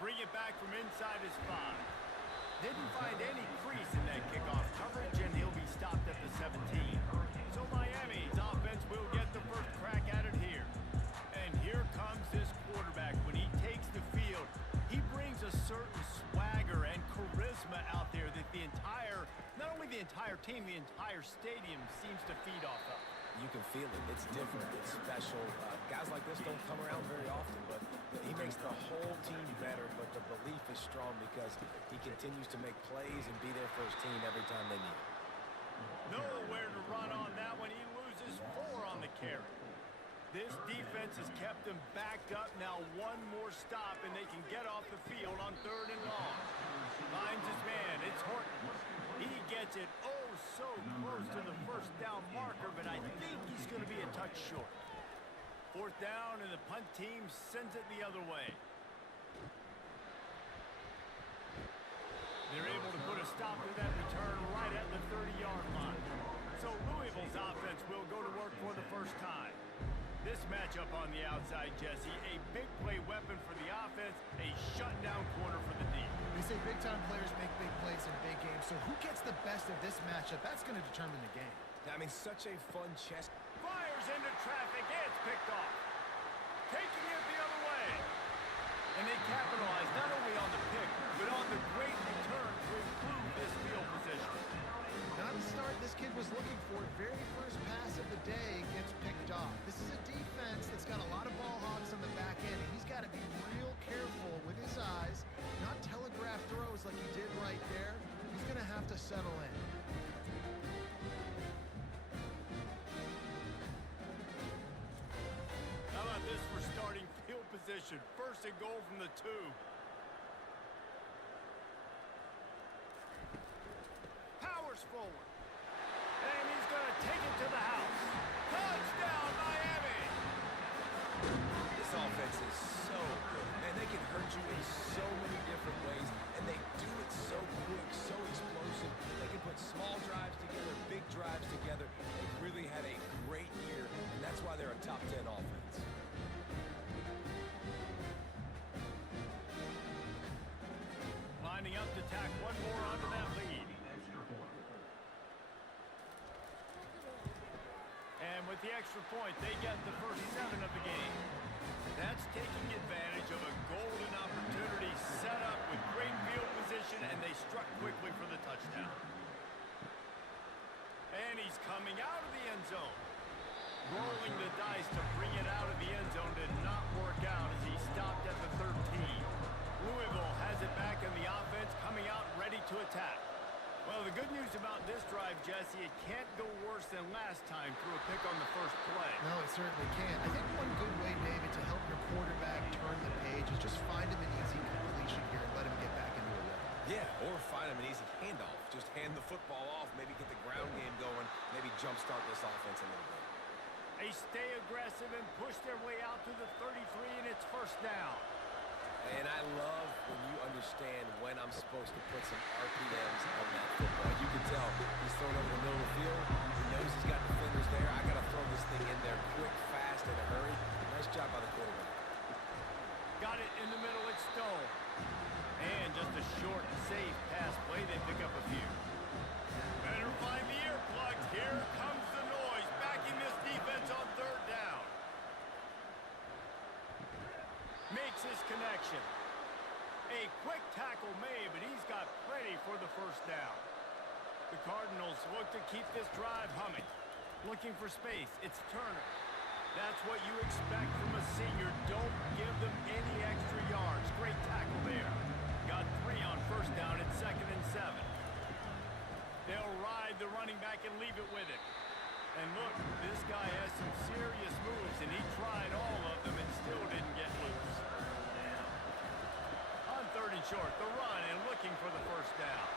bring it back from inside his 5. Didn't find any crease in that kickoff coverage, and he'll be stopped at the 17. So Miami's offense will get the first crack at it here. And here comes this quarterback. When he takes the field, he brings a certain swagger and charisma out there that not only the entire team, the entire stadium seems to feed off of. You can feel it. It's different. It's special. Guys like this don't come around very often, but he makes the whole team better, but the belief is strong because he continues to make plays and be there for his team every time they need it. Nowhere to run on that one. He loses 4 on the carry. This defense has kept them backed up. Now one more stop, and they can get off the field on 3rd and long. Finds his man. It's Horton. He gets it so close to the first down marker, but I think he's going to be a touch short. 4th down, and the punt team sends it the other way. They're able to put a stop to that return right at the 30-yard line. So Louisville's offense will go to work for the first time. This matchup on the outside, Jesse, a big play weapon for the offense, a shutdown corner for the D. They say big-time players make big plays in big games, so who gets the best of this matchup? That's going to determine the game. I mean, such a fun chess. Fires into traffic, and it's picked off. Taking it the other way. And they capitalize not only on the pick, but on the great return to improve this field position. Not the start this kid was looking for. Very first pass of the day gets picked off. This is a defense that's got a lot of ball hogs on the back end, and he's got to be real careful with his eyes, not telegraph throws like he did right there. He's going to have to settle in. How about this for starting field position? 1st and goal from the 2. Powers forward. And he's going to take it to the house. Touchdown, Miami! This offense is so good. Man, they can hurt you in so many different ways, and they do it so quick, so explosive. They can put small drives together, big drives together. They really had a great year, and that's why they're a top 10 offense. Lining up to tack one more onto that lead. And with the extra point, they get the first 7 of the game. That's taking advantage of a golden opportunity set up with great field position, and they struck quickly for the touchdown. And he's coming out of the end zone. Rolling the dice to bring it out of the end zone did not work out as he stopped at the 13. Louisville has it back in the offense, coming out ready to attack. Well, the good news about this drive, Jesse, it can't go worse than last time through a pick on the first play. No, it certainly can't. I think one good way, David, to help your quarterback turn the page is just find him an easy completion here and let him get back into a rhythm. Yeah, or find him an easy handoff. Just hand the football off, maybe get the ground game going, maybe jumpstart this offense a little bit. They stay aggressive and push their way out to the 33, and it's 1st down. And I love when you understand when I'm supposed to put some RPMs on that football. You can tell he's throwing over the middle of the field. He knows he's got defenders there. I got to throw this thing in there quick, fast, in a hurry. Nice job by the quarterback. Got it in the middle. It's Stone. And just a short, safe pass play. They pick up a few. Better find the earplugs. Here comes the noise. Backing this defense on 3rd down. Makes his connection. A quick tackle made, but he's got plenty for the 1st down. The Cardinals look to keep this drive humming. Looking for space. It's Turner. That's what you expect from a senior. Don't give them any extra yards. Great tackle there. Got 3 on 1st down. It's 2nd and 7. They'll ride the running back and leave it with him. And look, this guy has some serious moves, and he tried all of them and still didn't get loose. On 3rd and short, the run and looking for the 1st down.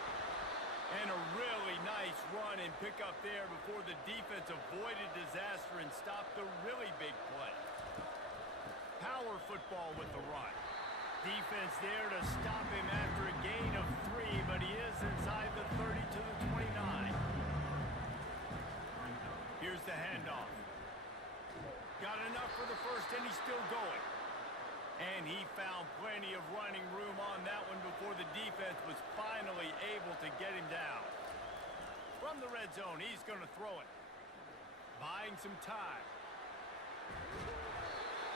And a really nice run and pick up there before the defense avoided disaster and stopped the really big play. Power football with the run. Defense there to stop him after a gain of 3, but he is inside the 30 to the 29. Here's the handoff. Got enough for the 1st, and he's still going. And line. He found plenty of running room on that one before the defense was finally able to get him down. From the red zone, he's going to throw it. Buying some time.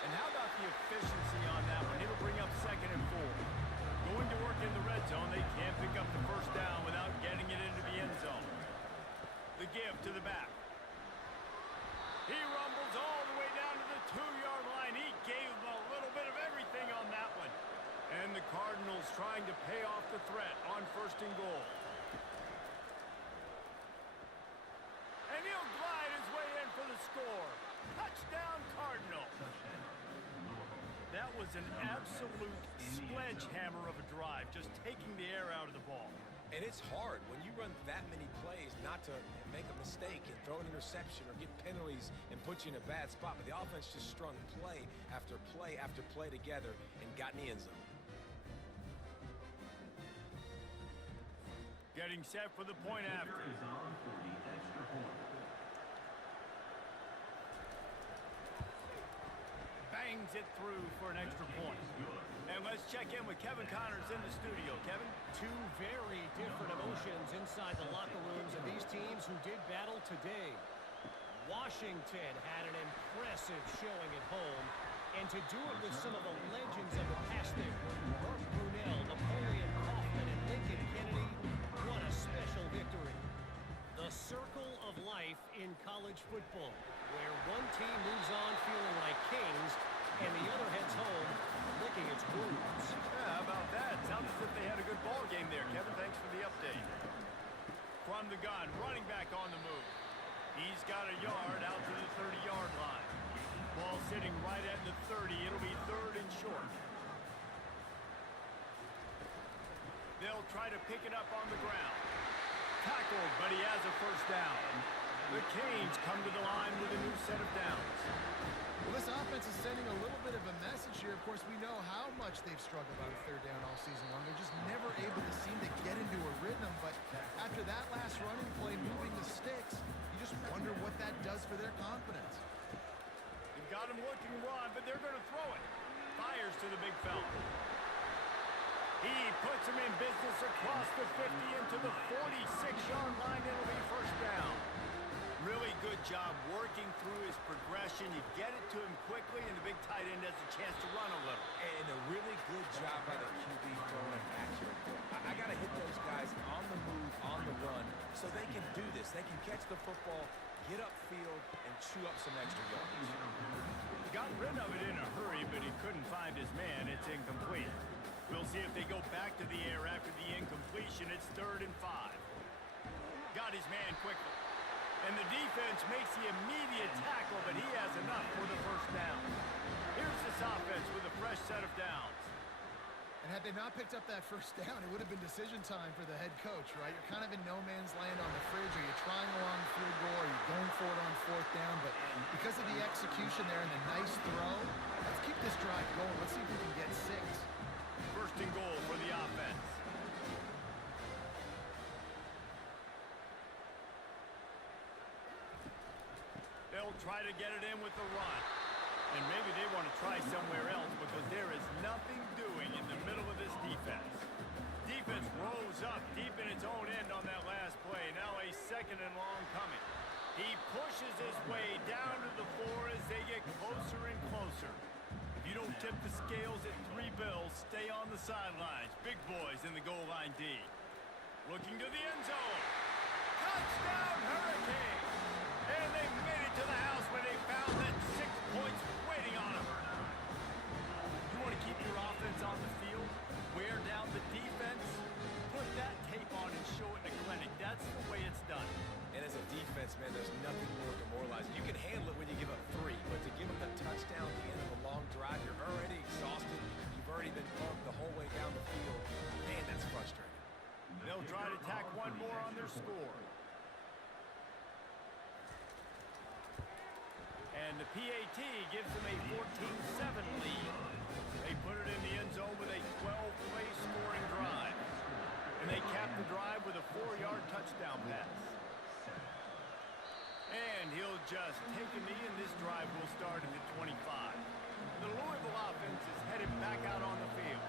And how about the efficiency on that one? It'll bring up 2nd and 4. Going to work in the red zone, they can't pick up the first down without getting it into the end zone. The give to the back. He rumbles all the way down to the 2-yard line. He gave them a little bit of everything on that one. And the Cardinals trying to pay off the threat on 1st and goal. And he'll glide his way in for the score. Touchdown, Cardinals. That was an absolute sledgehammer of a drive, just taking the air out of the ball. And it's hard when you run that many plays not to make a mistake and throw an interception or get penalties and put you in a bad spot. But the offense just strung play after play after play together and got in the end zone. Getting set for the point after. Bangs it through for an extra point. And let's check in with Kevin Connors in the studio. Kevin? Two very different emotions inside the locker rooms of these teams who did battle today. Washington had an impressive showing at home, and to do it with some of the legends of the past there, Mark Brunell, Napoleon Kaufman, and Lincoln Kennedy, what a special victory. The circle of life in college football, where one team moves on feeling like kings, and the other heads home licking its wounds. Yeah, how about that? Sounds as if they had a good ball game there, Kevin. Thanks for the update. From the gun, running back on the move. He's got a yard out to the 30-yard line. Ball sitting right at the 30. It'll be 3rd and short. They'll try to pick it up on the ground. Tackled, but he has a first down. The Canes come to the line with a new set of downs. Well, this offense is sending a little bit of a message here. Of course, we know how much they've struggled on 3rd down all season long. They're just never able to seem to get into a rhythm. But after that last running play, moving the sticks, you just wonder what that does for their confidence. You've got him looking run, but they're going to throw it. Fires to the big fella. He puts him in business across the 50 into the 46-yard line. It'll be first down. Really good job working through his progression. You get it to him quickly, and the big tight end has a chance to run a little. And a really good job by the QB throwing an accurate throw. I got to hit those guys on the move, on the run, so they can do this. They can catch the football, get upfield, and chew up some extra yards. He got rid of it in a hurry, but he couldn't find his man. It's incomplete. We'll see if they go back to the air after the incompletion. It's 3rd and 5. Got his man quickly. And the defense makes the immediate tackle, but he has enough for the first down. Here's this offense with a fresh set of downs. And had they not picked up that first down, it would have been decision time for the head coach, right? You're kind of in no man's land on the fridge. Are you trying along the field goal? Are you going for it on 4th down? But because of the execution there and the nice throw, let's keep this drive going. Let's see if we can get 6. 1st and goal for the offense. They'll try to get it in with the run. And maybe they want to try somewhere else because there is nothing doing in the middle of this defense. Defense rose up deep in its own end on that last play. Now a 2nd and long coming. He pushes his way down to the 4 as they get closer and closer. If you don't tip the scales at 3 bills, stay on the sidelines. Big boys in the goal line D. Looking to the end zone. Touchdown, Hurricanes! And they made it to the house when they found that 6 points waiting on them. You want to keep your offense on the field? Wear down the defense? Put that tape on and show it in a clinic. That's the way it's done. And as a defense, man, there's nothing more demoralizing. You can handle it when you give up 3, but to give up a touchdown at the end of a long drive, you're already exhausted. You've already been bumped the whole way down the field. Man, that's frustrating. They'll try to tack one more on their score. And the PAT gives them a 14-7 lead. They put it in the end zone with a 12-play scoring drive. And they cap the drive with a 4-yard touchdown pass. And he'll just take a knee, and this drive will start at the 25. The Louisville offense is headed back out on the field.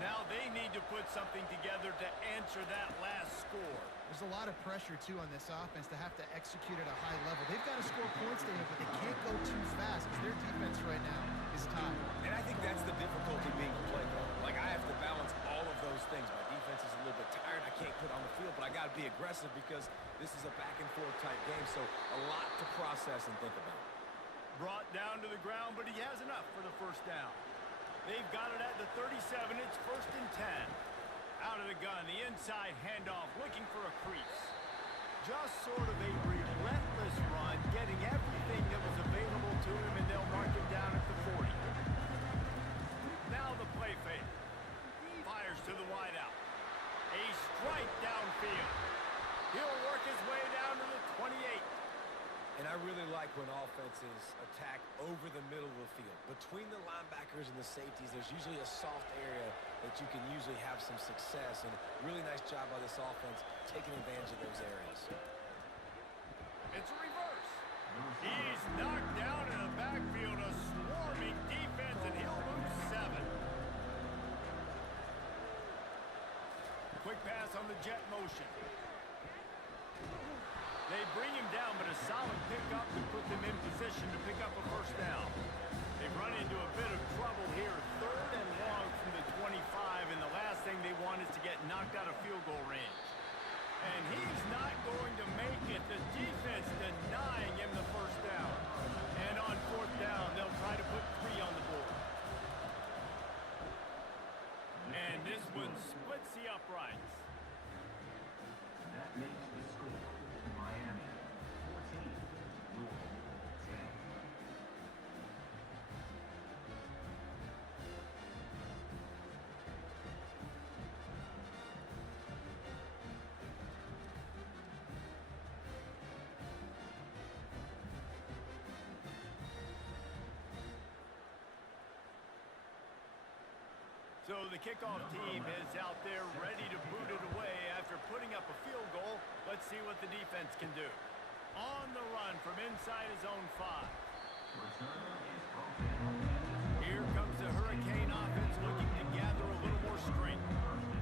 Now they need to put something together to answer that last score. There's a lot of pressure, too, on this offense to have to execute at a high level. They've got to score points, David, but they can't go too fast because their defense right now is tied. And I think that's the difficulty being played. Like, I have to balance all of those things. My defense is a little bit tired. I can't put on the field, but I got to be aggressive because this is a back-and-forth type game, so a lot to process and think about. Brought down to the ground, but he has enough for the first down. They've got it at the 37. It's 1st and 10. Out of the gun, the inside handoff, looking for a crease. Just sort of a relentless run, getting everything that was available to him, and they'll mark him down at the 40. Now the play fake. Fires to the wideout. A strike downfield. He'll work his way down to the 28. And I really like when offenses attack over the middle of the field. Between the linebackers and the safeties, there's usually a soft area that you can usually have some success. And really nice job by this offense taking advantage of those areas. It's a reverse. He's knocked down in the backfield, a swarming defense, and he'll lose 7. Quick pass on the jet motion. They bring him down, but a solid pickup to put them in position to pick up a first down. They've run into a bit of trouble here. 3rd and long from the 25, and the last thing they want is to get knocked out of field goal range. And he's not going to make it. The defense denying him the first down. And on 4th down, they'll try to put 3 on the board. And this one splits the uprights. That makes the score Miami 14, Louisville 10. So the kickoff team is out there ready to boot it away after putting up a field goal. Let's see what the defense can do. On the run from inside his own 5. Here comes the Hurricane offense looking to gather a little more strength.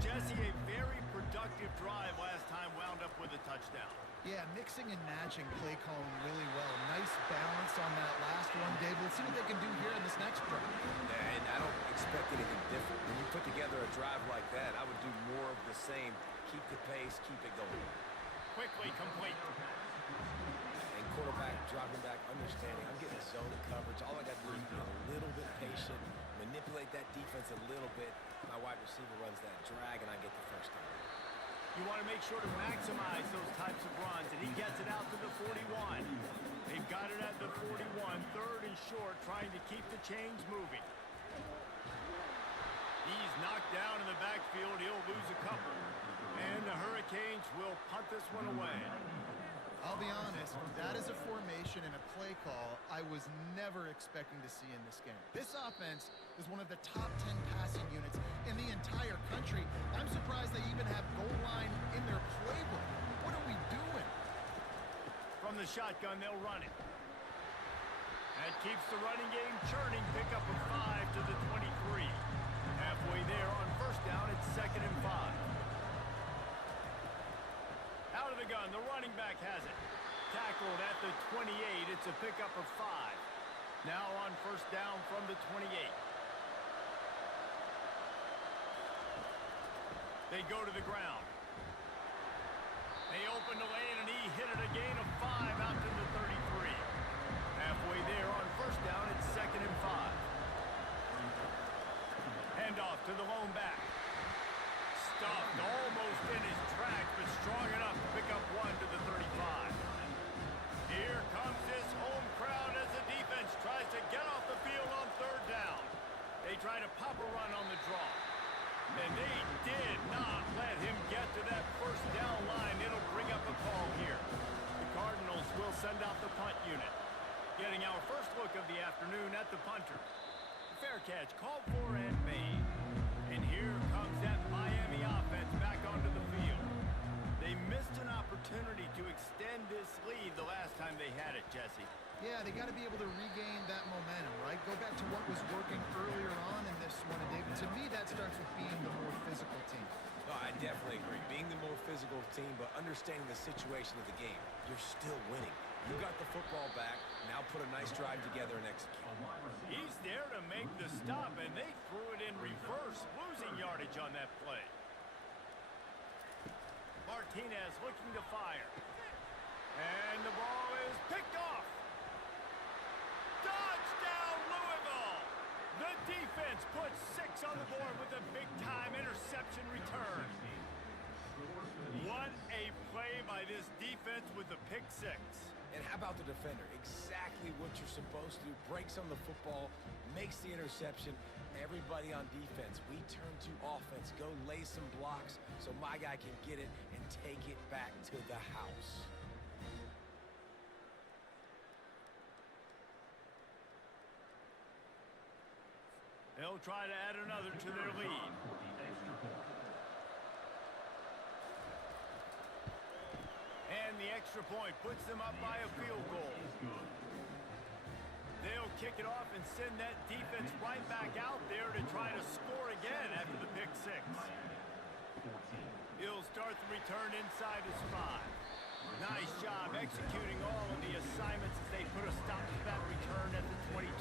Jesse, a very productive drive last time wound up with a touchdown. Yeah, mixing and matching play calling really well. Nice balance on that last one, David. Let's see what they can do here in this next drive. And I don't expect anything different. When you put together a drive like that, I would do more of the same. Keep the pace, keep it going. Quickly complete. And quarterback dropping back, understanding. I'm getting zone coverage. All I got to do is be a little bit patient, manipulate that defense a little bit. My wide receiver runs that drag, and I get the first down. You want to make sure to maximize those types of runs, and he gets it out to the 41. They've got it at the 41, 3rd and short, trying to keep the chains moving. He's knocked down in the backfield. He'll lose a couple. And the Hurricanes will punt this one away. I'll be honest, that is a formation and a play call I was never expecting to see in this game. This offense is one of the top 10 passing units in the entire country. I'm surprised they even have goal line in their playbook. What are we doing? From the shotgun, they'll run it. That keeps the running game churning. Pick up a 5 to the 23. Halfway there on 1st down, it's 2nd and 5. Out of the gun, the running back has it. Tackled at the 28. It's a pickup of 5. Now on 1st down from the 28. They go to the ground. They open the lane, and he hit it a gain of 5 out to the 33. Halfway there on 1st down, it's 2nd and 5. Handoff to the lone back. Stuffed almost in his tracks, but strong enough to pick up 1 to the 35. Here comes this home crowd as the defense tries to get off the field on 3rd down. They try to pop a run on the draw. And they did not let him get to that 1st down line. It'll bring up a call here. The Cardinals will send out the punt unit. Getting our first look of the afternoon at the punter. Fair catch called for and made. And here comes that Miami offense back onto the field. They missed an opportunity to extend this this lead the last time they had it, Jesse. Yeah, they got to be able to regain that momentum, right? Go back to what was working earlier on in this one. And David, to me, that starts with being the more physical team. No, I definitely agree. Being the more physical team, but understanding the situation of the game. You're still winning. You got the football back. Now put a nice drive together and execute. He's there to make the stop, and they threw it in reverse, losing yardage on that play. Martinez looking to fire. And the ball is picked off. Touchdown, Louisville! The defense puts 6 on the board with a big-time interception return. What a play by this defense with the pick 6. And how about the defender? Exactly what you're supposed to do. Breaks on the football, makes the interception. Everybody on defense, we turn to offense. Go lay some blocks so my guy can get it and take it back to the house. They'll try to add another to their lead. And the extra point puts them up by a field goal. They'll kick it off and send that defense right back out there to try to score again after the pick 6. He'll start the return inside his 5. Nice job executing all of the assignments as they put a stop to that return at the 22.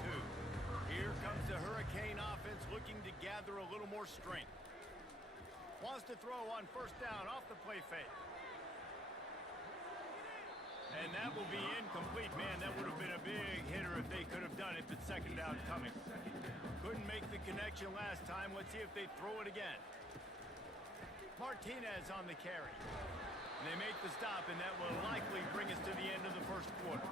Here comes the Hurricane offense looking to gather a little more strength. Wants to throw on first down off the play fake. And that will be incomplete. Man, that would have been a big hitter if they could have done it, but second down coming. Couldn't make the connection last time. Let's see if they throw it again. Martinez on the carry. And they make the stop, and that will likely bring us to the end of the first quarter.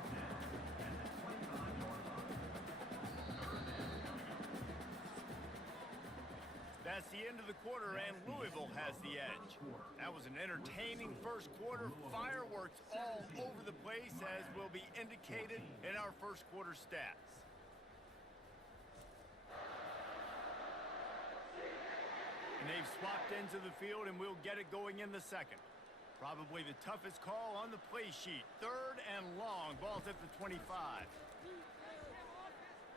That's the end of the quarter, and Louisville has the edge. That was an entertaining first quarter. Fireworks all over the place, as will be indicated in our first quarter stats. And they've swapped into the field, and we'll get it going in the second. Probably the toughest call on the play sheet. 3rd and long. Ball's at the 25.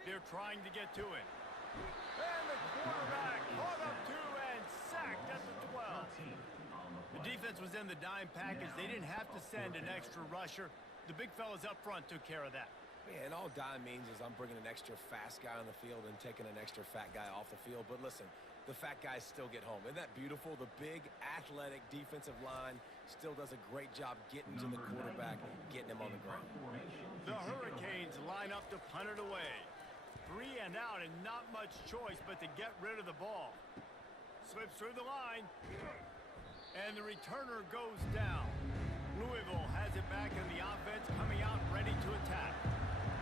They're trying to get to it. And the quarterback caught up to and sacked at the 12. The defense was in the dime package. They didn't have to send an extra rusher. The big fellas up front took care of that. Yeah, and all dime means is I'm bringing an extra fast guy on the field and taking an extra fat guy off the field. But listen, the fat guys still get home. Isn't that beautiful? The big, athletic defensive line still does a great job getting to the quarterback, getting him on the ground. The Hurricanes line up to punt it away. 3 and out, and not much choice but to get rid of the ball. Slips through the line, and the returner goes down. Louisville has it back in the offense, coming out ready to attack.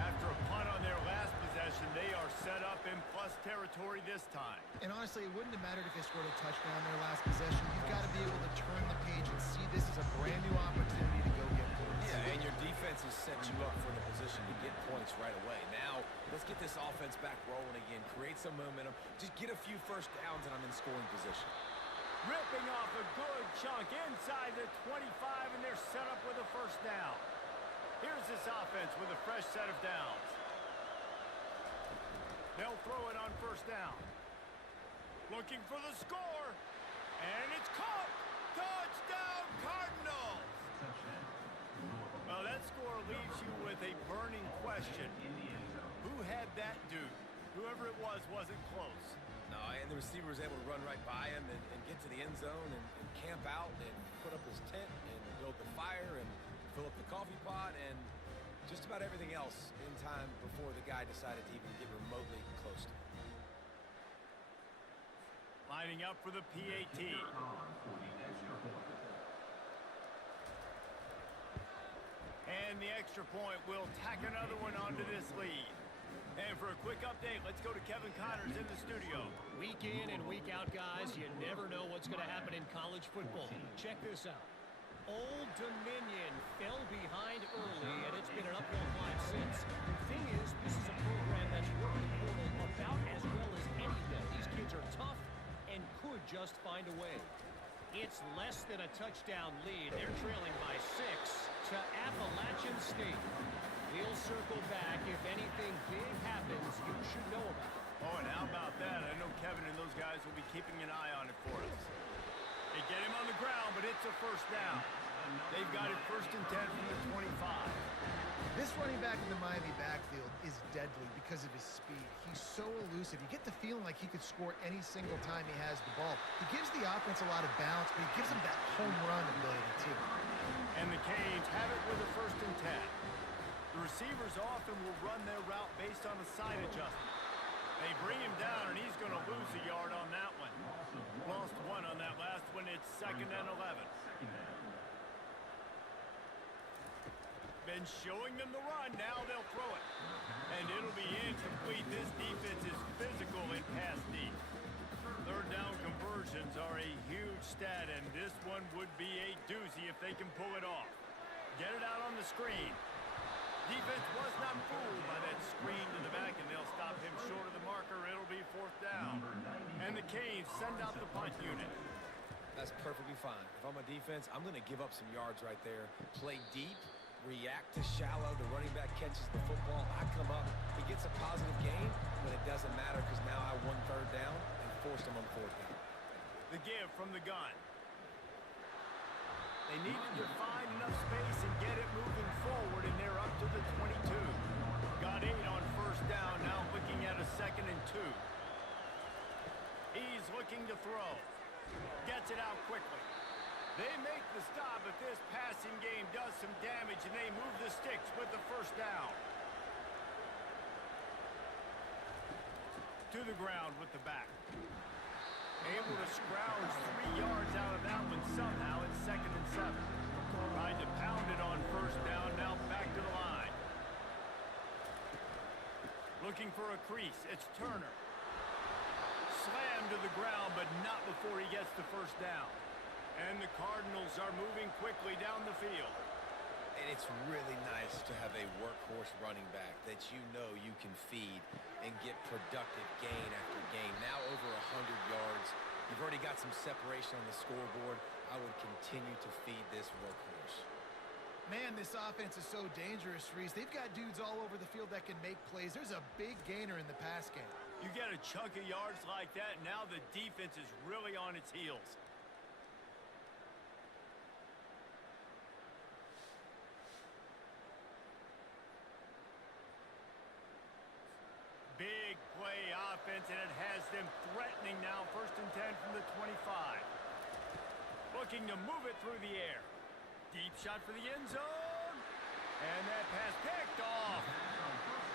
After a punt on their last possession, they are set up in plus territory this time. And honestly, it wouldn't have mattered if they scored a touchdown their last possession. You've got to be able to turn the page and see this is a brand new opportunity to go get points. Yeah, and your defense has set you up for the position to get points right away. Now, let's get this offense back rolling again, create some momentum, just get a few first downs, and I'm in scoring position. Ripping off a good chunk inside the 25, and they're set up with a first down. Here's this offense with a fresh set of downs. They'll throw it on first down. Looking for the score, and it's caught. Touchdown, Cardinals! Well, that score leaves you with a burning question. Who had that dude? Whoever it was wasn't close. No, and the receiver was able to run right by him and get to the end zone and camp out and put up his tent and build the fire and fill up the coffee pot and just about everything else in time before the guy decided to even get remotely close to him. Lining up for the PAT. And the extra point will tack another one onto this lead. And for a quick update, let's go to Kevin Connors in the studio. Week in and week out, guys, you never know what's going to happen in college football. Check this out. Old Dominion fell behind early, and it's been an uphill climb since. The thing is, this is a program that's working the portal about as well as any of them. These kids are tough and could just find a way. It's less than a touchdown lead. They're trailing by 6 to Appalachian State. We'll circle back. If anything big happens, you should know about it. Oh, and how about that? I know Kevin and those guys will be keeping an eye on it for us. They get him on the ground, but it's a first down. They've got it 1st and 10 from the 25. This running back in the Miami backfield is deadly because of his speed. He's so elusive. You get the feeling like he could score any single time he has the ball. He gives the offense a lot of balance, but he gives them that home run ability too. And the Canes have it with a 1st and 10. The receivers often will run their route based on a side adjustment. They bring him down, and he's going to lose a yard on that one. Lost 1 on that last one. It's 2nd and 11. Been showing them the run. Now they'll throw it. And it'll be incomplete. This defense is physical in pass deep. 3rd down conversions are a huge stat, and this one would be a doozy if they can pull it off. Get it out on the screen. Defense was not fooled by that screen to the back, and they'll stop him short of the marker. It'll be 4th down. And the Canes send out the punt unit. That's perfectly fine. If I'm a defense, I'm going to give up some yards right there. Play deep, react to shallow. The running back catches the football. I come up. He gets a positive gain, but it doesn't matter because now I won 3rd down and forced him on 4th down. The give from the gun. They needed to find enough space and get it moving forward, and they're up to the 22. Got 8 on 1st down, now looking at a 2nd and 2. He's looking to throw. Gets it out quickly. They make the stop, but this passing game does some damage, and they move the sticks with the 1st down. To the ground with the back. Able to scrounge 3 yards out of that one somehow. It's 2nd and 7. Tried to pound it on 1st down. Now back to the line. Looking for a crease. It's Turner. Slammed to the ground, but not before he gets the 1st down. And the Cardinals are moving quickly down the field. And it's really nice to have a workhorse running back that you know you can feed and get productive gain after gain. Now over 100 yards. You've already got some separation on the scoreboard. I would continue to feed this workhorse. Man, this offense is so dangerous, Reese. They've got dudes all over the field that can make plays. There's a big gainer in the pass game. You get a chunk of yards like that, now the defense is really on its heels. Big play offense, and it has them threatening now. 1st and 10 from the 25. Looking to move it through the air. Deep shot for the end zone. And that pass picked off.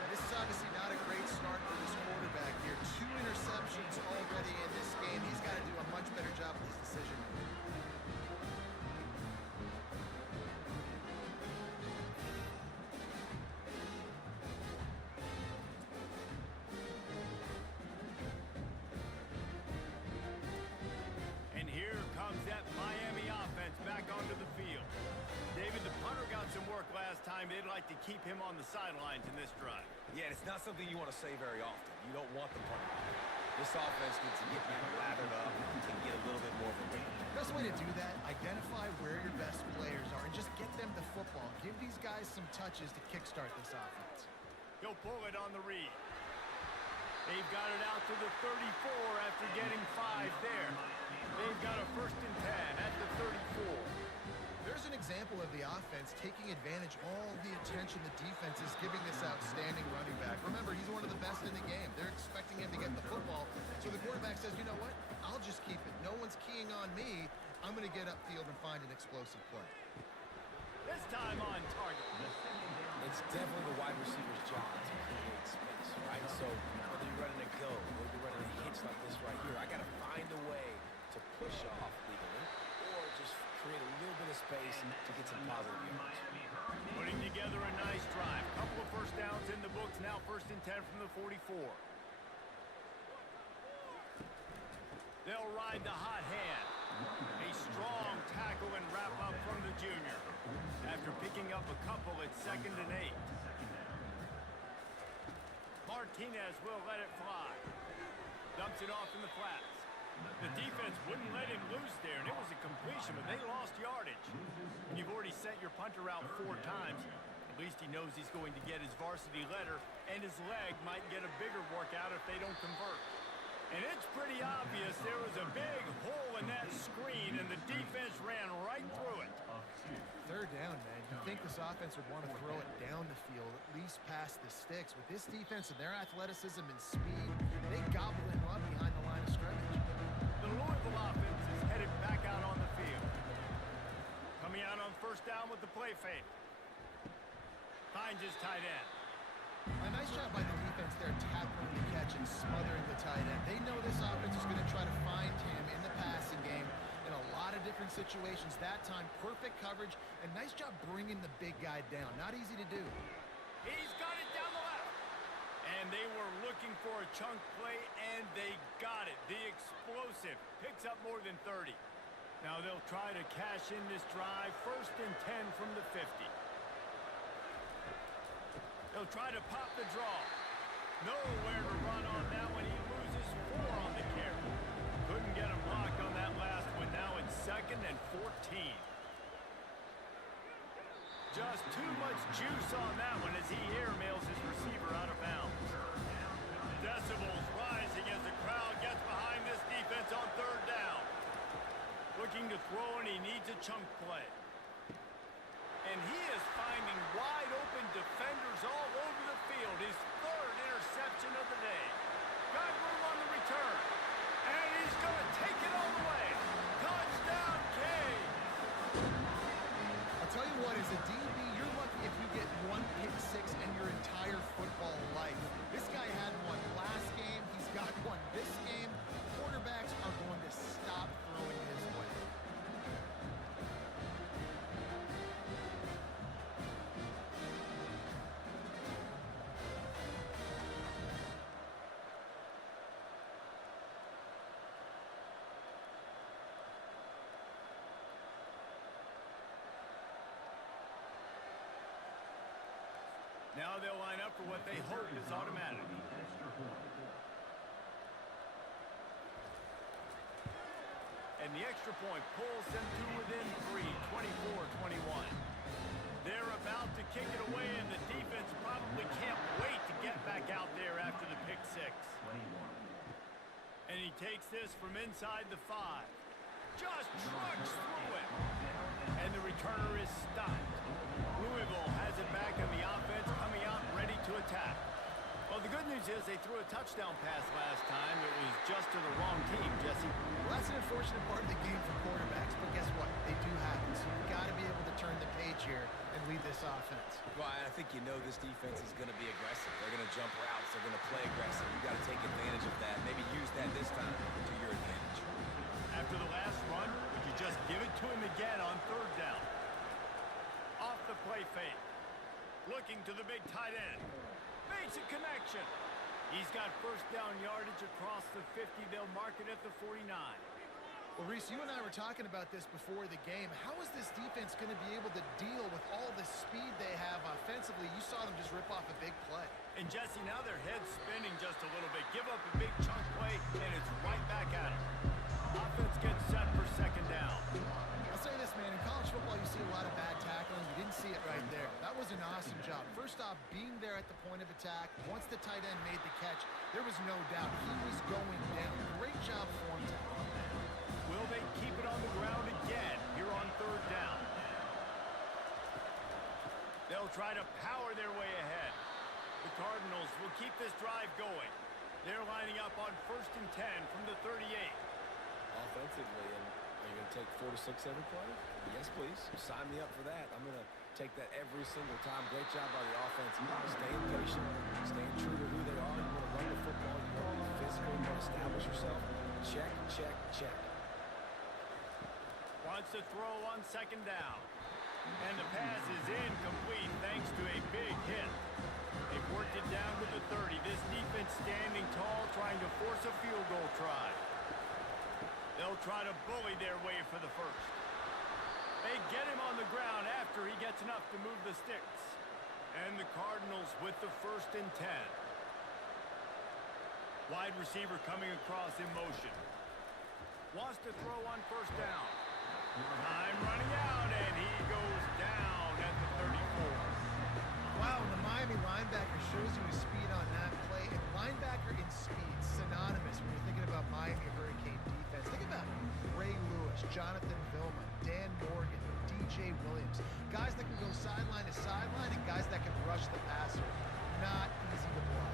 This is obviously not a great start for this quarterback here. 2 interceptions already in this game. He's got to do a much better job with his decision. And here comes that Miami offense back onto the field. David, the punter got some work last time. They'd like to keep him on the sidelines in this drive. Yeah, it's not something you want to say very often. You don't want the punter. This offense needs to get back lathered up and get a little bit more of a weight. Best way to do that, identify where your best players are and just get them the football. Give these guys some touches to kickstart this offense. He'll pull it on the read. They've got it out to the 34 after getting 5 there. They've got a 1st and 10 at the 34. There's an example of the offense taking advantage of all the attention the defense is giving this outstanding running back. Remember, he's one of the best in the game. They're expecting him to get the football. So the quarterback says, you know what? I'll just keep it. No one's keying on me. I'm going to get upfield and find an explosive play. This time on target. It's definitely the wide receiver's job to create space, right? So whether you're running a go or you're running a hitch like this right here, I got to find a way to push off legally or just create a little bit of space to get some positive yards. Putting together a nice drive. Couple of 1st downs in the books. Now 1st and 10 from the 44. They'll ride the hot hand. A strong tackle and wrap up from the junior. After picking up a couple, it's 2nd and 8. Martinez will let it fly. Dumps it off in the flats. The defense wouldn't let him loose there, and it was a completion, but they lost yardage. And you've already sent your punter out 4 times. At least he knows he's going to get his varsity letter, and his leg might get a bigger workout if they don't convert. And it's pretty obvious there was a big hole in that screen, and the defense ran right through it. Third down, man. You'd think this offense would want to throw it down the field, at least past the sticks. With this defense and their athleticism and speed, they gobble him up behind the line of scrimmage. The Louisville offense is headed back out on the field. Coming out on first down with the play fake. Finds his tight end. A nice job by the defense there tackling the catch and smothering the tight end. They know this offense is going to try to find him in the passing game in a lot of different situations. That time, perfect coverage, and nice job bringing the big guy down. Not easy to do. He's got it down the left. And they were looking for a chunk play, and they got it. The explosive picks up more than 30. Now they'll try to cash in this drive. 1st and 10 from the 50. They'll try to pop the draw. Nowhere to run on that one. He loses 4 on the carry. Couldn't get him blocked on that last one. Now it's 2nd and 14. Just too much juice on that one as he airmails his receiver out of bounds. Decibels rising as the crowd gets behind this defense on 3rd down. Looking to throw, and he needs a chunk play. And he is finding wide open defenders all over the field. His 3rd interception of the day. Got room on the return. And he's going to take it all the way. Touchdown, Canes! I'll tell you what, as a DB, you're lucky if you get 1 pick 6 in your entire football life. This guy had 1 last game. He's got 1 this game. Quarterbacks are going to stop throwing his way. Now they'll line up for what they hope is automatic. And the extra point pulls them to within 3, 24-21. They're about to kick it away, and the defense probably can't wait to get back out there after the pick 6. And he takes this from inside the 5. Just trucks through it. And the returner is stopped. Louisville has it back on the offense, coming out ready to attack. Well, the good news is they threw a touchdown pass last time. It was just to the wrong team, Jesse. Well, that's an unfortunate part of the game for quarterbacks, but guess what? They do happen, so you've got to be able to turn the page here and lead this offense. Well, I think you know this defense is going to be aggressive. They're going to jump routes. They're going to play aggressive. You've got to take advantage of that. Maybe use that this time to your advantage. After the last run, would you just give it to him again on 3rd down? Off the play fake. Looking to the big tight end. Makes a connection. He's got 1st down yardage across the 50. They'll mark it at the 49. Well, Reese, you and I were talking about this before the game. How is this defense going to be able to deal with all the speed they have offensively? You saw them just rip off a big play. And Jesse, now their head's spinning just a little bit. Give up a big chunk play, and it's right back at him. Offense gets set for 2nd down. I'll say this, man. In college football, you see a lot of bad tackling. You didn't see it right there. That was an awesome job. First off, being there at the point of attack. Once the tight end made the catch, there was no doubt he was going down. Great job for him. Will they keep it on the ground again here on 3rd down? They'll try to power their way ahead. The Cardinals will keep this drive going. They're lining up on 1st and 10 from the 38. Offensively, and are you going to take 4 to 6 every play? Yes, please. Sign me up for that. I'm going to take that every single time. Great job by the offense. Staying patient, staying true to who they are. You want to run the football. You want to be physical. You want to establish yourself. Check, check, check. Wants to throw on 2nd down. And the pass is incomplete thanks to a big hit. They've worked it down to the 30. This defense standing tall, trying to force a field goal try. They'll try to bully their way for the 1st. They get him on the ground after he gets enough to move the sticks. And the Cardinals with the 1st and 10. Wide receiver coming across in motion. Wants to throw on first down. Time running out, and he goes down at the 34. Wow, and the Miami linebacker shows you his speed on that play. And linebacker in speed, synonymous when you're thinking about Miami Hurricane defense. Think about Ray Lewis, Jonathan Vilma, Dan Morgan, DJ Williams. Guys that can go sideline to sideline and guys that can rush the passer. Not easy to block.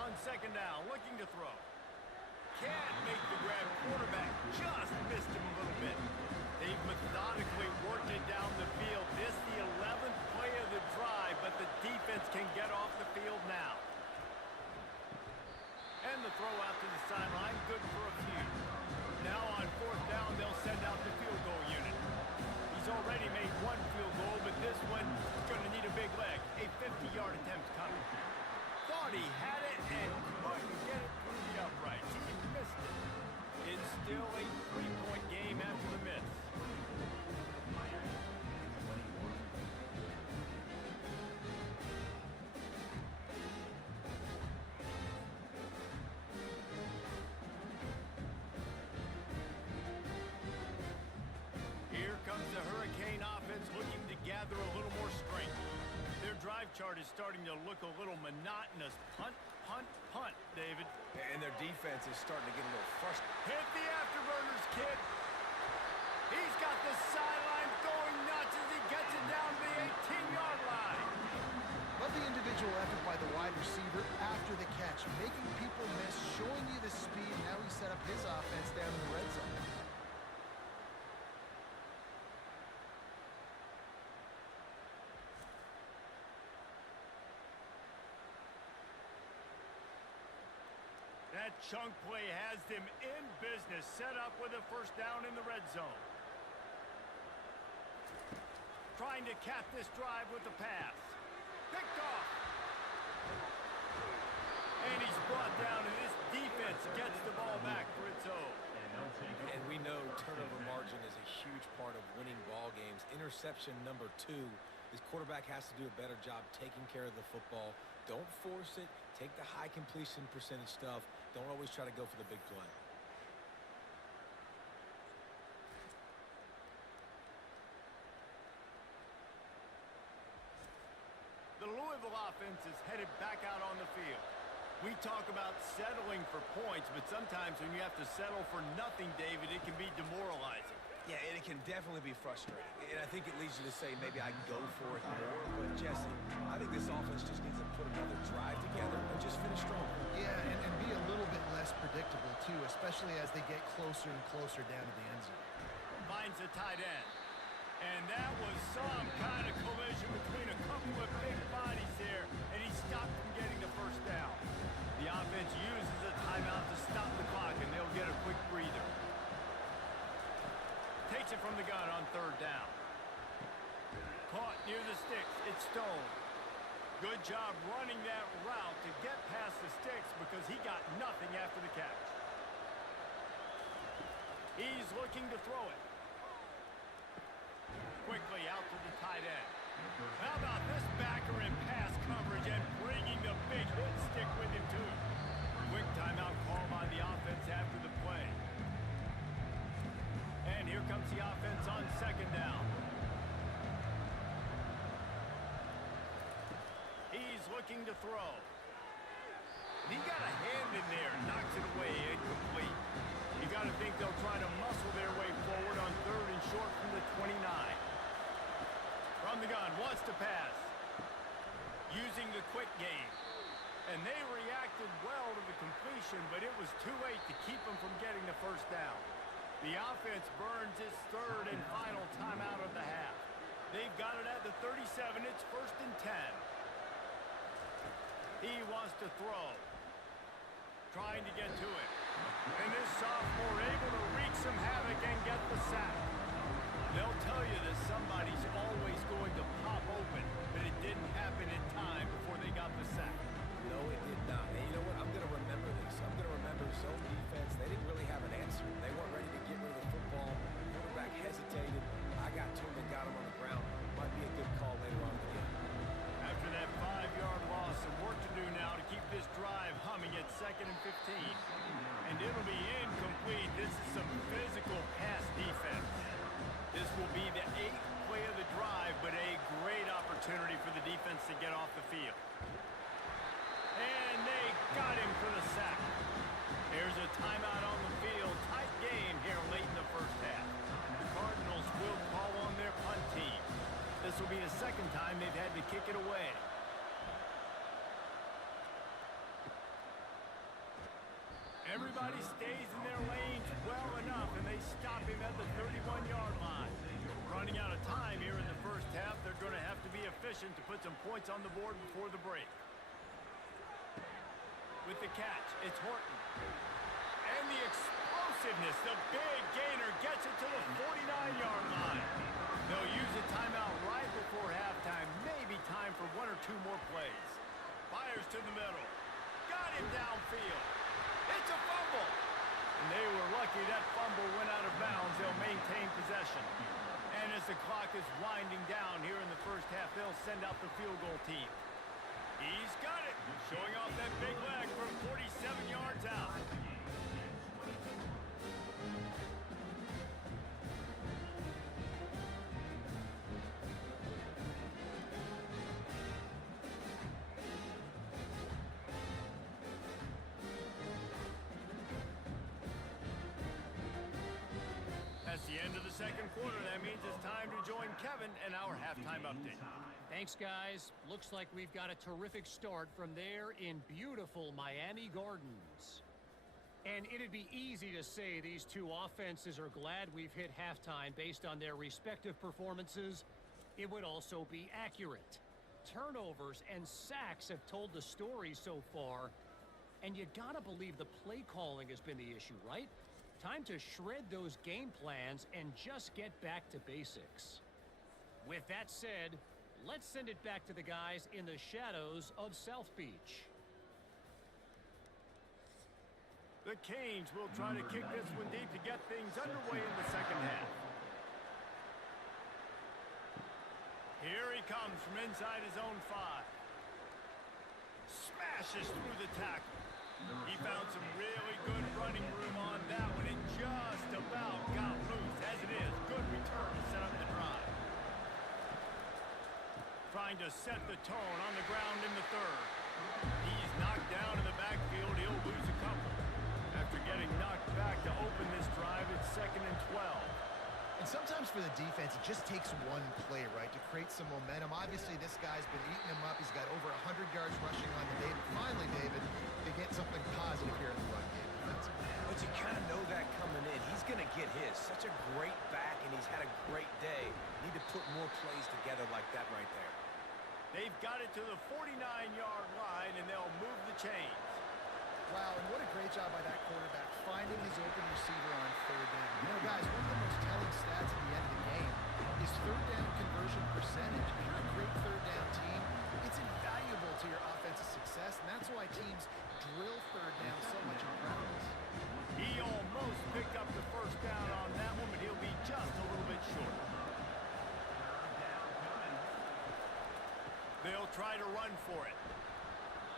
On second down, looking to throw. Can't make the grab. Quarterback just missed him a little bit. They've methodically worked it down the field. This the 11th play of the drive, but the defense can get off the field now. And the throw out to the sideline, good for a few. Now on fourth down, they'll send out the field goal unit. He's already made one field goal, but this one is going to need a big leg. A 50-yard attempt coming. Thought he had it and couldn't get it through the uprights. He missed it. It's still a 3-point game after the miss. Here comes the Hurricane offense looking to gather a little more strength. Their drive chart is starting to look a little monotonous. Punt, punt, punt, David. And their defense is starting to get a little frustrated. Hit the afterburners, kid. He's got the sideline going nuts as he gets it down to the 18-yard line. Love the individual effort by the wide receiver after the catch, making people miss, showing you the speed. Now he set up his offense down in the red zone. That chunk play has them in business, set up with a first down in the red zone. Trying to cap this drive with the pass. Picked off. And he's brought down, and this defense gets the ball back for its own. And we know turnover margin is a huge part of winning ball games. Interception number 2. This quarterback has to do a better job taking care of the football. Don't force it. Take the high completion percentage stuff. Don't always try to go for the big play. The Louisville offense is headed back out on the field. We talk about settling for points, but sometimes when you have to settle for nothing, David, it can be demoralizing. Yeah, and it can definitely be frustrating. And I think it leads you to say maybe I can go for it more. But, Jesse, I think this offense just needs to put another drive together and just finish strong. Yeah, and be a little bit less predictable, too, especially as they get closer and closer down to the end zone. Finds a tight end. And that was some kind of collision between a couple of big bodies there, and he stopped from getting the first down. The offense uses a timeout to stop the clock, and they'll get a quick breather. Takes it from the gun on third down. Caught near the sticks. It's Stone. Good job running that route to get past the sticks because he got nothing after the catch. He's looking to throw it. Quickly out to the tight end. How about this backer in pass coverage and bringing the big hit stick with him too. Quick timeout call by the offense after the play. And here comes the offense on second down. He's looking to throw. And he got a hand in there, knocks it away, incomplete. You got to think they'll try to muscle their way forward on third and short from the 29. From the gun, wants to pass. Using the quick game. And they reacted well to the completion, but it was too late to keep them from getting the first down. The offense burns its third and final timeout of the half. They've got it at the 37. It's first and 10. He wants to throw. Trying to get to it. And this sophomore able to wreak some havoc and get the sack. They'll tell you that somebody's always going to pop open, but it didn't happen in time before they got the sack. No, it did not. And you know what? I'm going to remember this. I'm going to remember zone defense. They didn't really have an answer. They weren't ready to get rid of the football. Quarterback hesitated. I got to him and got him on the ground. Might be a good call later on in the game. After that 5-yard loss, some work to do now to keep this drive humming at 2nd and 15. And it'll be opportunity for the defense to get off the field. And they got him for the sack. Here's a timeout on the field. Tight game here late in the first half. The Cardinals will call on their punt team. This will be the second time they've had to kick it away. Everybody stays in their lanes well enough, and they stop him at the 31-yard line. Running out of time here in the first half, they're going to have to be efficient to put some points on the board before the break. With the catch, it's Horton. And the explosiveness, the big gainer gets it to the 49-yard line. They'll use a timeout right before halftime. Maybe time for one or two more plays. Fires to the middle. Got him downfield. It's a fumble. And they were lucky that fumble went out of bounds. They'll maintain possession. And as the clock is winding down here in the first half, they'll send out the field goal team. He's got it. Showing off that big leg from 47 yards out. That's the end of the second quarter. That means it's time to join Kevin and our halftime update. Thanks, guys. Looks like we've got a terrific start from there in beautiful Miami Gardens. And it'd be easy to say these two offenses are glad we've hit halftime based on their respective performances. It would also be accurate. Turnovers and sacks have told the story so far. And you gotta believe the play calling has been the issue, right? Time to shred those game plans and just get back to basics. With that said, let's send it back to the guys in the shadows of South Beach. The Canes will try to kick this one deep to get things underway in the second half. Here he comes from inside his own 5. Smashes through the tackle. He found some really good running room on that one and just about got loose. As it is, good return to set up the drive. Trying to set the tone on the ground in the third. He's knocked down in the backfield. He'll lose a couple. After getting knocked back to open this drive, it's 2nd and 12. And sometimes for the defense, it just takes one play, right, to create some momentum. Obviously, this guy's been eating him up. He's got over 100 yards rushing on the day. But finally, David, they get something positive here in the run game defensively. But you kind of know that coming in. He's going to get his. Such a great back, and he's had a great day. Need to put more plays together like that right there. They've got it to the 49-yard line, and they'll move the chains. Wow, and what a great job by that quarterback, finding his open receiver on 3rd down. You know, guys, one of the most telling stats at the end of the game is 3rd down conversion percentage. If you're a great 3rd down team, it's invaluable to your offensive success, and that's why teams drill 3rd down so much in practice. He almost picked up the first down on that one, but he'll be just a little bit short. They'll try to run for it.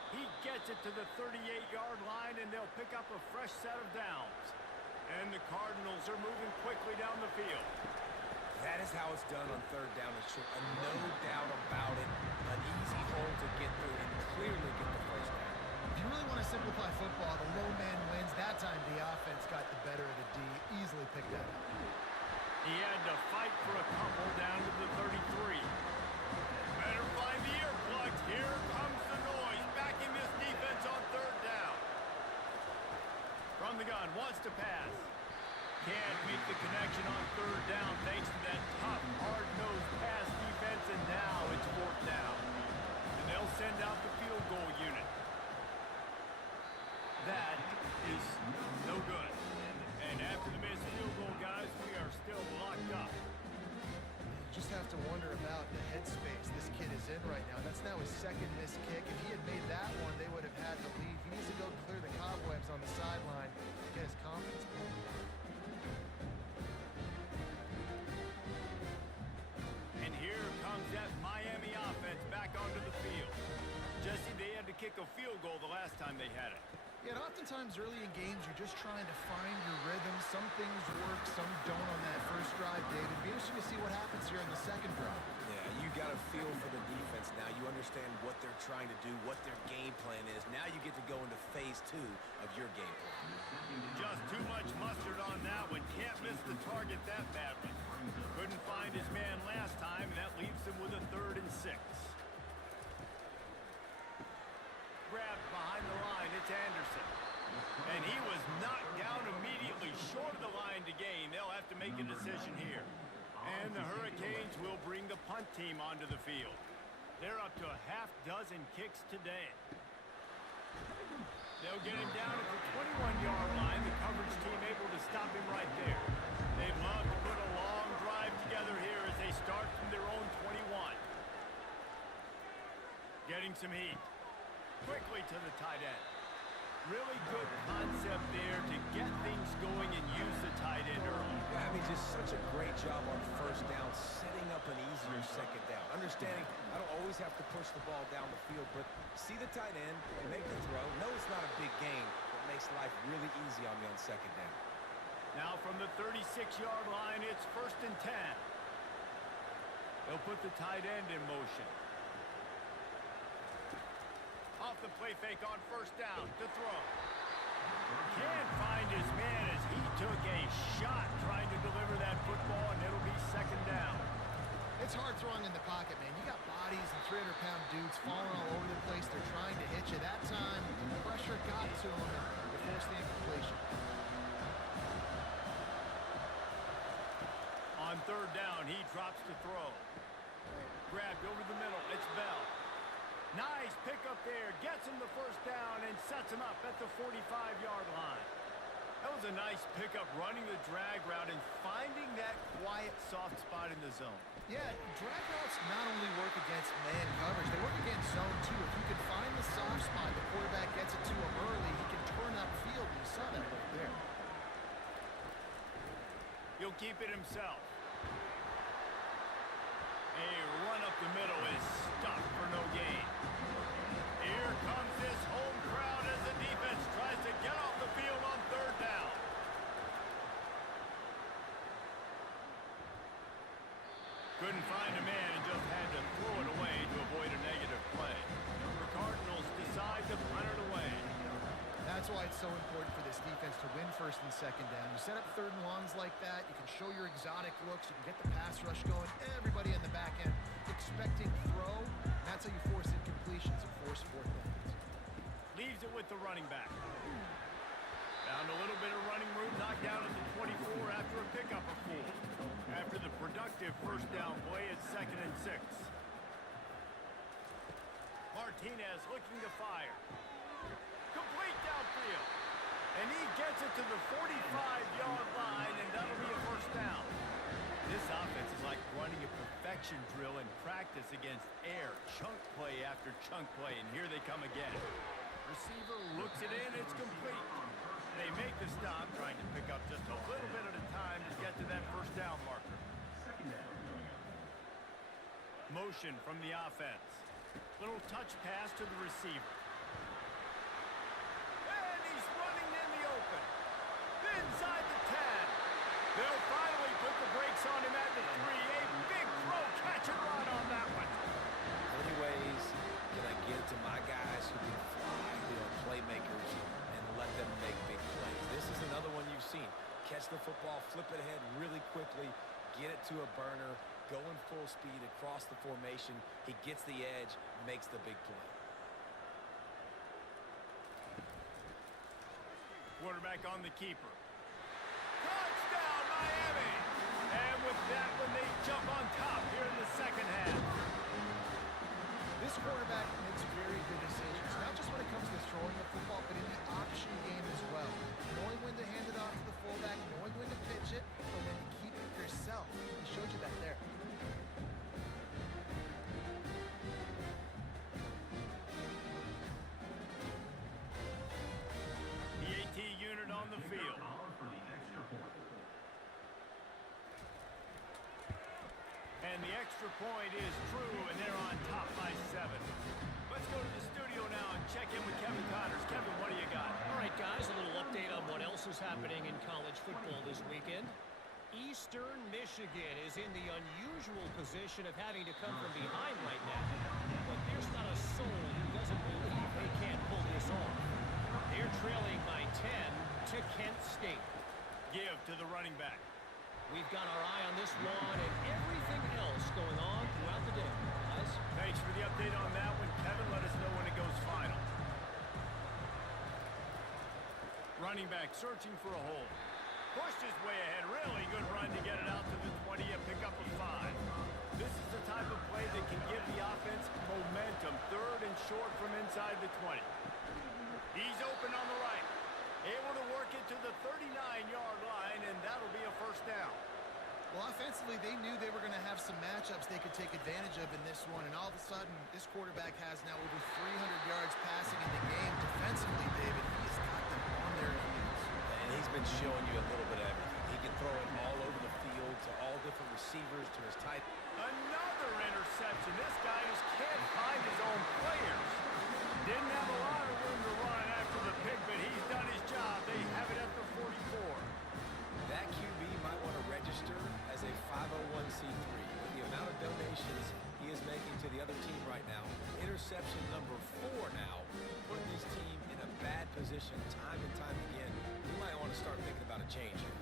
He gets it to the 38-yard line, and they'll pick up a fresh set of downs. And the Cardinals are moving quickly down the field. That is how it's done on 3rd down and short. No doubt about it. An easy hole to get through and clearly get the first down. If you really want to simplify football, the low man wins. That time the offense got the better of the D. Easily picked that up. He had to fight for a couple down to the 33. Better find the earplugs. Here comes the noise. Backing this defense on 3rd down. From the gun, wants to pass. Can't make the connection on 3rd down thanks to that tough, hard-nosed pass defense, and now it's 4th down. And they'll send out the field goal unit. That is no good. And after the missed field goal, guys, we are still locked up. You just have to wonder about the headspace this kid is in right now. That's now his 2nd missed kick. If he had made that one, they would have had the lead. He needs to go clear the cobwebs on the sideline, get his confidence back. And here comes that Miami offense back onto the field. Jesse, they had to kick a field goal the last time they had it. Yeah, and oftentimes early in games, you're just trying to find your rhythm. Some things work, some don't on that first drive, David. Be interesting to see what happens here in the second drive. Yeah, You got a feel for the defense now. You understand what they're trying to do, what their game plan is. Now you get to go into phase 2 of your game plan. Just too much mustard on that one. Can't miss the target that badly. Couldn't find his man last time, and that leaves him with a 3rd and 6. Grabbed behind the line, it's Anderson. And he was knocked down immediately short of the line to gain. They'll have to make a decision here. And the Hurricanes will bring the punt team onto the field. They're up to a half dozen kicks today. They'll get him down at the 21-yard line. The coverage team able to stop him right there. They'd love to put a long drive together here as they start from their own 21. Getting some heat. Quickly to the tight end. Really good concept there to get things going and use the tight end early. Yeah, I mean, just such a great job on first down, setting up an easier second down. Understanding I don't always have to push the ball down the field, but see the tight end, make the throw. No, it's not a big gain, but makes life really easy on me on second down. Now from the 36-yard line, it's 1st and 10. They'll put the tight end in motion. Off the play fake on 1st down to throw. Can't find his man as he took a shot trying to deliver that football, and it'll be 2nd down. It's hard throwing in the pocket, man. You got bodies and 300-pound dudes falling all over the place. They're trying to hit you. That time, the pressure got to him to force the incompletion. On 3rd down, he drops to throw. Grabbed over the middle. It's Bell. Nice pickup there. Gets him the 1st down and sets him up at the 45-yard line. That was a nice pickup, running the drag route and finding that quiet, soft spot in the zone. Yeah, drag routes not only work against man coverage, they work against zone too. If you can find the soft spot, the quarterback gets it to him early, he can turn up field. You saw that right there. He'll keep it himself. A run up the middle is stopped for no gain. Here comes this home crowd as the defense tries to get off the field on 3rd down. Couldn't find a man and just had to throw it away to avoid a negative play. The Cardinals decide to punt it away. That's why it's so important for this defense to win 1st and 2nd down. You set up 3rd and longs like that, you can show your exotic looks, you can get the pass rush going, everybody in the back end expecting throw. That's how you force incompletions and force 4th downs. Leaves it with the running back. Found a little bit of running room, knocked down at the 24 after a pickup of 4. After the productive 1st down play, it's 2nd and 6. Martinez looking to fire. Complete downfield. And he gets it to the 45-yard line, and that'll be a 1st down. This offense is like running a perfection drill in practice against air. Chunk play after chunk play, and here they come again. Receiver looks it in, it's complete. They make the stop, trying to pick up just a little bit at a time to get to that 1st down marker. Motion from the offense. Little touch pass to the receiver. And he's running in the open. Inside the 10. They'll finally put the brakes on him at the 3. A big throw, catch and run on that one. How many ways can I get to my guys who can fly, who are playmakers, and let them make big plays? This is another one you've seen. Catch the football, flip it ahead really quickly, get it to a burner, going full speed across the formation. He gets the edge, makes the big play. Quarterback on the keeper. Touchdown, Miami! And with that one, they jump on top here in the 2nd half. This quarterback makes very good decisions, not just when it comes to throwing the football, but in the option game as well. Knowing when to hand it off to the fullback, knowing when to pitch it, or when to keep it yourself. He showed you that there. The AT unit on the field. And the extra point is true, and they're on top by 7. Let's go to the studio now and check in with Kevin Connors. Kevin, what do you got? All right, guys, a little update on what else is happening in college football this weekend. Eastern Michigan is in the unusual position of having to come from behind right now. But there's not a soul who doesn't believe they can't pull this off. They're trailing by 10 to Kent State. Give to the running back. We've got our eye on this one and everything else going on throughout the day, guys. Thanks for the update on that one, Kevin. Let us know when it goes final. Running back searching for a hole. Pushed his way ahead. Really good run to get it out to the 20, a pickup of 5. This is the type of play that can give the offense momentum. Third and short from inside the 20. He's open on the right. Able to work it to the 39-yard line, and that'll be a first down. Well, offensively, they knew they were going to have some matchups they could take advantage of in this one, and all of a sudden, this quarterback has now over 300 yards passing in the game. Defensively, David, he has got them on their heels. And he's been showing you a little bit of everything. He can throw it all over the field to all different receivers, to his tight. Another interception. This guy just can't find his own players. Didn't have a lot of room to run after the pick, but he's done his job. They have it at the 44. That QB might want to register as a 501c3. With the amount of donations he is making to the other team right now, interception number 4 now, putting his team in a bad position time and time again. We might want to start thinking about a change here.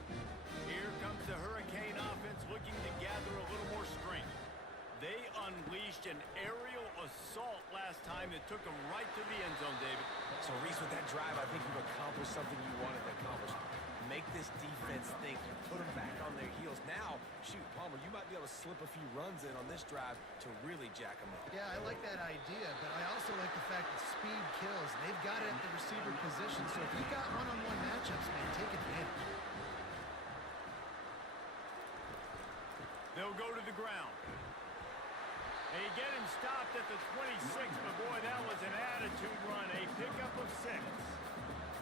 Here comes the Hurricane offense looking to gather a little more strength. They unleashed an aerial assault last time that took them right to the end zone, David. So, Reese, with that drive, I think you've accomplished something you wanted to accomplish. Make this defense think, put them back on their heels. Now, shoot, Palmer, you might be able to slip a few runs in on this drive to really jack them up. Yeah, I like that idea, but I also like the fact that speed kills. They've got it at the receiver position, so if you've got one-on-one matchups, man, take advantage. They'll go to the ground. They get him stopped at the 26, but boy, that was an attitude run. A pickup of 6.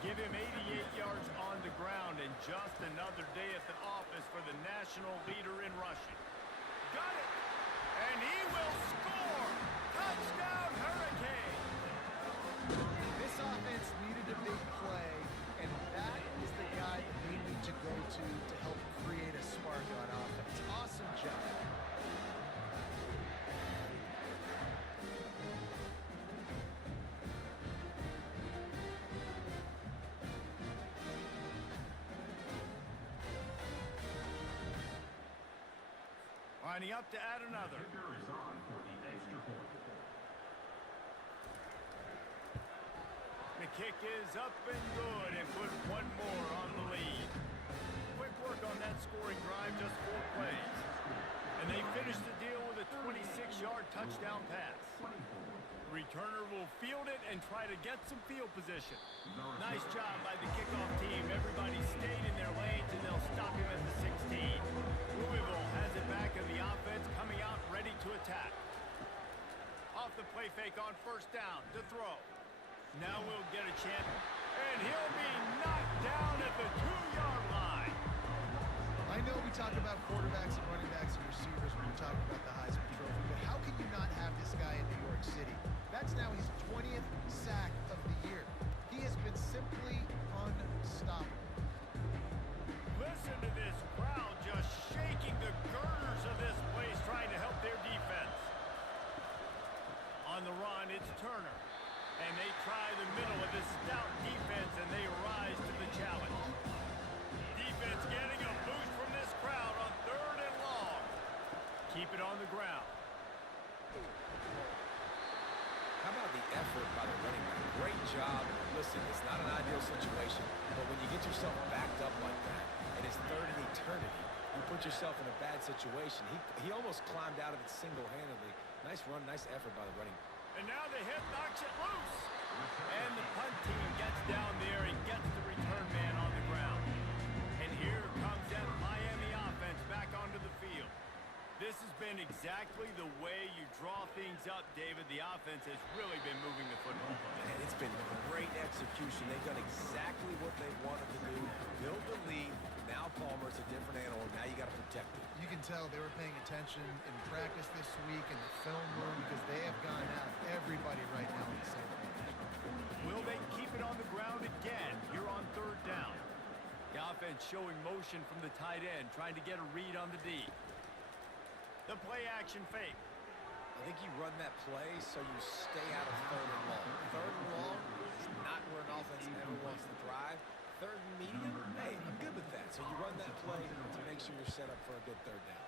Give him 88 yards on the ground, and just another day at the office for the national leader in rushing. Got it! And he will score! Touchdown, Hurricane! This offense needed a big play, and that is the guy that they need to go to help create a spark on offense. Awesome job. Lining up to add another. Kicker is on for the extra point. The kick is up and good, and put one more on the lead. Quick work on that scoring drive, just 4 plays. And they finish the deal with a 26-yard touchdown pass. Returner will field it and try to get some field position. Nice job by the kickoff team. Everybody stayed in their lanes, and they'll stop him at the 16. Louisville has it back, and the offense coming out ready to attack. Off the play fake on first down to throw. Now we'll get a chance, and he'll be knocked down at the 2-yard line. I know we talk about quarterbacks and running backs and receivers when we talk about the Heisman Trophy, but how can you not have this guy in New York City? That's now his 20th sack of the year. He has been simply unstoppable. Listen to this crowd just shaking the girders of this place, trying to help their defense. On the run, it's Turner. And they try the middle of this stout defense, and they rise to the challenge. Defense getting a boost from this crowd on 3rd and long. Keep it on the ground. How about the effort by the running back? Great job. Listen, it's not an ideal situation, but when you get yourself backed up like that, and it's 3rd and eternity, you put yourself in a bad situation. He almost climbed out of it single-handedly. Nice run, nice effort by the running back. And now the hit knocks it loose. And the punt team gets down there and gets the return man on the ground. And here comes that Miami offense back onto the field. This has been exactly the way you draw things up, David. The offense has really been moving the football. And it's been great execution. They've done exactly what they wanted to do. Build the lead. Now Palmer's a different animal. Now you got to protect it. You can tell they were paying attention in practice this week in the film room because they have gone out everybody right now on the same page. Will they keep it on the ground again here on 3rd down? The offense showing motion from the tight end, trying to get a read on the D. The play action fake. I think you run that play so you stay out of third and long. Third and long is not where an offense ever wants to thrive. Third and medium, hey, I'm good with that. So you run that play to make sure you're set up for a good third down.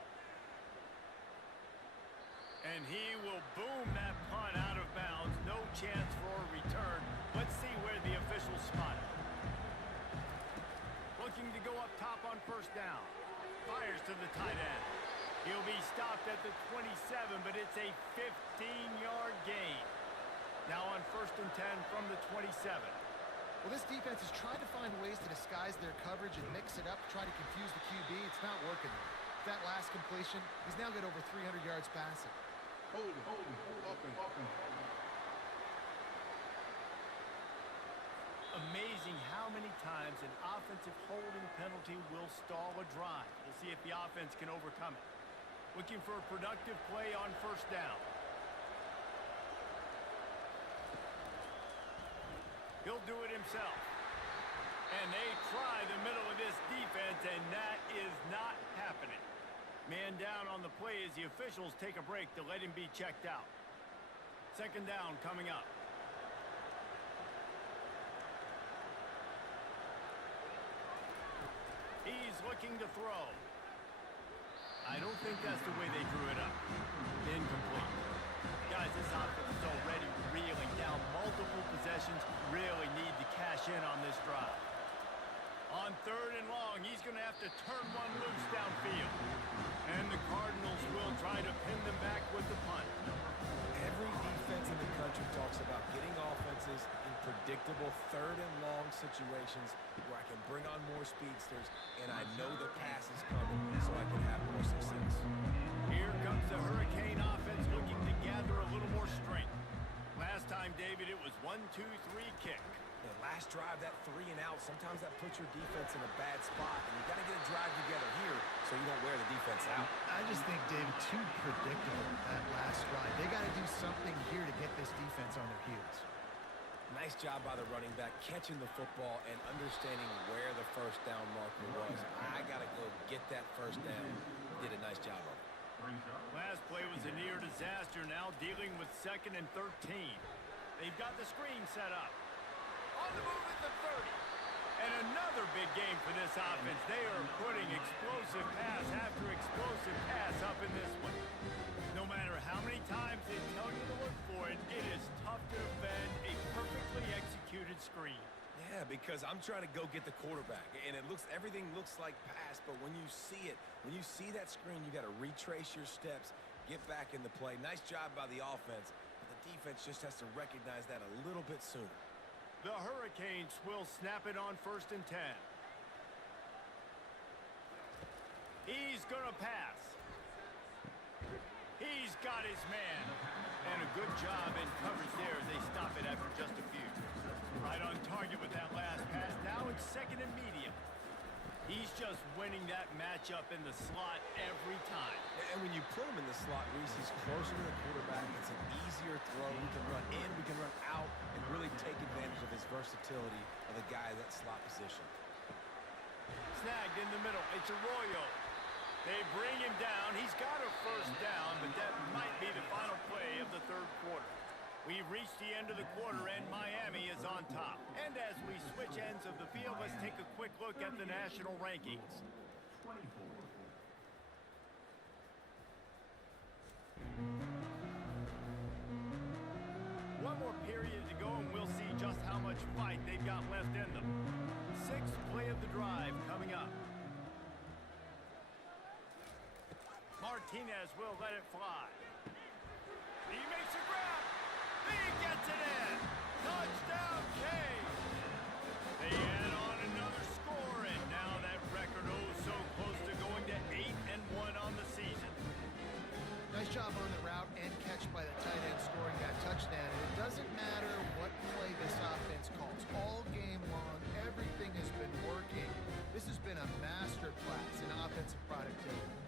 And he will boom that punt out of bounds. No chance for a return. Let's see where the officials spot it. Looking to go up top on first down. Fires to the tight end. He'll be stopped at the 27, but it's a 15-yard gain. Now on 1st and 10 from the 27. Well, this defense is trying to find ways to disguise their coverage and mix it up, try to confuse the QB. It's not working. That last completion, he's now got over 300 yards passing. Hold, offense. Amazing how many times an offensive holding penalty will stall a drive. We'll see if the offense can overcome it. Looking for a productive play on first down. He'll do it himself. And they try the middle of this defense, and that is not happening. Man down on the play as the officials take a break to let him be checked out. 2nd down coming up. He's looking to throw. I don't think that's the way they drew it up. Incomplete. Guys, this offense is already reeling down multiple possessions. Really need to cash in on this drive. On 3rd and long, he's going to have to turn one loose downfield. And the Cardinals will try to pin them back with the punt. Every defense in the country talks about getting offenses in predictable 3rd and long situations where I can bring on more speedsters and I know the pass is coming so I can have more success. Here comes the Hurricane offense looking to gather a little more strength. Last time, David, it was 1-2-3 kick. The last drive, that 3 and out, sometimes that puts your defense in a bad spot, and you got to get a drive together here so you don't wear the defense out. I just think, David, too predictable that last drive. They got to do something here to get this defense on their heels. Nice job by the running back, catching the football and understanding where the first down marker was. I got to go get that first down. Did a nice job of it. Last play was a near disaster, now dealing with 2nd and 13. They've got the screen set up. On the move at the 30. And another big game for this offense. They are putting explosive pass after explosive pass up in this one. No matter how many times they tell you to look for it, it is tough to defend a perfectly executed screen. Yeah, because I'm trying to go get the quarterback, and everything looks like pass, but when you see it, when you see that screen, you got to retrace your steps, get back in the play. Nice job by the offense, but the defense just has to recognize that a little bit sooner. The Hurricanes will snap it on 1st and 10. He's gonna pass. He's got his man. And a good job in coverage there as they stop it after just a few. Right on target with that last pass. Now it's 2nd and medium. He's just winning that matchup in the slot every time. And when you put him in the slot, Reese, he's closer to the quarterback. It's an easier throw. We can run in, we can run out, and really take advantage of his versatility of the guy in that slot position. Snagged in the middle. It's Arroyo. They bring him down. He's got a first down, but that might be the final play of the 3rd quarter. We've reached the end of the quarter, and Miami is on top. And as we switch ends of the field, let's take a quick look at the national rankings. 24. One more period to go, and we'll see just how much fight they've got left in them. 6th play of the drive coming up. Martinez will let it fly. He makes a grab. He gets it in. Touchdown, Canes. They add on another score, and now that record so close to going to 8-1 on the season. Nice job on the route and catch by the tight end scoring that touchdown. And it doesn't matter what play this offense calls. All game long, everything has been working. This has been a master class in offensive productivity.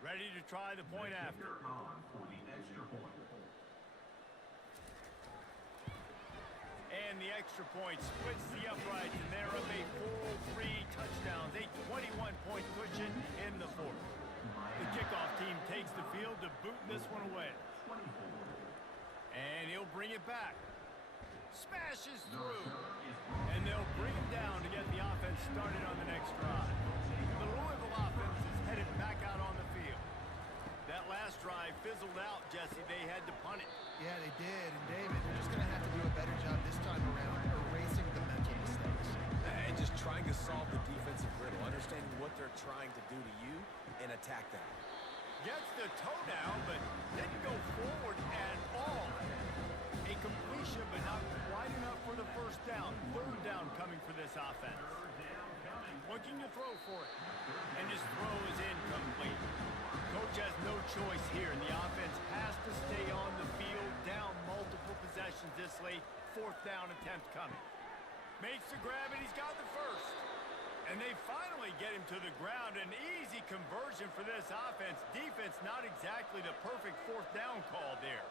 Ready to try the point after. On for the extra point. And And the extra point splits the uprights, and they're up a full 3 touchdowns, a 21-point cushion in the fourth. The kickoff team takes the field to boot this one away. And he'll bring it back. Smashes through. And they'll bring him down to get the offense started on the next drive. The Louisville offense is headed back out on the field. That last drive fizzled out, Jesse. They had to punt it. Yeah, they did. And David, they're just going to have to do a better job this time around erasing the mental mistakes. And just trying to solve the defensive riddle, understanding what they're trying to do to you and attack them. Gets the toe down, but didn't go forward at all. A completion, but not quite enough for the first down. Third down coming for this offense. Looking to throw for it. And his throw is incomplete. Coach has no choice here, and the offense has to stay on the field, down multiple possessions this late. Fourth down attempt coming. Makes the grab, and he's got the first. And they finally get him to the ground. An easy conversion for this offense. Defense not exactly the perfect fourth down call there.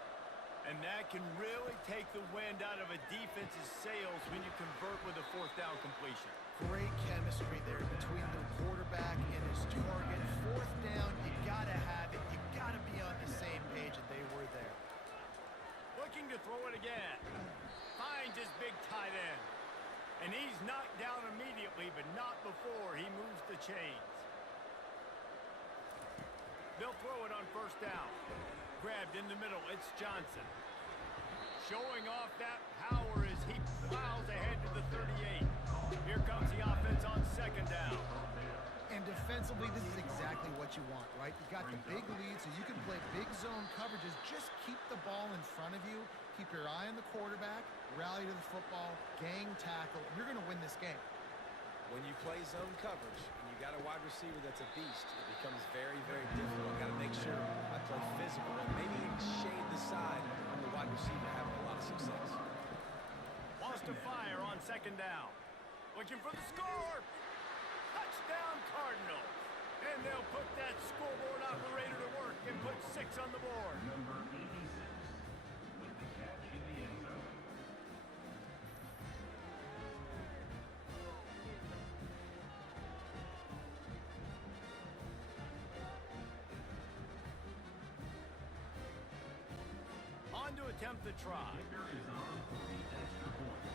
And that can really take the wind out of a defense's sails when you convert with a fourth down completion. Great chemistry there between the quarterback and his target. Fourth down, you got to have it. You got to be on the same page, and they were there. Looking to throw it again. Finds his big tight end. And he's knocked down immediately, but not before he moves the chains. They'll throw it on first down. Grabbed in the middle, it's Johnson. Showing off that power as he plows ahead to the 38. Here comes the offense on second down. And defensively, this is exactly what you want, right? You got the big lead, so you can play big zone coverages. Just keep the ball in front of you. Keep your eye on the quarterback. Rally to the football. Gang tackle. You're going to win this game. When you play zone coverage and you got a wide receiver that's a beast, it becomes very, very difficult. Got to make sure I play physical and maybe even shade the side on the wide receiver having a lot of success. Wants to fire on second down. Looking for the score. Touchdown Cardinals. And they'll put that scoreboard operator to work and put 6 on the board. Number 86 with the catch in the end zone. On to attempt the try. Kicker is on for the extra point.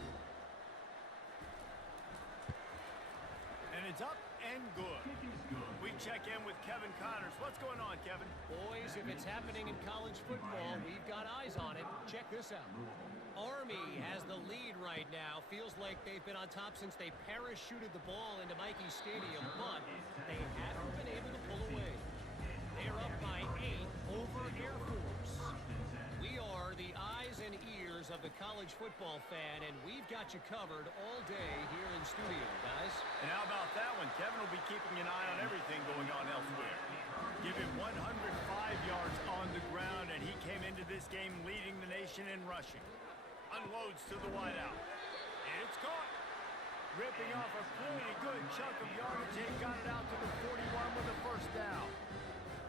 And it's up and good. Kick is good. We check in with Kevin Connors. What's going on, Kevin? Boys, if it's happening in college football, we've got eyes on it. Check this out. Army has the lead right now. Feels like they've been on top since they parachuted the ball into Michie Stadium, but they haven't been able to pull away. They're up by 8 over Air Force. We are the eyes and ears of the college football fan, and we've got you covered all day here in studio, guys. And how about that one? Kevin will be keeping an eye on everything going on elsewhere. Give him 105 yards on the ground, and he came into this game leading the nation in rushing. Unloads to the wideout. And it's caught. Ripping off a pretty good chunk of yardage. They got it out to the 41 with the first down.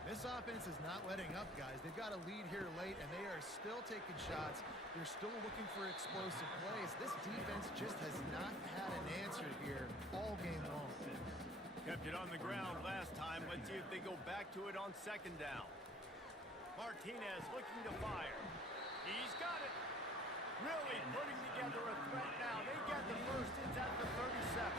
This offense is not letting up, guys. They've got a lead here late, and they are still taking shots. They're still looking for explosive plays. This defense just has not had an answer here all game long. Kept it on the ground last time. Let's see if they go back to it on second down. Martinez looking to fire. He's got it. Really putting together a threat now. They get the first. It's at the 37.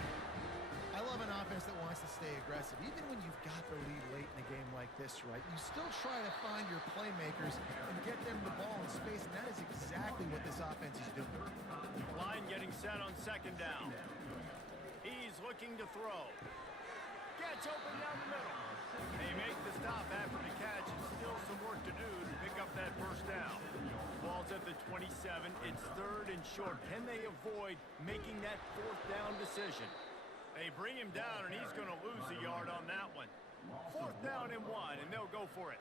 I love an offense that wants to stay aggressive. Even when you've got the lead late in a game like this, right, you still try to find your playmakers and get them the ball in space, and that is exactly what this offense is doing. Line getting set on second down. He's looking to throw. Gets open down the middle. They make the stop after the catch, and still some work to do to pick up that first down. Ball's at the 27. It's third and short. Can they avoid making that fourth down decision? They bring him down, and he's going to lose a yard on that one. Fourth down and 1, and they'll go for it.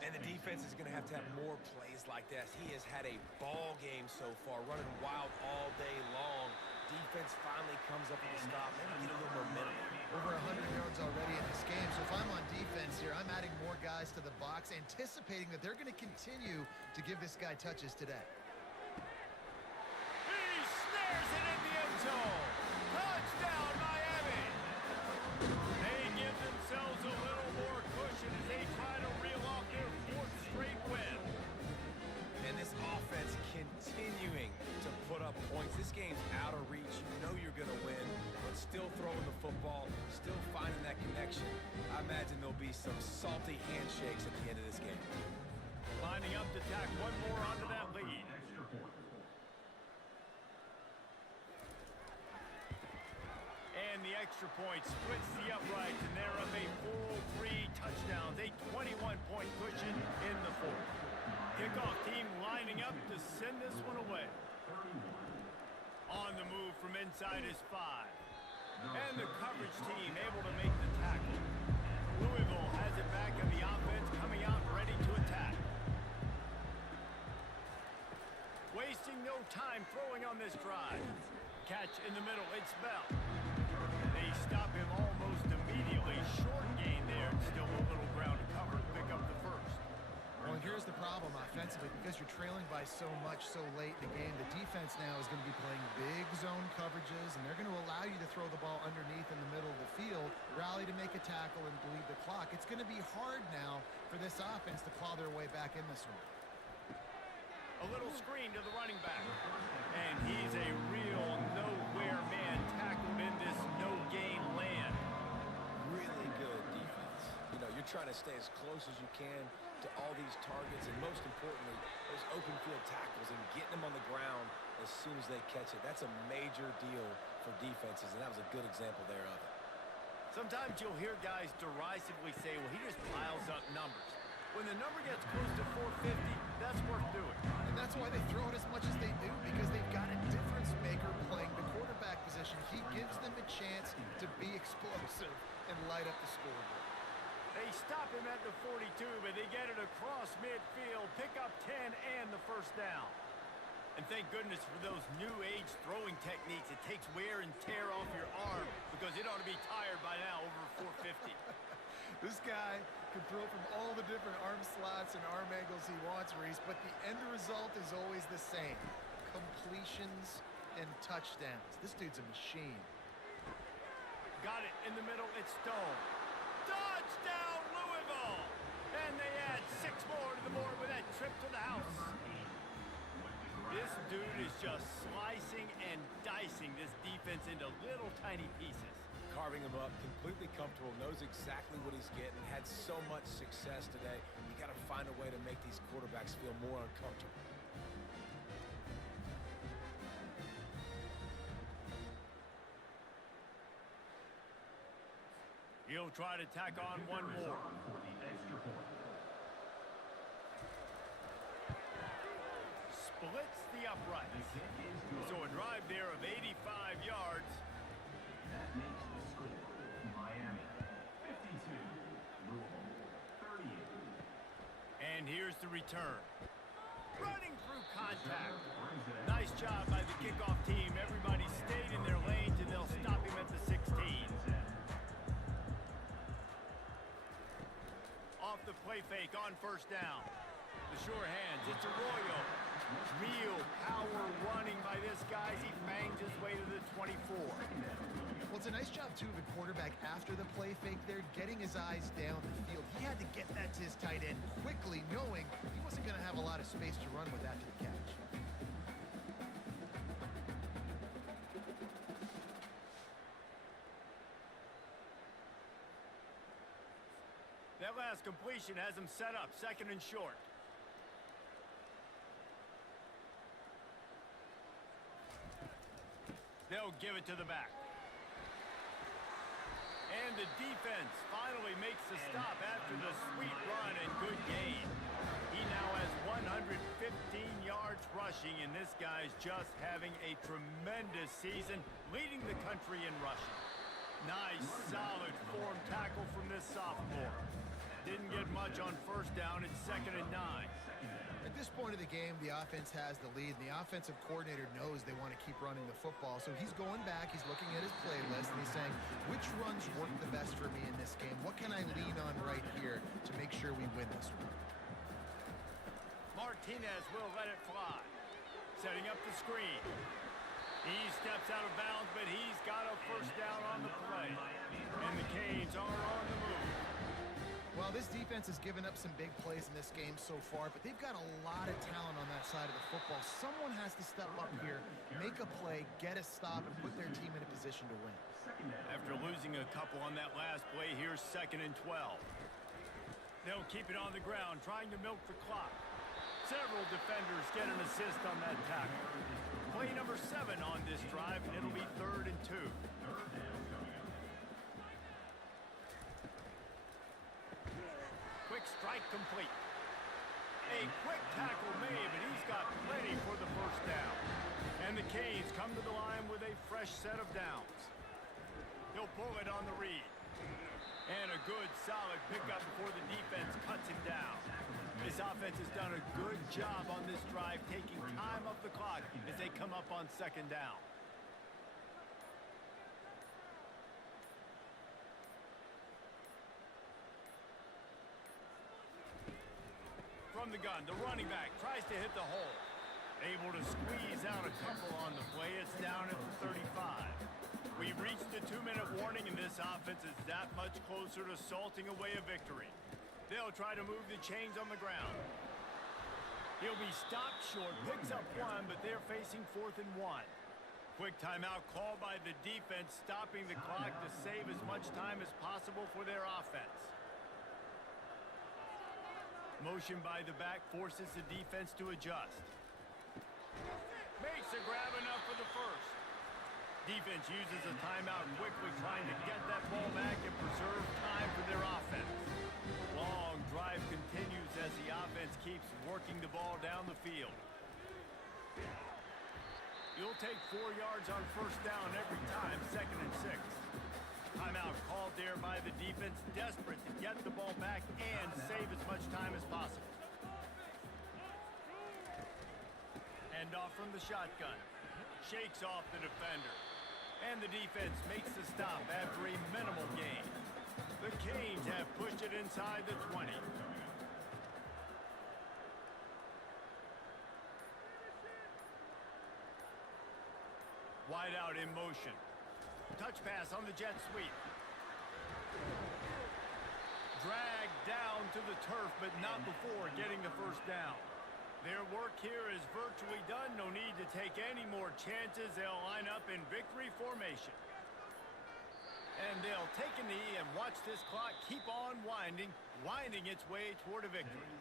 And the defense is going to have more plays like this. He has had a ball game so far, running wild all day long. Defense finally comes up with a stop. Maybe get a little momentum. Over 100 yards already in this game. So if I'm on defense here, I'm adding more guys to the box, anticipating that they're going to continue to give this guy touches today. He football, still finding that connection. I imagine there'll be some salty handshakes at the end of this game. Lining up to tack one more onto that lead. Extra point. And the extra point splits the uprights, and they're up a full 3 touchdowns, a 21-point cushion in the fourth. Kickoff team lining up to send this one away. 31. On the move from inside is 5. And the coverage team able to make the tackle. Louisville has it back, and the offense coming out ready to attack. Wasting no time throwing on this drive. Catch in the middle, it's Bell. They stop him almost immediately. Short gain there, still a little ground to cover to pick up the first. Well, and here's the problem offensively. Because you're trailing by so much so late in the game, the defense now is going to be playing big zone coverages, and they're going to allow you to throw the ball underneath in the middle of the field, rally to make a tackle, and bleed the clock. It's going to be hard now for this offense to claw their way back in this one. A little screen to the running back. And he's a real nowhere man tackled in this no-gain land. Really good defense. You know, you're trying to stay as close as you can to all these targets, and most importantly, those open field tackles and getting them on the ground as soon as they catch it. That's a major deal for defenses, and that was a good example there of it. Sometimes you'll hear guys derisively say, well, he just piles up numbers. When the number gets close to 450, that's worth doing. And that's why they throw it as much as they do, because they've got a difference maker playing the quarterback position. He gives them a chance to be explosive and light up the scoreboard. They stop him at the 42, but they get it across midfield, pick up 10 and the first down. And thank goodness for those new age throwing techniques. It takes wear and tear off your arm, because it ought to be tired by now over 450. This guy can throw from all the different arm slots and arm angles he wants, Reese, but the end result is always the same. Completions and touchdowns. This dude's a machine. Got it in the middle, it's Stone. Touchdown, Louisville! And they add 6 more to the board with that trip to the house. This dude is just slicing and dicing this defense into little tiny pieces. Carving him up, completely comfortable, knows exactly what he's getting, had so much success today. You got to find a way to make these quarterbacks feel more uncomfortable. He'll try to tack on one more. For the extra point. Splits the uprights. So a drive there of 85 yards. That makes the score Miami 52, Louisville 38. And here's the return. Running through contact. Nice job by the kickoff team. Everybody stayed in their lanes, and they'll stop him at the 16. Off the play fake on first down. The sure hands, it's Arroyo. Real power running by this guy as he bangs his way to the 24. Well, it's a nice job, too, of a quarterback after the play fake there, getting his eyes down the field. He had to get that to his tight end quickly, knowing he wasn't going to have a lot of space to run with after the catch. That last completion has him set up, 2nd and short. They'll give it to the back. And the defense finally makes the stop after the sweet run and good gain. He now has 115 yards rushing, and this guy's just having a tremendous season, leading the country in rushing. Nice, solid form tackle from this sophomore. Didn't get much on first down. It's 2nd and 9. At this point of the game, the offense has the lead, and the offensive coordinator knows they want to keep running the football. So he's going back, he's looking at his playlist, and he's saying, which runs work the best for me in this game? What can I lean on right here to make sure we win this one? Martinez will let it fly. Setting up the screen. He steps out of bounds, but he's got a first down on the play. And the Canes are on the move. Well, this This defense has given up some big plays in this game so far, but they've got a lot of talent on that side of the football. Someone has to step up here, make a play, get a stop, and put their team in a position to win. After losing a couple on that last play, here's 2nd and 12. They'll keep it on the ground, trying to milk the clock. Several defenders get an assist on that tackle. Play number 7 on this drive, and it'll be 3rd and 2. Quick strike complete. A quick tackle made, but he's got plenty for the first down. And the Canes come to the line with a fresh set of downs. He'll pull it on the read. And a good, solid pickup before the defense cuts him down. This offense has done a good job on this drive, taking time off the clock as they come up on 2nd down. From the gun, the running back tries to hit the hole. Able to squeeze out a couple on the play. It's down at the 35. We've reached the 2-minute warning, and this offense is that much closer to salting away a victory. They'll try to move the chains on the ground. He'll be stopped short, picks up 1, but they're facing 4th and 1. Quick timeout called by the defense, stopping the clock to save as much time as possible for their offense. Motion by the back forces the defense to adjust. Makes a grab enough for the first. Defense uses a timeout quickly, trying to get that ball back and preserve time for their offense. Long drive continues as the offense keeps working the ball down the field. You'll take 4 yards on 1st down every time, 2nd and 6. Timeout called there by the defense, desperate to get the ball back and save as much time as possible. Hand off from the shotgun. Shakes off the defender. And the defense makes the stop after a minimal gain. The Canes have pushed it inside the 20. Wide out in motion. Touch pass on the jet sweep. Dragged down to the turf, but not before getting the 1st down. Their work here is virtually done. No need to take any more chances. They'll line up in victory formation. And they'll take a knee and watch this clock keep on winding its way toward a victory.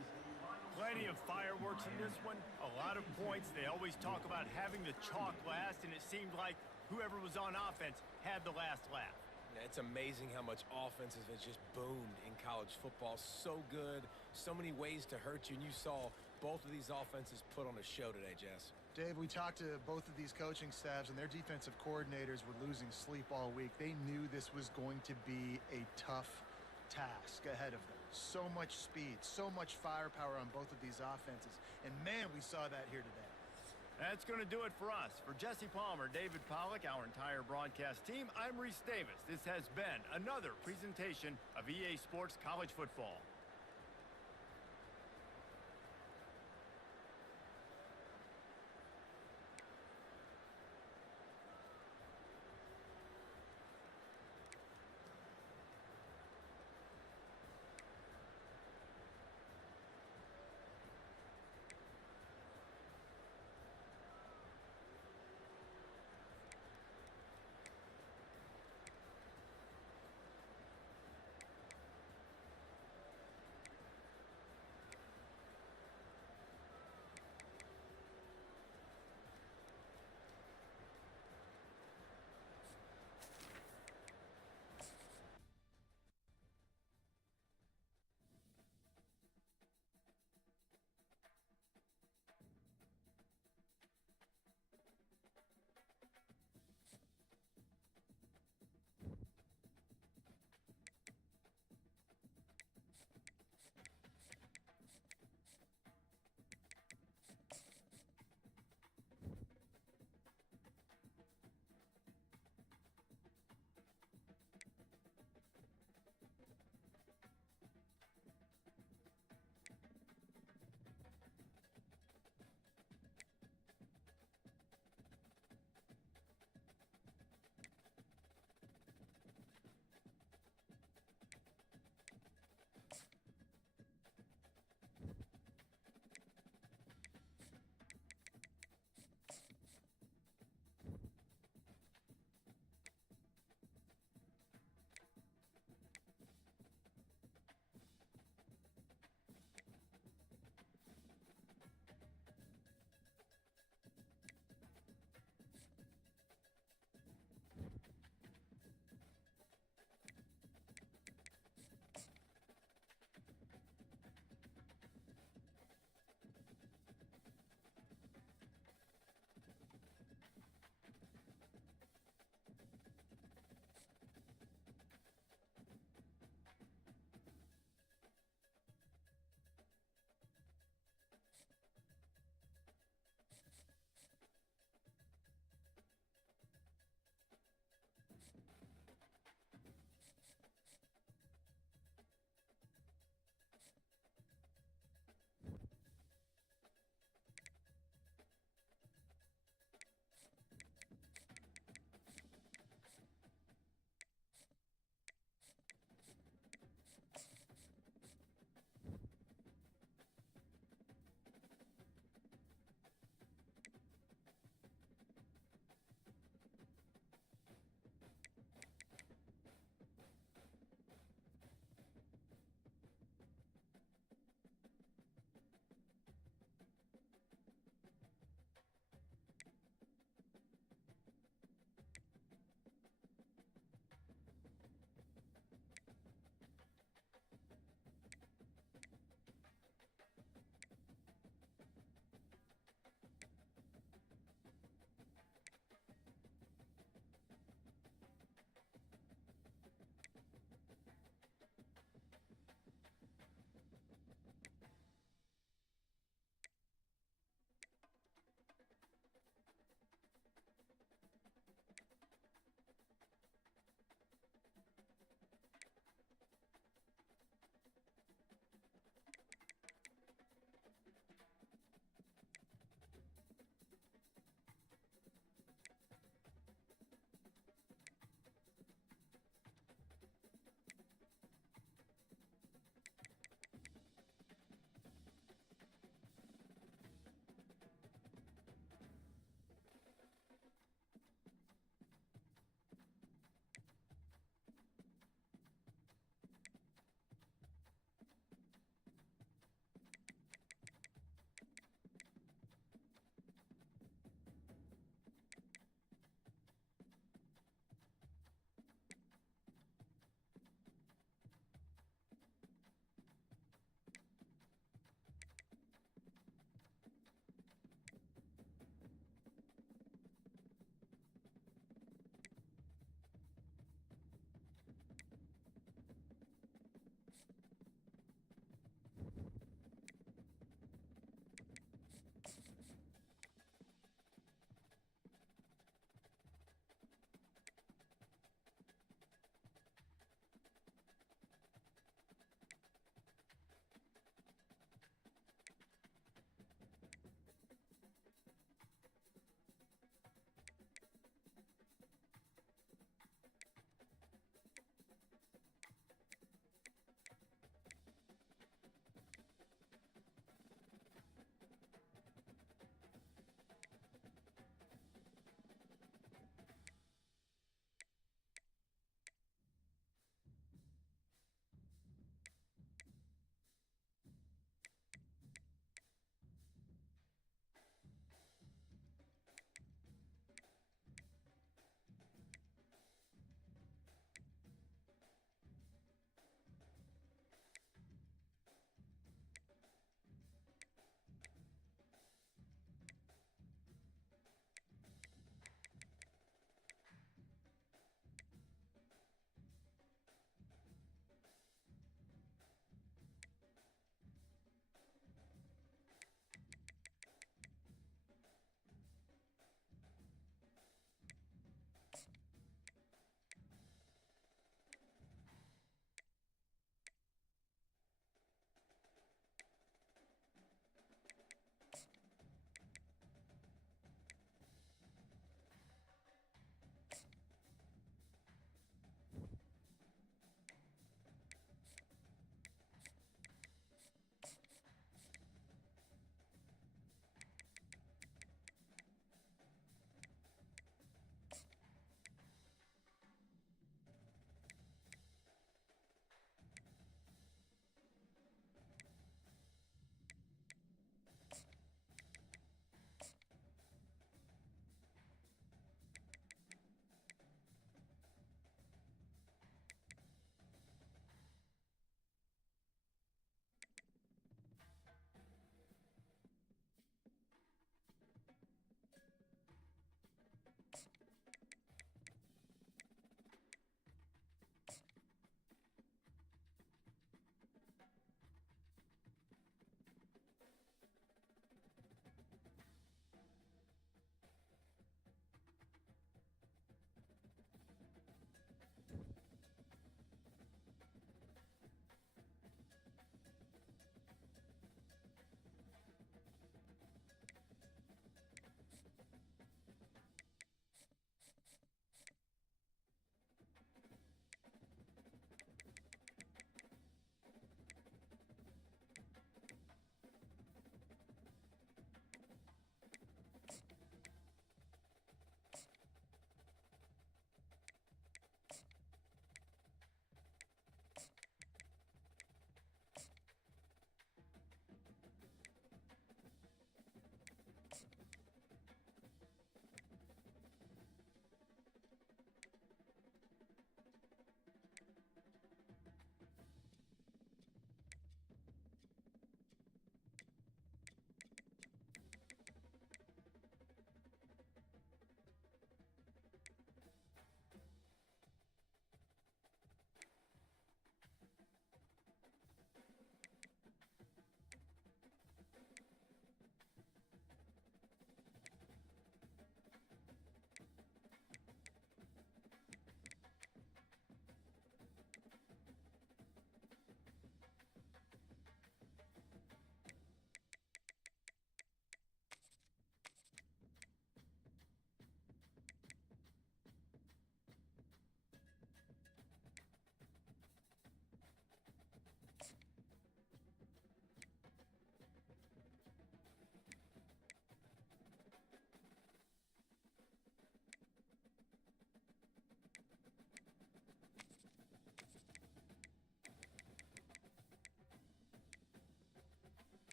Plenty of fireworks in this one. A lot of points. They always talk about having the chalk last, and it seemed like whoever was on offense had the last laugh. Yeah, it's amazing how much offenses has just boomed in college football. So good, so many ways to hurt you, and you saw both of these offenses put on a show today, Jess. Dave, we talked to both of these coaching staffs, and their defensive coordinators were losing sleep all week. They knew this was going to be a tough task ahead of them. So much speed, so much firepower on both of these offenses. And, man, we saw that here today. That's going to do it for us. For Jesse Palmer, David Pollack, our entire broadcast team, I'm Reese Davis. This has been another presentation of EA Sports College Football.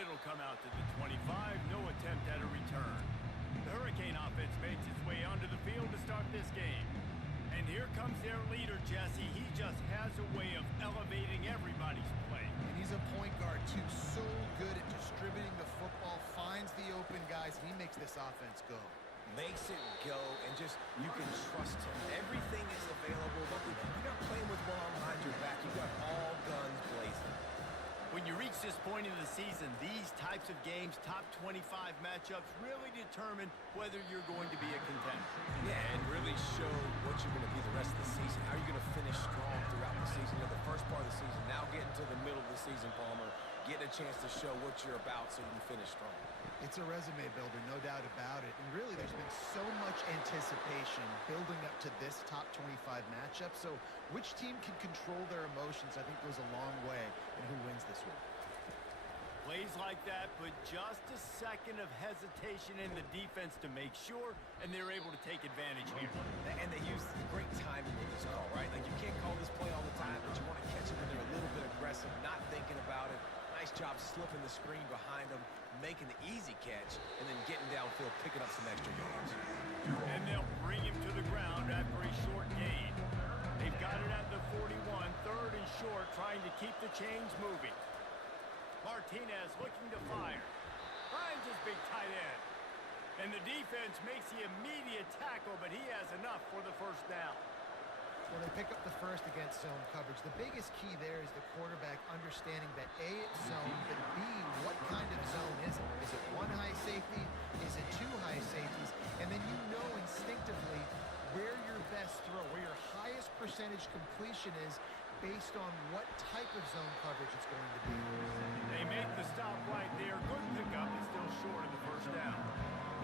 it'll come out to the 25. No attempt at a return. The Hurricane offense makes its way onto the field to start this game. And here comes their leader, Jesse. He just has a way of elevating everybody's play. And he's a point guard, too. So good at distributing the football, finds the open guys, and he makes this offense go. Makes it go, and just, you can trust him. Everything is available, but you're not playing with one arm behind your back. You've got all guns blazing. When you reach this point in the season, these types of games, top 25 matchups, really determine whether you're going to be a contender. Yeah, and really show what you're going to be the rest of the season. How are you going to finish strong throughout the season? You know, the first part of the season, now getting to the middle of the season, Palmer, getting a chance to show what you're about so you can finish strong. It's a resume builder, no doubt about it. And really, there's been so much anticipation building up to this top 25 matchup. So which team can control their emotions, I think, goes a long way in who wins this one. Plays like that, but just a second of hesitation in the defense to make sure, and they're able to take advantage here. And they use great timing with this call, right? Like, you can't call this play all the time, but you want to catch them when they're a little bit aggressive, not thinking about it. Nice job slipping the screen behind them, making the easy catch, and then getting downfield, picking up some extra yards. And they'll bring him to the ground after a short gain. They've got it at the 41, third and short, trying to keep the chains moving. Martinez looking to fire. Finds his big tight end. And the defense makes the immediate tackle, but he has enough for the first down. Well, they pick up the first against zone coverage. The biggest key there is the quarterback understanding that A, it's zone, but B, what kind of zone is it? Is it one high safety? Is it two high safeties? And then you know instinctively where your best throw, where your highest percentage completion is based on what type of zone coverage it's going to be. They make the stop right there. Good pickup, but still short of the first down.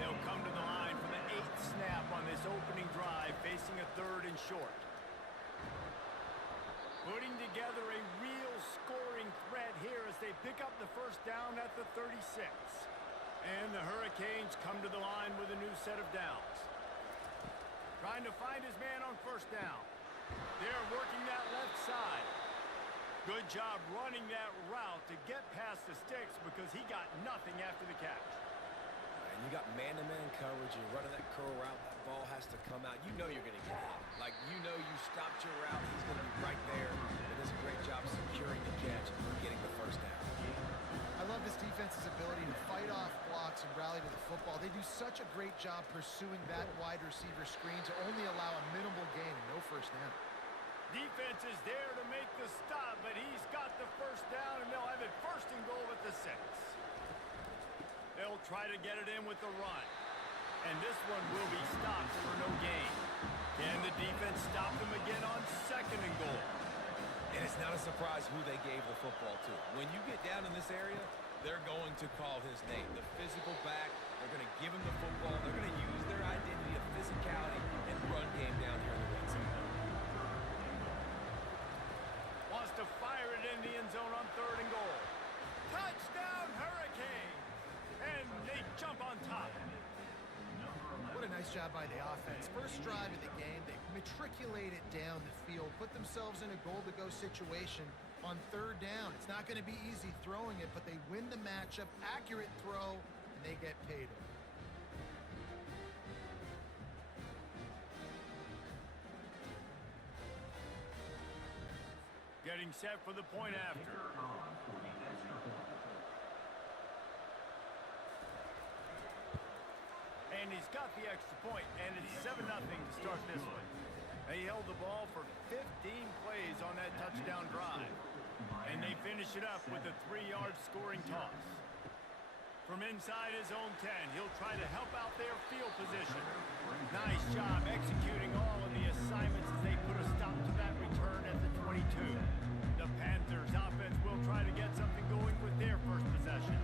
They'll come to the line for the 8th snap on this opening drive, facing a third and short. Putting together a real scoring threat here as they pick up the first down at the 36. And the Hurricanes come to the line with a new set of downs. Trying to find his man on first down. They're working that left side. Good job running that route to get past the sticks because he got nothing after the catch. And you got man-to-man coverage. You're running that curl route. That ball has to come out. You know you're going to get hit. Like, you know you stopped your route. He's going to be right there. It does a great job securing the catch and getting the first down. I love this defense's ability to fight off blocks and rally to the football. They do such a great job pursuing that wide receiver screen to only allow a minimal gain and no first down. Defense is there to make the stop, but he's got the first down, and they'll have it first and goal at the 6. They'll try to get it in with the run. And this one will be stopped for no gain. Can the defense stop them again on second and goal? And it's not a surprise who they gave the football to. When you get down in this area, they're going to call his name. The physical back, they're going to give him the football. They're going to use their identity of physicality and run game down here in the red zone. Wants to fire it in the end zone on third and goal. Touchdown, Hurricane! And they jump on top. What a nice job by the offense. First drive of the game, they matriculate it down the field, put themselves in a goal-to-go situation on third down. It's not going to be easy throwing it, but they win the matchup, accurate throw, and they get paid. Getting set for the point after. And he's got the extra point, and it's 7-0 to start this one. They held the ball for 15 plays on that touchdown drive. And they finish it up with a 3-yard scoring toss. From inside his own 10, he'll try to help out their field position. Nice job executing all of the assignments as they put a stop to that return at the 22. The Panthers offense will try to get something going with their first possession.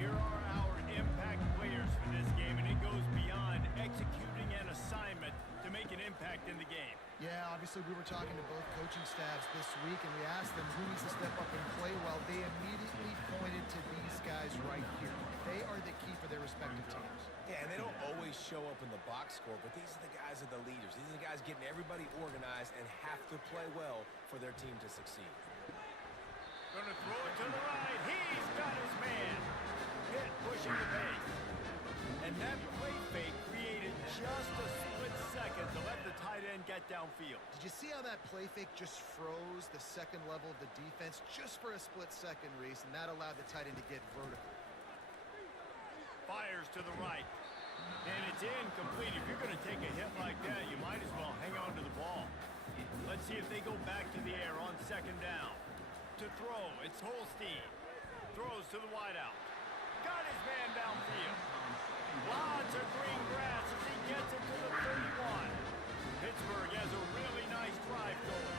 Here are our impact players for this game, and it goes beyond executing an assignment to make an impact in the game. Yeah, obviously we were talking to both coaching staffs this week, and we asked them who needs to step up and play well. They immediately pointed to these guys right here. They are the key for their respective teams. Yeah, and they don't always show up in the box score, but these are the guys that are the leaders. These are the guys getting everybody organized and have to play well for their team to succeed. Gonna throw it to the right. He's got his man. Pitt pushing the pace. And that play fake created just a split second to let the tight end get downfield. Did you see how that play fake just froze the second level of the defense just for a split second, Reese, and that allowed the tight end to get vertical. Fires to the right. And it's incomplete. If you're going to take a hit like that, you might as well hang on to the ball. Let's see if they go back to the air on second down. To throw, it's Holstein. Throws to the wideout. Got his man downfield. Lots of green grass as he gets it to the 31. Pittsburgh has a really nice drive going.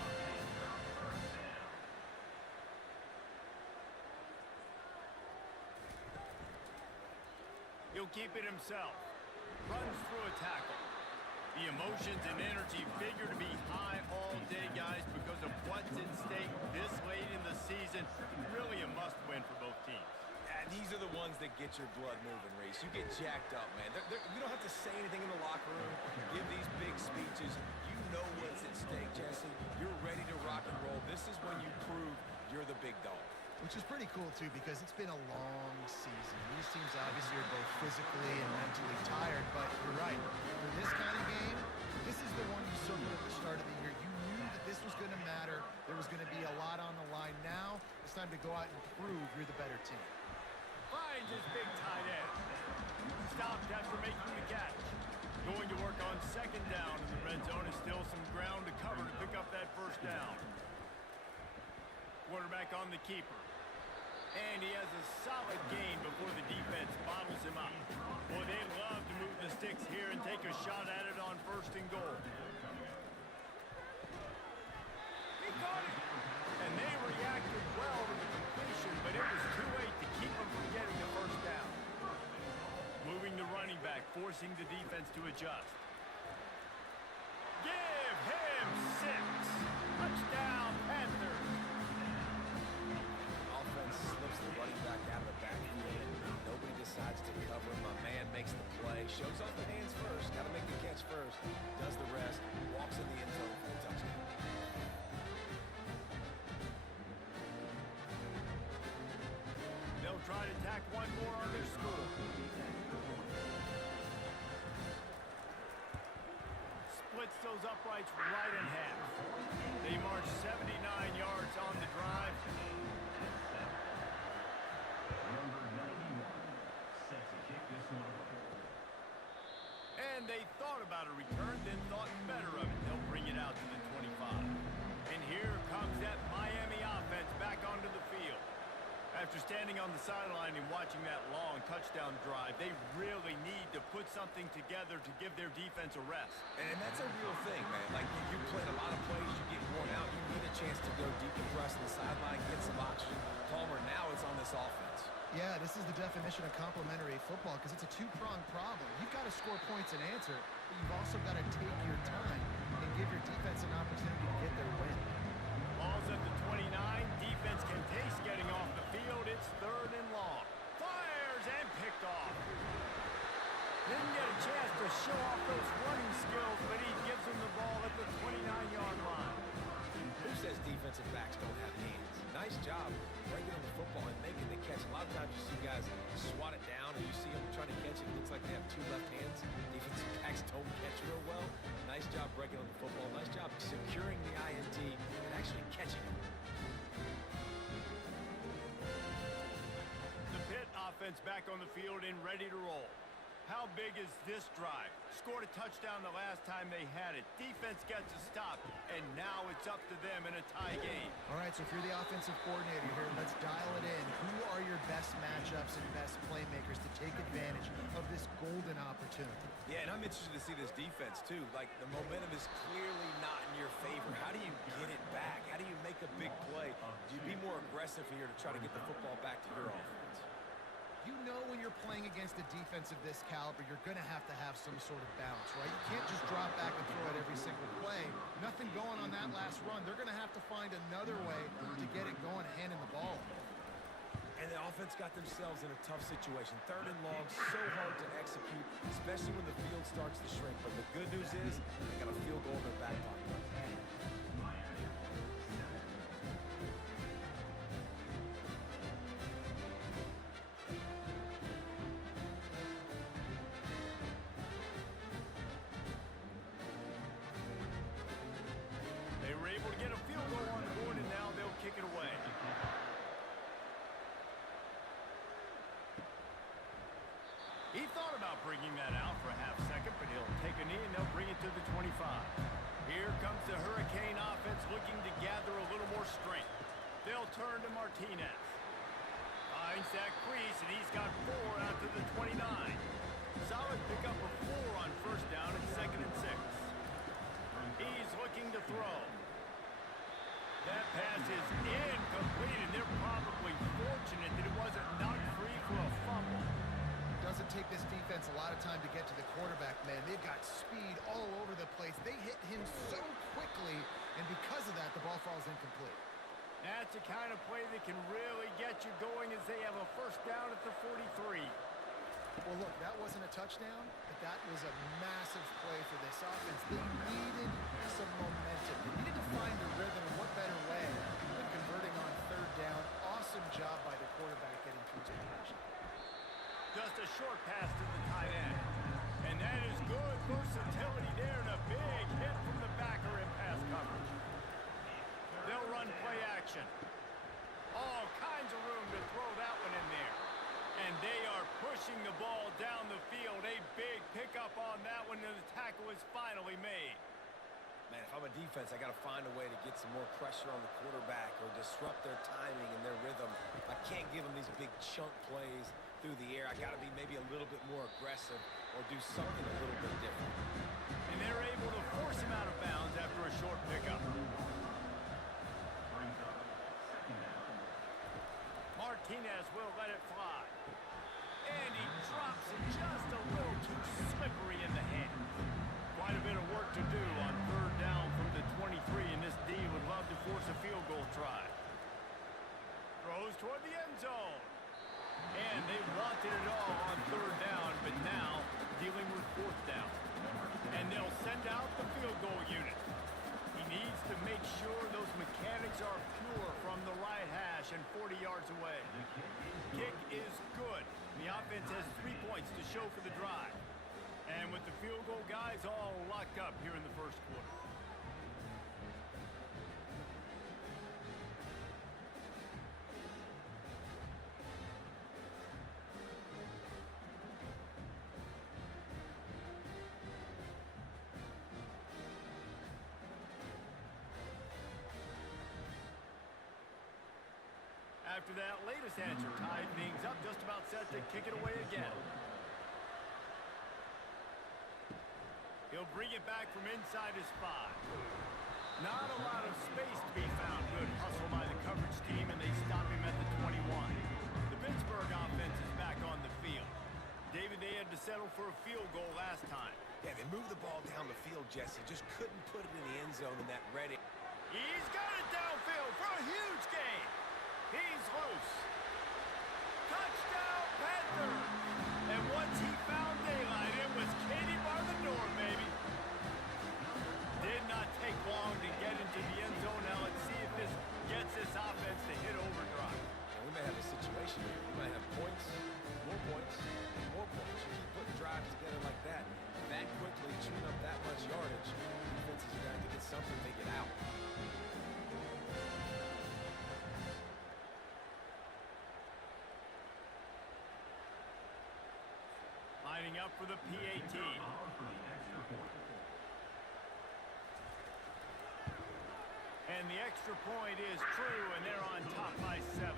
He'll keep it himself. Runs through a tackle. The emotions and energy figure to be high all day, guys, because of what's in stake this late in the season. Really a must-win for both teams. These are the ones that get your blood moving, Reese. You get jacked up, man. You don't have to say anything in the locker room, give these big speeches. You know what's at stake, Jesse. You're ready to rock and roll. This is when you prove you're the big dog. Which is pretty cool, too, because it's been a long season. These teams obviously are both physically and mentally tired, but you're right. For this kind of game, this is the one you circled at the start of the year. You knew that this was going to matter. There was going to be a lot on the line. Now, it's time to go out and prove you're the better team. Finds his big tight end. Stopped after making the catch. Going to work on second down in the red zone. Is still some ground to cover to pick up that first down. Quarterback on the keeper. And he has a solid gain before the defense bottles him up. Boy, they love to move the sticks here and take a shot at it on first and goal. He got it! And they reacted well to the completion, but it was too late to keep them from getting the first down. Moving the running back, forcing the defense to adjust. Give him 6. Touchdown, Panthers. Offense slips the running back out of the backfield. Nobody decides to cover him. My man makes the play. Shows off the hands first. Got to make the catch first. Does the rest. Walks in the end zone for the touchdown. They'll try to tack one more on their score. Splits those uprights right in half. They march 79 yards on the drive. Number 91 set to kick this one away. And they thought about a return, then thought better of it. They'll bring it out to the 25. And here comes that Miami offense back onto the field. After standing on the sideline and watching that long touchdown drive, they really need to put something together to give their defense a rest. And that's a real thing, man. Like, you played a lot of plays, you get worn out, you need a chance to go deep and press on the sideline, get some oxygen. Palmer, now it's on this offense. Yeah, this is the definition of complementary football because it's a two-pronged problem. You've got to score points and answer, but you've also got to take your time and give your defense an opportunity to get their win. Ball's at the 29. Defense can taste getting off the field. It's third and long. Fires and picked off. Didn't get a chance to show off those running skills, but he gives him the ball at the 29-yard line. Who says defensive backs don't have hands? Nice job breaking on the football and making the catch. A lot of times you see guys swat it down and you see them trying to catch it. It looks like they have two left hands. Defensive backs don't catch real well. Nice job breaking on the football. Nice job securing the INT and actually catching it. The Pitt offense back on the field and ready to roll. How big is this drive? Scored a touchdown the last time they had it. Defense gets a stop, and now it's up to them in a tie game. All right, so if you're the offensive coordinator here, let's dial it in. Who are your best matchups and best playmakers to take advantage of this golden opportunity? Yeah, and I'm interested to see this defense, too. Like, the momentum is clearly not in your favor. How do you get it back? How do you make a big play? Do you be more aggressive here to try to get the football back to your offense? You know when you're playing against a defense of this caliber, you're going to have some sort of balance, right? You can't just drop back and throw it every single play. Nothing going on that last run. They're going to have to find another way to get it going, handing the ball. And the offense got themselves in a tough situation. Third and long, so hard to execute, especially when the field starts to shrink. But the good news is they got a field goal in their back pocket. He thought about bringing that out for a half second, but he'll take a knee and they'll bring it to the 25. Here comes the Hurricane offense looking to gather a little more strength. They'll turn to Martinez. Finds that crease, and he's got 4 out to the 29. Solid pickup of 4 on first down and 2nd and 6. He's looking to throw. That pass is incomplete, and they're probably fortunate that it wasn't knocked free for a fumble. Doesn't take this defense a lot of time to get to the quarterback, man. They've got speed all over the place. They hit him so quickly, and because of that, the ball falls incomplete. That's the kind of play that can really get you going as they have a first down at the 43. Well, look, that wasn't a touchdown, but that was a massive play for this offense. They needed some momentum. They needed to find a rhythm, and what better way than converting on 3rd down. Awesome job by the quarterback getting through his progression. Just a short pass to the tight end. And that is good versatility there, and a big hit from the backer in pass coverage. They'll run play action. All kinds of room to throw that one in there. And they are pushing the ball down the field. A big pickup on that one, and the tackle is finally made. Man, if I'm a defense, I got to find a way to get some more pressure on the quarterback or disrupt their timing and their rhythm. I can't give them these big chunk plays through the air. I got to be maybe a little bit more aggressive or do something a little bit different. And they're able to force him out of bounds after a short pickup. Brings up 2nd down. Martinez will let it fly. And he drops it just a little too slippery in the hand. Quite a bit of work to do on 3rd down from the 23, and this D would love to force a field goal try. Throws toward the end zone. And they wanted it all on 3rd down, but now dealing with 4th down. And they'll send out the field goal unit. He needs to make sure those mechanics are pure from the right hash and 40 yards away. Kick is good. The offense has 3 points to show for the drive. And with the field goal guys all locked up here in the first quarter. After that latest answer tied things up, just about set to kick it away again. He'll bring it back from inside his 5. Not a lot of space to be found. Good hustle by the coverage team, and they stop him at the 21. The Pittsburgh offense is back on the field. David, they had to settle for a field goal last time. Yeah, they moved the ball down the field, Jesse. Just couldn't put it in the end zone in that red. He's got it downfield for a huge gain. He's loose. Touchdown, Panthers! And once he found daylight, it was Katie bar the door, baby. Did not take long to get into the end zone. Now let's see if this gets this offense to hit overdrive. And we may have a situation here. We might have points, more points, more points. You keep putting drives together like that quickly, chewing up that much yardage, defenses are going to get something to get out. Lining up for the PAT. And the extra point is true, and they're on top by 7.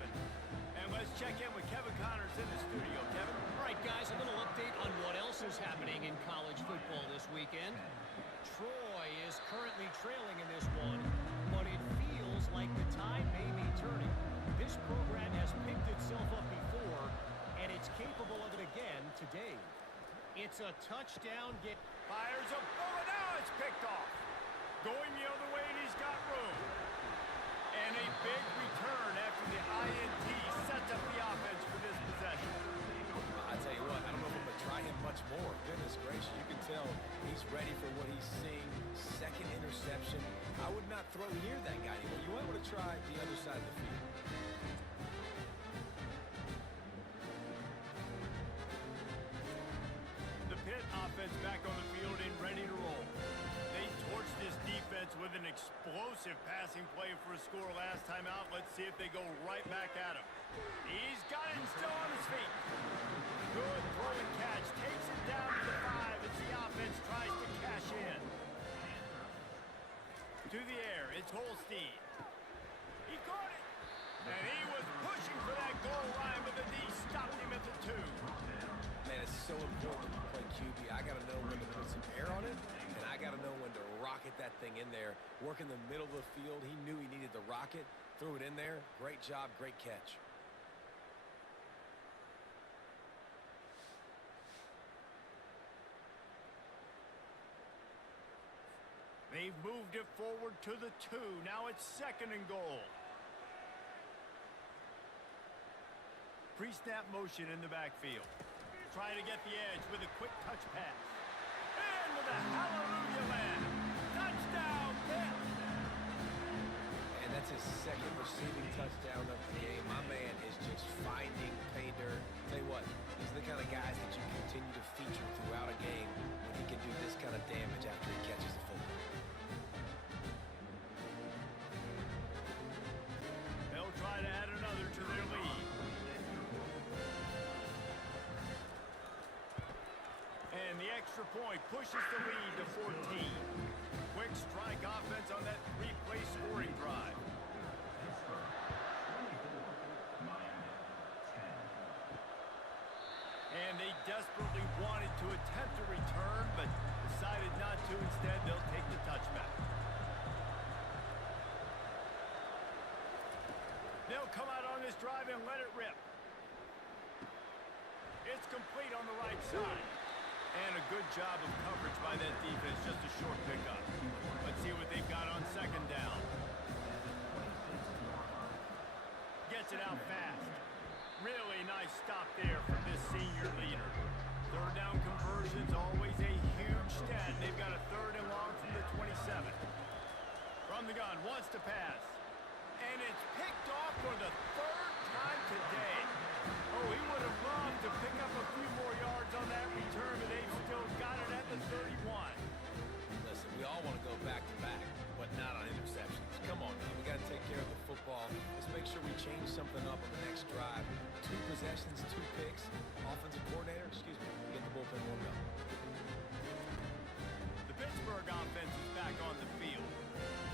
And let's check in with Kevin Connors in the studio. Kevin? All right, guys, a little update on what else is happening in college football this weekend. Troy is currently trailing in this one, but it feels like the tide may be turning. This program has picked itself up before, and it's capable of it again today. It's a touchdown get. Fires a bullet. Now it's picked off. Going the other way, and he's got room. And a big return after the INT sets up the offense for this possession. I tell you what, I don't know if I'm going to try him much more. Goodness gracious, you can tell he's ready for what he's seeing. 2nd interception. I would not throw near that guy anymore. You might want to try the other side of the field. The Pitt offense back on the field and ready to roll. They torched this defense with an explosive passing play for a score last time out. Let's see if they go right back at him. He's got it still on his feet. Good throw and catch It's Holstein. He caught it. And he was pushing for that goal line, but the D stopped him at the 2. Man, it's so important to play QB. I got to know when to put some air on it, and I got to know when to rocket that thing in there. Work in the middle of the field. He knew he needed the rocket. Threw it in there. Great job, great catch. They've moved it forward to the 2. Now it's 2nd and goal. Pre-snap motion in the backfield. Trying to get the edge with a quick touch pass. And with a hallelujah land. Touchdown, Pitt! And that's his 2nd receiving touchdown of the game. My man is just finding pay dirt. Tell you what, these are the kind of guys that you continue to feature throughout a game when he can do this kind of damage after he catches the football. They'll try to add another to their lead. And the extra point pushes the lead to 14. Quick strike offense on that 3-play scoring drive. And they desperately wanted to attempt a return, but decided not to. Instead, they'll take the touchback. They'll come out on this drive and let it rip. It's complete on the right side. And a good job of coverage by that defense, just a short pickup. Let's see what they've got on 2nd down. Gets it out fast. Really nice stop there from this senior leader. 3rd down conversions, always a huge stat. They've got a 3rd and long from the 27. From the gun, wants to pass. And it's picked off for the 3rd time today. Oh, he would have loved to pick up a few more yards on that return, but they've still got it at the 31. Listen, we all want to go back-to-back, but not on interceptions. Come on, man. We got to take care of the football. Let's make sure we change something up on the next drive. 2 possessions, 2 picks. Offensive coordinator, get the bullpen warmed up. The Pittsburgh offense is back on the field.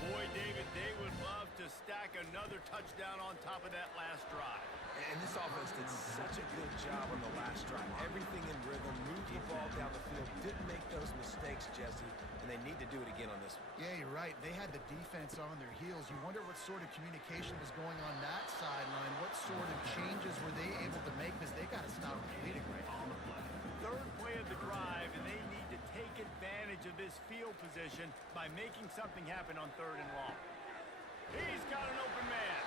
Boy, David, they would love to stack another touchdown on top of that last drive. And this offense did such a good job on the last drive. Everything in rhythm, moved the ball down the field, didn't make those mistakes, Jesse, and they need to do it again on this one. Yeah, you're right. They had the defense on their heels. You wonder what sort of communication was going on that sideline. What sort of changes were they able to make? Because they got to stop bleeding right now. 3rd play of the drive, and they need to take advantage of this field position by making something happen on 3rd and long. He's got an open man.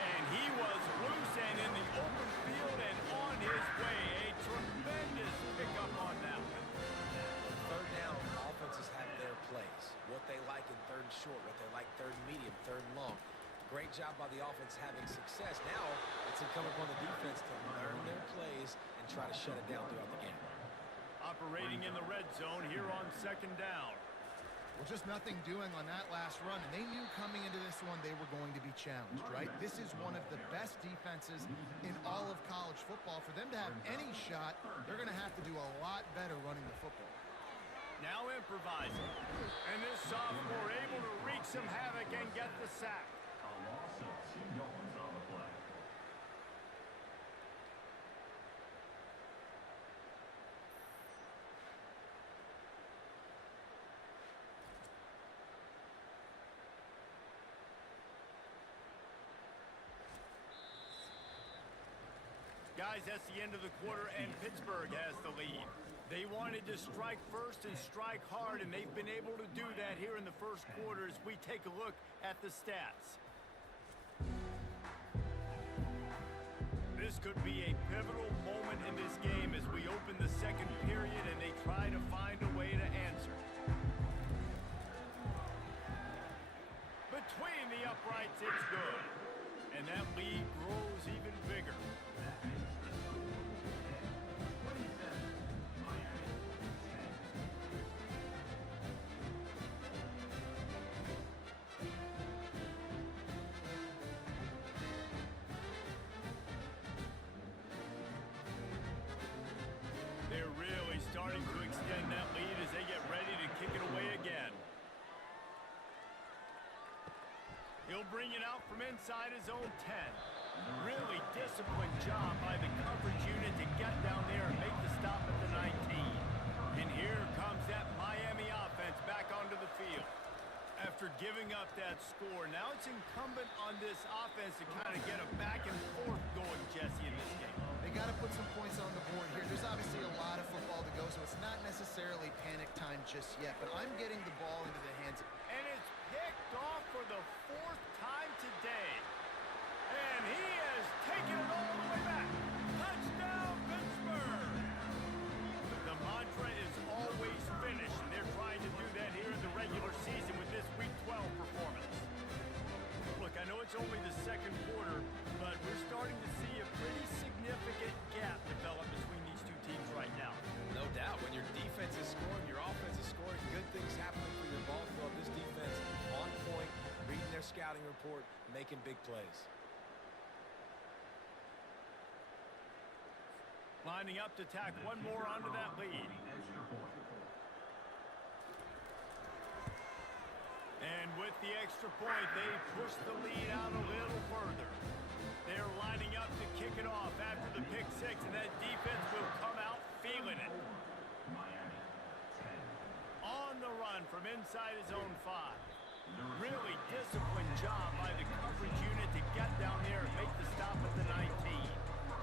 And he was loose and in the open field and on his way. A tremendous pickup on that one. 3rd down, offenses have their plays. What they like in 3rd and short, what they like 3rd and medium, 3rd and long. Great job by the offense having success. Now it's incumbent upon the defense to learn their plays and try to shut it down throughout the game. Operating in the red zone here on 2nd down. Well, just nothing doing on that last run, and they knew coming into this one they were going to be challenged, right? This is one of the best defenses in all of college football. For them to have any shot, they're going to have to do a lot better running the football. Now improvising. And this sophomore able to wreak some havoc and get the sack. A loss of 2 yards on the play. Guys, that's the end of the quarter, and Pittsburgh has the lead. They wanted to strike first and strike hard, and they've been able to do that here in the first quarter as we take a look at the stats. This could be a pivotal moment in this game as we open the 2nd period and they try to find a way to answer. Between the uprights, it's good. And that lead grows even bigger. They're really starting to extend that lead as they get ready to kick it away again. He'll bring it out from inside his own 10. Really disciplined job by the coverage unit to get down there and make the stop at the 19. And here comes that Miami offense back onto the field. After giving up that score, now it's incumbent on this offense to kind of get a back and forth going, Jesse, in this game. They got to put some points on the board here. There's obviously a lot of football to go, so it's not necessarily panic time just yet, but I'm getting the ball into the hands of... And it's picked off for the 4th time today. And he has taken it all the way back. Touchdown, Pittsburgh! The mantra is always finish, and they're trying to do that here in the regular season with this Week 12 performance. Look, I know it's only the second quarter, but we're starting to see a pretty significant gap develop between these two teams right now. No doubt. When your defense is scoring, your offense is scoring, good things happening for your ball club. This defense on point, reading their scouting report, making big plays. Lining up to tack one more onto that lead. And with the extra point, they push the lead out a little further. They're lining up to kick it off after the pick six, and that defense will come out feeling it. On the run from inside his own 5. Really disciplined job by the coverage unit to get down there and make the stop at the 19.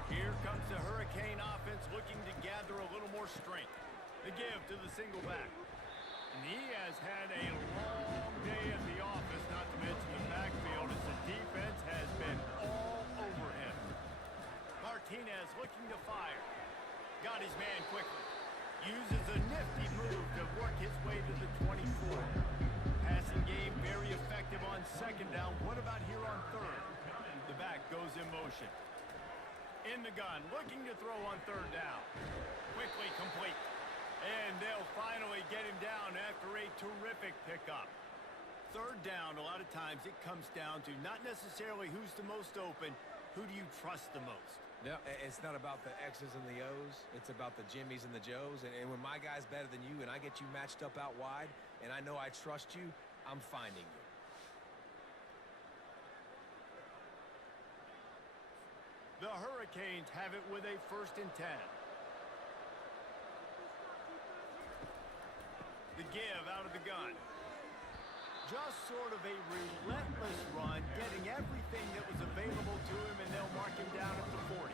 Here comes the Hurricane offense looking to gather a little more strength. The give to the single back. And he has had a long day at the office, not to mention the backfield, as the defense has been all over him. Martinez looking to fire. Got his man quickly. Uses a nifty move to work his way to the 24. Passing game very effective on second down. What about here on third? The back goes in motion. In the gun, looking to throw on third down. Quickly complete. And they'll finally get him down after a terrific pickup. Third down, a lot of times it comes down to not necessarily who's the most open, who do you trust the most? Yeah, it's not about the X's and the O's. It's about the Jimmies and the Joes. And when my guy's better than you and I get you matched up out wide and I know I trust you, I'm finding you. The Hurricanes have it with a 1st and 10. The give out of the gun. Just sort of a relentless run, getting everything that was available to him, and they'll mark him down at the 40.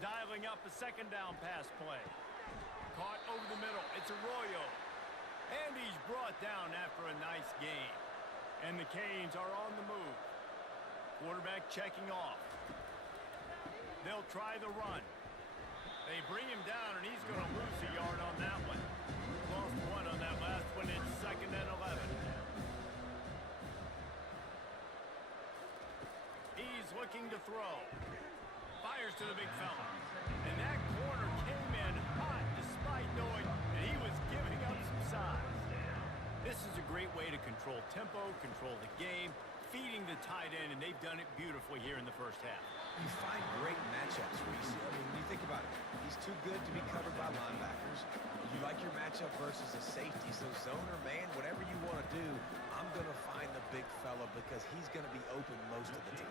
Dialing up a second down pass play. Caught over the middle. It's Arroyo. And he's brought down after a nice gain. And the Canes are on the move. Quarterback checking off. They'll try the run. They bring him down, and he's going to lose a yard on that one. Lost 1 on that last one. It's 2nd and 11. He's looking to throw. Fires to the big fella. And that corner came in hot despite knowing that he was giving up some size. This is a great way to control tempo, control the game, feeding the tight end, and they've done it beautifully here in the first half. You find great matchups, Reese. I mean, when you think about it, he's too good to be covered by linebackers. You like your matchup versus a safety, so zone or man, whatever you want to do, I'm going to find the big fella because he's going to be open most of the time.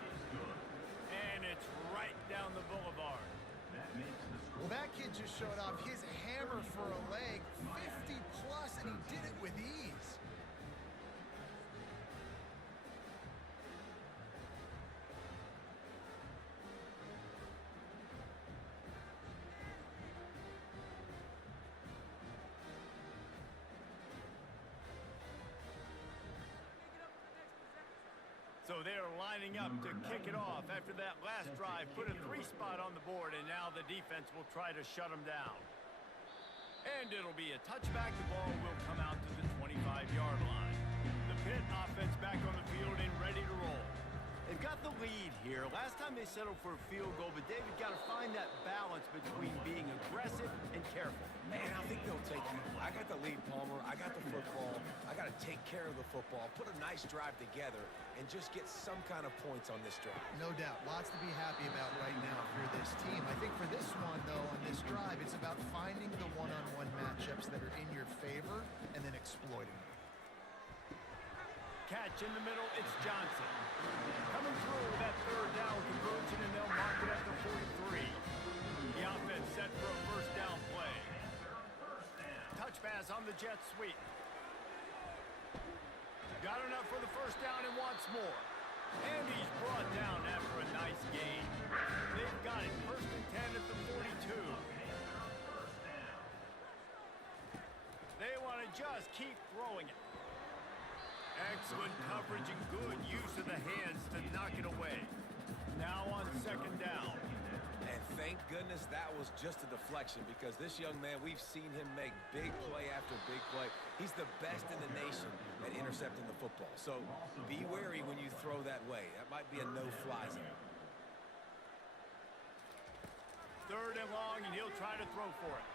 And it's right down the boulevard. Well, that kid just showed off his hammer for a leg, 50 plus, and he did it with ease. So they're lining up to kick it off after that last drive. Put a 3-spot on the board, and now the defense will try to shut them down. And it'll be a touchback. The ball will come out to the 25-yard line. The Pitt offense back on the field and ready to roll. They've got the lead here. Last time they settled for a field goal, but David got to find that balance between being aggressive and careful. Man, I think they'll take you. I got the lead, Palmer. I got the football. I got to take care of the football, put a nice drive together, and just get some kind of points on this drive. No doubt. Lots to be happy about right now for this team. I think for this one, though, on this drive, it's about finding the one-on-one matchup. matchups that are in your favor and then exploiting them. Catch in the middle, it's Johnson. Coming through with that third down conversion, and they'll mark it at the 43. The offense set for a first down play. Touch pass on the jet sweep. Got enough for the first down and wants more. And he's brought down after a nice gain. They've got it, first and 10 at the 42. They want to just keep throwing it. Excellent coverage and good use of the hands to knock it away. Now on second down. And thank goodness that was just a deflection, because this young man, we've seen him make big play after big play. He's the best in the nation at intercepting the football. So be wary when you throw that way. That might be a no-fly zone. Third and long, and he'll try to throw for it.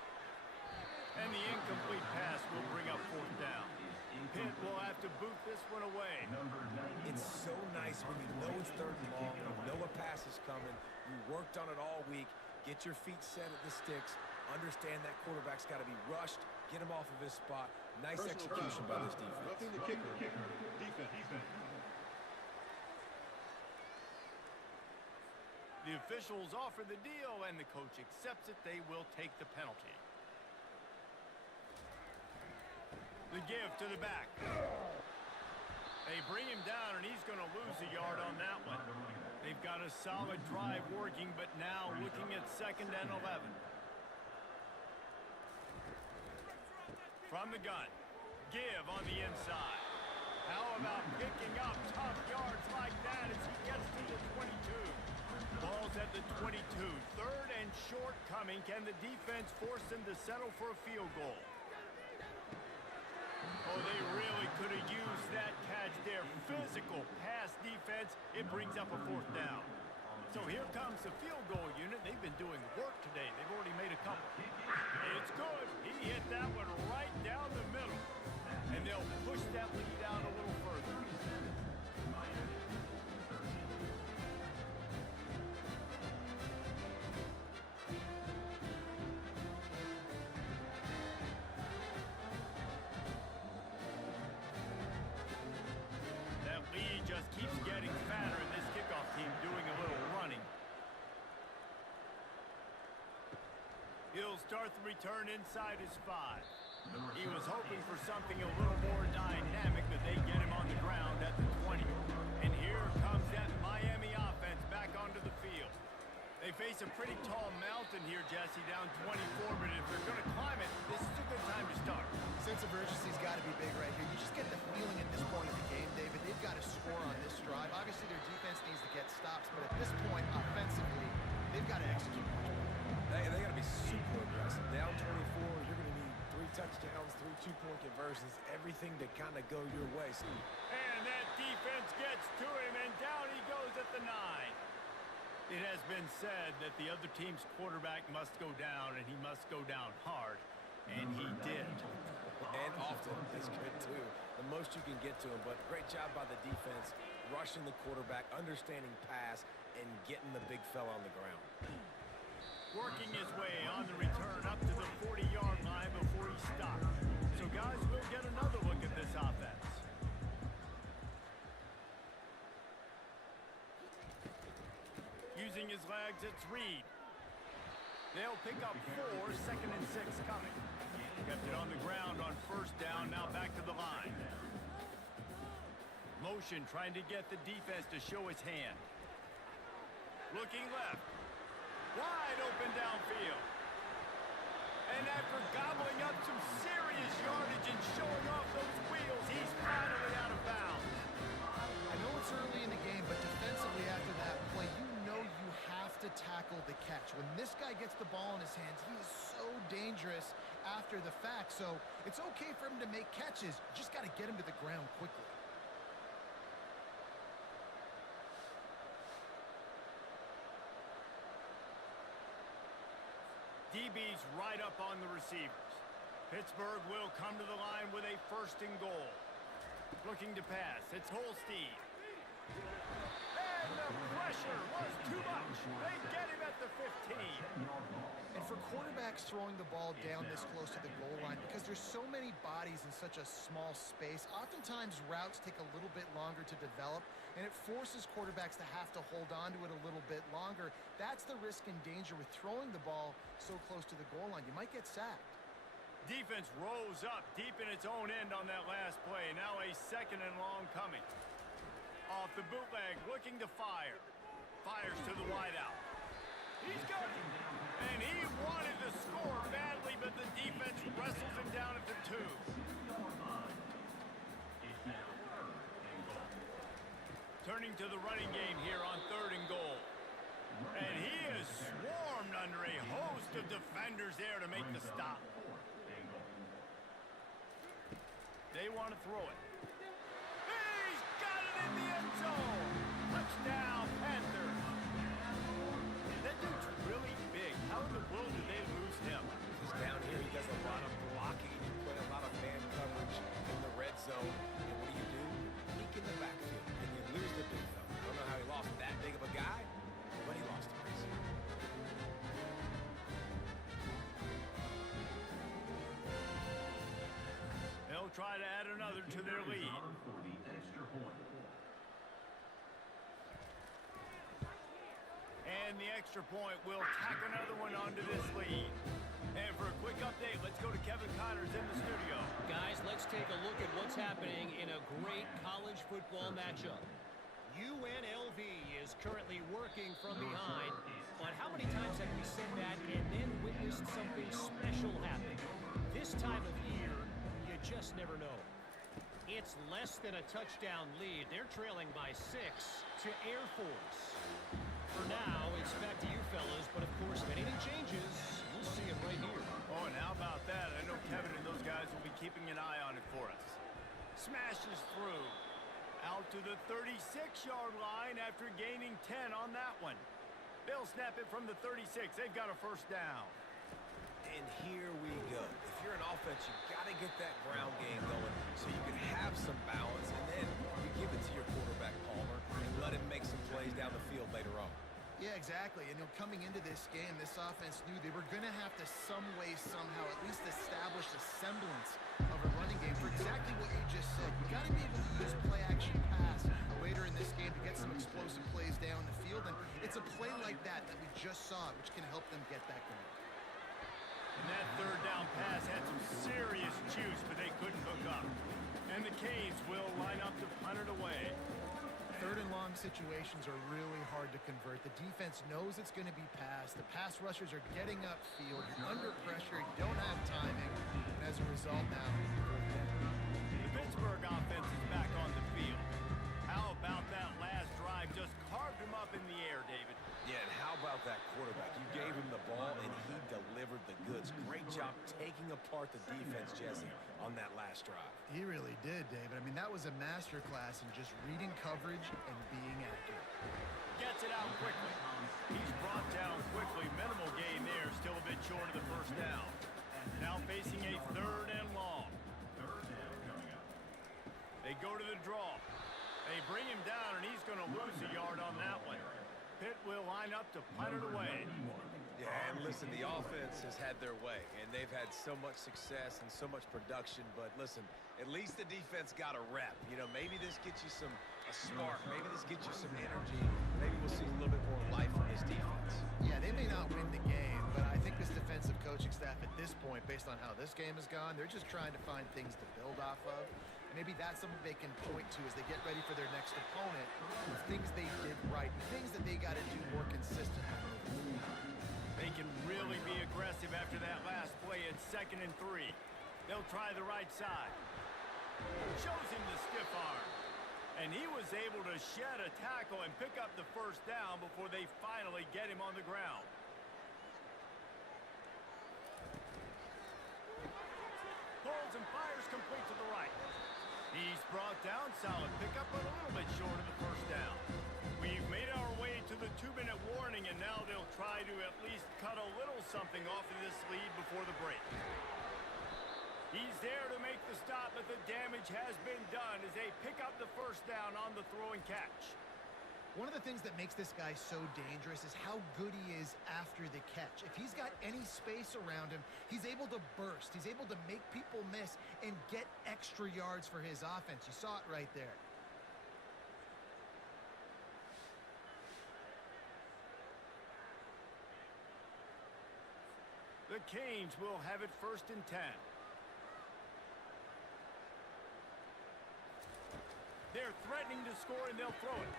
And the incomplete pass will bring up fourth down. Pitt will have to boot this one away. It's so nice when you know it's third and long, you know a pass is coming, you worked on it all week, get your feet set at the sticks, understand that quarterback's got to be rushed, get him off of his spot. Nice execution by this defense. Roughing the kicker. Defense. The officials offer the deal, and the coach accepts it. They will take the penalty. The give to the back. They bring him down, and he's going to lose a yard on that one. They've got a solid drive working, but now looking at second and 11. From the gun. Give on the inside. How about picking up tough yards like that as he gets to the 22? Ball's at the 22. Third and short coming. Can the defense force them to settle for a field goal? Oh, they really could have used that catch there. Physical pass defense. It brings up a fourth down. So here comes the field goal unit. They've been doing work today. They've already made a couple. It's good. He hit that one right down the middle. And they'll push that lead out a little further. That lead just keeps getting fatter, and this kickoff team doing a little running. He'll start the return inside his 5. He was hoping for something a little more dynamic, but they get him on the ground at the 20. And here comes that Miami offense back onto the field. They face a pretty tall mountain here, Jesse, down 24, but if they're going to climb it, this is a good time to start. Sense of urgency's got to be big right here. You just get the feeling at this point of the game, David, they've got to score on this drive. Obviously, their defense needs to get stops, but at this point, offensively, they've got to execute much better. They got to be super aggressive. Down 24, you're going to need 3 touchdowns, 3 two-point conversions, everything to kind of go your way. And that defense gets to him, and down he goes at the 9. It has been said that the other team's quarterback must go down, and he must go down hard, and he did. And often is good, too. The most you can get to him, but great job by the defense, rushing the quarterback, understanding pass, and getting the big fella on the ground. Working his way on the return up to the 40-yard line before he stopped. So, guys, we'll get another look at this offense. Using his legs, it's Reed. They'll pick up 4, second and 6 coming. Kept it on the ground on first down, now back to the line. Motion trying to get the defense to show his hand. Looking left. Wide open downfield. And after gobbling up some serious yardage and showing off those wheels, he's finally out of bounds. I know it's early in the game, but defensively after that play, you know you have to tackle the catch. When this guy gets the ball in his hands, he is so dangerous after the fact. So it's okay for him to make catches. You just got to get him to the ground quickly. DB's right up on the receivers. Pittsburgh will come to the line with a first and goal. Looking to pass. It's Holstein. And the pressure was too much. They get him at the 15. And for quarterbacks quarterbacks throwing the ball down this close to the goal line, because there's so many bodies in such a small space, oftentimes routes take a little bit longer to develop, and it forces quarterbacks to have to hold on to it a little bit longer. That's the risk and danger with throwing the ball so close to the goal line. You might get sacked. Defense rose up deep in its own end on that last play. Now a 2nd and long coming. Off the bootleg, looking to fire. Fires to the wideout. He's got it. And he wanted to score badly, but the defense wrestles him down at the 2. Turning to the running game here on 3rd and goal. And he is swarmed under a host of defenders there to make the stop. They want to throw it. He's got it in the end zone. Touchdown, Panthers. That dude's really big. How in the world did they lose him? He's down here. He does a lot of blocking. You play a lot of man coverage in the red zone. And what do? Peek in the backfield. And you lose the dude, though. I don't know how he lost that big of a guy, but he lost him. They'll try to add another to their lead. And the extra point will tack another one onto this lead. And for a quick update, let's go to Kevin Connors in the studio. Guys, let's take a look at what's happening in a great college football matchup. UNLV is currently working from behind, but how many times have we said that and then witnessed something special happen? This time of year, you just never know. It's less than a touchdown lead. They're trailing by 6 to Air Force. For now, it's back to you fellas, but of course, if anything changes, we'll see it right here. Oh, and how about that? I know Kevin and those guys will be keeping an eye on it for us. Smashes through. Out to the 36-yard line after gaining 10 on that one. They'll snap it from the 36. They've got a 1st down. And here we go. If you're an offense, you've got to get that ground game going so you can have some balance, and then you give it to your quarterback, Palmer, and let him make some plays down the field later on. Yeah, exactly. And coming into this game, this offense knew they were going to have to some way, somehow, at least establish a semblance of a running game for exactly what you just said. You got to be able to use play-action pass later in this game to get some explosive plays down the field. And it's a play like that we just saw, which can help them get that going. And that 3rd down pass had some serious juice, but they couldn't hook up. And the Canes will line up to punt it away. 3rd and long situations are really hard to convert. The defense knows it's going to be passed. The pass rushers are getting upfield. You're under pressure. You don't have timing. And as a result now, the Pittsburgh offense is back on the field. How about that last drive? Just carved him up in the air, David. Yeah, and how about that quarterback? You gave him the ball, and he delivered the goods. Great job taking apart the defense, Jesse, on that last drive. He really did, David. I mean, that was a masterclass in just reading coverage and being accurate. Gets it out quickly. He's brought down quickly. Minimal gain there. Still a bit short of the 1st down. Now facing a 3rd and long. They go to the draw. They bring him down, and he's going to lose a yard on that one. Pitt will line up to punt it away. Yeah, and listen, the offense has had their way, and they've had so much success and so much production, but listen, at least the defense got a rep. You know, maybe this gets you a spark. Maybe this gets you some energy. Maybe we'll see a little bit more life from this defense. Yeah, they may not win the game, but I think this defensive coaching staff at this point, based on how this game has gone, they're just trying to find things to build off of. Maybe that's something they can point to as they get ready for their next opponent. Things they did right, things that they got to do more consistently. They can really be aggressive after that last play at 2nd and 3. They'll try the right side. Shows him the stiff arm. And he was able to shed a tackle and pick up the 1st down before they finally get him on the ground. Pulls and fires complete to the right. He's brought down, solid pickup, but a little bit short of the 1st down. We've made our way to the 2-minute warning, and now they'll try to at least cut a little something off of this lead before the break. He's there to make the stop, but the damage has been done as they pick up the 1st down on the throw and catch. One of the things that makes this guy so dangerous is how good he is after the catch. If he's got any space around him, he's able to burst. He's able to make people miss and get extra yards for his offense. You saw it right there. The Canes will have it 1st and 10. They're threatening to score, and they'll throw it.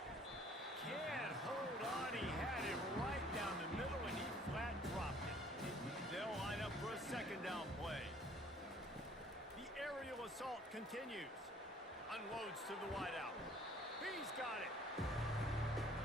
Can't hold on. He had it right down the middle, and he flat dropped it. They'll line up for a 2nd down play. The aerial assault continues. Unloads to the wideout. He's got it.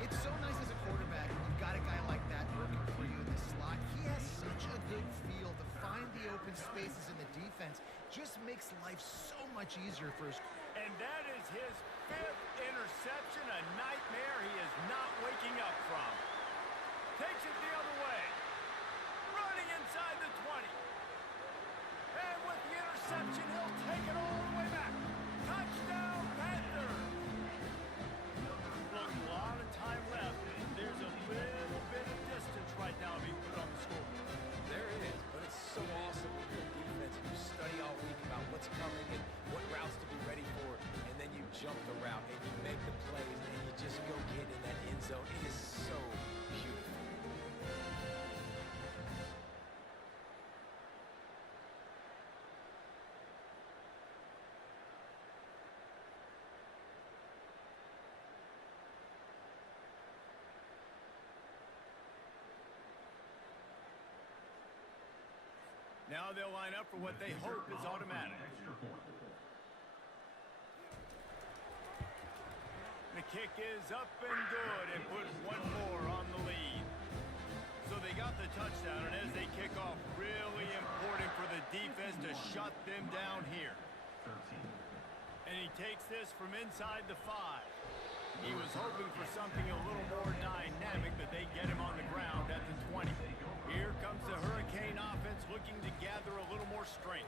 It's so nice as a quarterback when you've got a guy like that working for you in the slot. He has such a good feel to find the open spaces in the defense. Just makes life so much easier for his. And that is his 5th interception, a nightmare he is not waking up from. Takes it the other way. Running inside the 20. And with the interception, he'll take it all the way back. Touchdown, Panthers! Look, a lot of time left. There's a little bit of distance right now being put on the score. There is, but it's so awesome when you're a defense and you study all week about what's coming and what routes to be ready for, and then you jump the route and you make the plays and you just go get in that end zone. It is so beautiful. Now they'll line up for what they hope is automatic. Extra point. The kick is up and good and put one more on the lead. So they got the touchdown, and as they kick off, really important for the defense to shut them down here. 13. And he takes this from inside the 5. He was hoping for something a little more dynamic, but they get him on the ground at the 20. Here comes the Hurricane offense looking to gather a little more strength.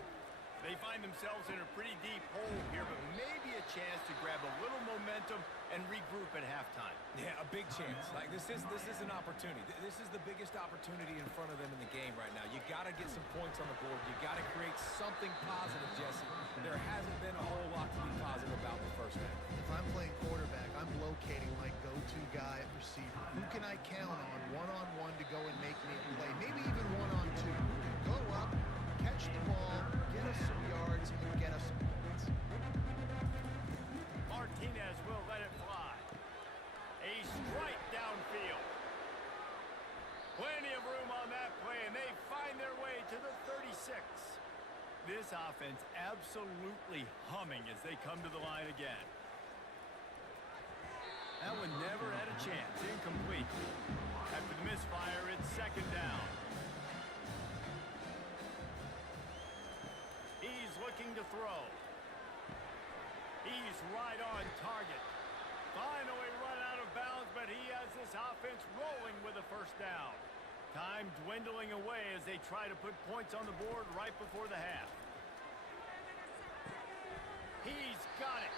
They find themselves in a pretty deep hole here, but maybe a chance to grab a little momentum and regroup at halftime. Yeah, a big chance. Like this is an opportunity. This is the biggest opportunity in front of them in the game right now. You got to get some points on the board. You got to create something positive, Jesse. There hasn't been a whole lot to be positive about the first half. If I'm playing quarterback, I'm locating my go-to guy at receiver. Who can I count on one-on-one to go and make me a play? Maybe even one-on-two. Who can go up, catch the ball, get us some yards, and get us some points. Martinez will let it fly. A strike downfield. Plenty of room on that play, and they find their way to the 36. This offense absolutely humming as they come to the line again. That one never had a chance. Incomplete. After the misfire, it's 2nd down. He's looking to throw. He's right on target. Finally run out of bounds, but he has this offense rolling with a 1st down. Time dwindling away as they try to put points on the board right before the half. He's got it.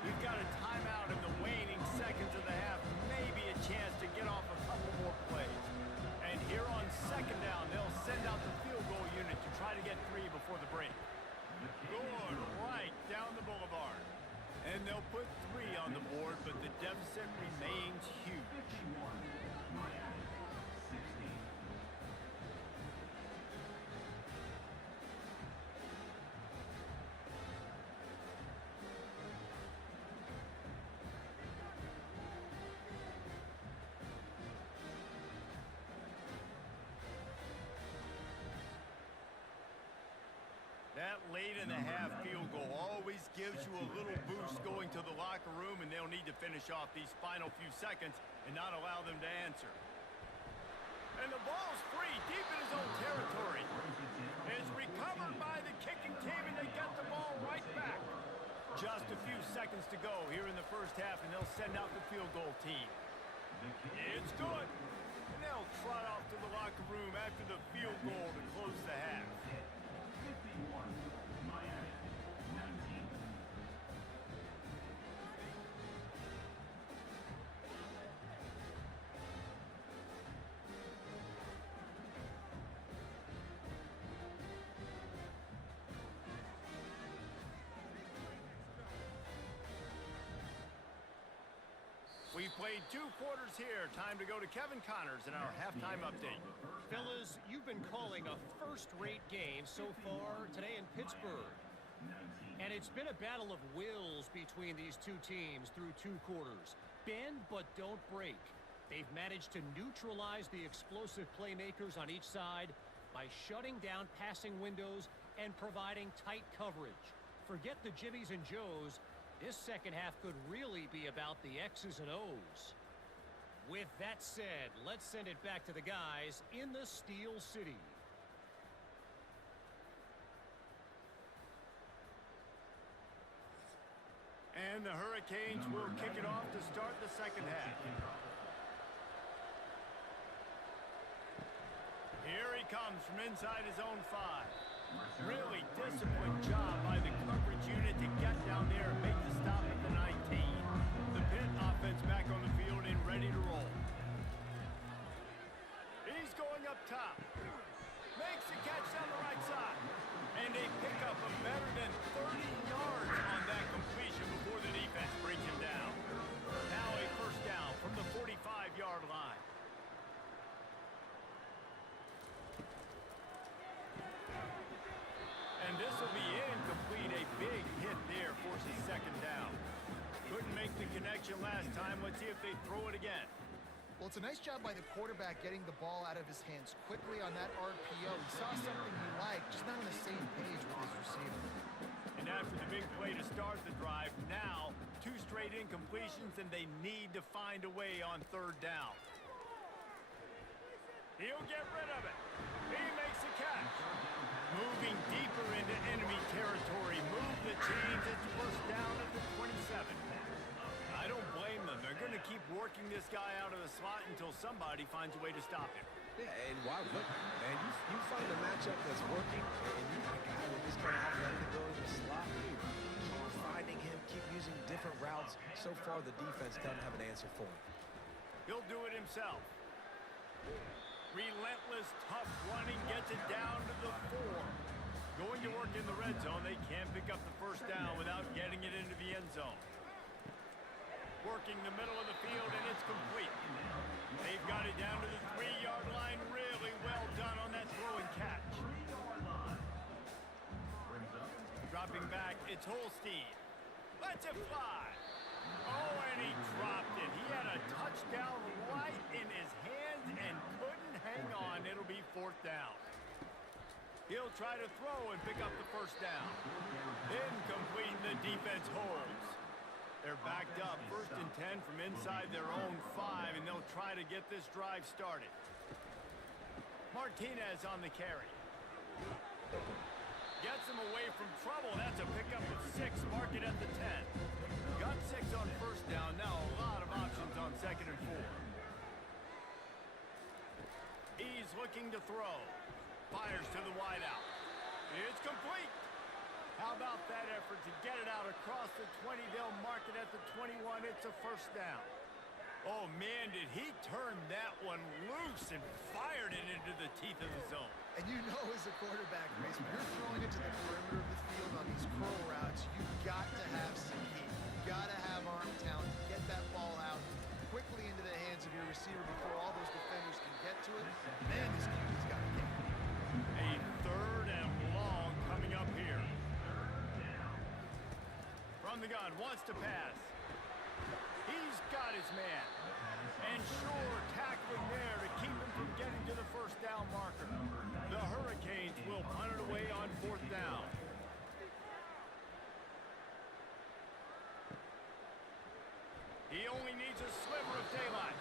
We've got a timeout in the waning seconds of the half. Maybe a chance to get off a couple more plays. And here on 2nd down, they'll send out the field goal unit to try to get 3 before the break. Going right down the boulevard. And they'll put 3 on the board, but the deficit remains huge. 51. Miami. 16. That late in the half field goal always gives you a little boost going to the locker room, and they'll need to finish off these final few seconds and not allow them to answer. And the ball's free deep in his own territory. It's recovered by the kicking team, and they get the ball right back. Just a few seconds to go here in the first half, and they'll send out the field goal team. It's good. And they'll trot off to the locker room after the field goal to close the half. 51. Miami. 19. We've played 2 quarters here. Time to go to Kevin Connors in our halftime update. Fellas, you've been calling a first-rate game so far today in Pittsburgh. And it's been a battle of wills between these two teams through 2 quarters. Bend but don't break. They've managed to neutralize the explosive playmakers on each side by shutting down passing windows and providing tight coverage. Forget the Jimmies and Joes. This second half could really be about the X's and O's. With that said, let's send it back to the guys in the Steel City. And the Hurricanes will kick it off to start the second half. Here he comes from inside his own 5. Really disciplined job by the coverage unit to get down there and make the stop at the 19. The Pitt offense back on the field and ready to roll. He's going up top. Makes the catch down the right side. And they pick up a better than 30 yards on that completion before the defense brings him down. Now a first down from the 45-yard line. And this will be incomplete. A big hit there forces second down. Couldn't make the connection last time. Let's see if they throw it again. Well, it's a nice job by the quarterback getting the ball out of his hands quickly on that RPO. He saw something he liked, just not on the same page with his receiver. And after the big play to start the drive, now 2 straight incompletions, and they need to find a way on third down. He'll get rid of it. He makes the catch. Moving deeper into enemy territory. Move the chains. It's first down at the 27. I don't blame them. They're going to keep working this guy out of the slot until somebody finds a way to stop him. Yeah, and why wouldn't you, man? You find a matchup that's working, and you got a guy with this kind of ability in the slot. Keep finding him, keep using different routes. So far, the defense doesn't have an answer for him. He'll do it himself. Relentless, tough running, gets it down to the 4. Going to work in the red zone. They can't pick up the first down without getting it into the end zone. Working the middle of the field, and it's complete. They've got it down to the 3-yard line. Really well done on that throw and catch. Dropping back, it's Holstein. Lets it fly. Oh, and he dropped it. He had a touchdown right in his hands and couldn't hang on. It'll be 4th down. He'll try to throw and pick up the first down. Incomplete, the defense holds. They're backed up, 1st and 10 from inside their own 5, and they'll try to get this drive started. Martinez on the carry. Gets him away from trouble. That's a pickup of 6. Mark it at the 10. Got 6 on first down. Now a lot of options on 2nd and 4. He's looking to throw. Fires to the wideout. It's complete. How about that effort to get it out across the 20? They'll mark it at the 21. It's a first down. Oh, man, did he turn that one loose and fired it into the teeth of the zone. And you know as a quarterback, Grace, when you're throwing it to the perimeter of the field on these curl routes, you've got to have some heat. You've got to have arm talent to get that ball out quickly into the hands of your receiver before all those defenders can get to it. Man, this QB's got a game. A 3rd and long coming up here. From the gun, wants to pass. He's got his man. And sure, tackling there to keep him from getting to the first down marker. The Hurricanes will punt it away on 4th down. He only needs a sliver of daylight.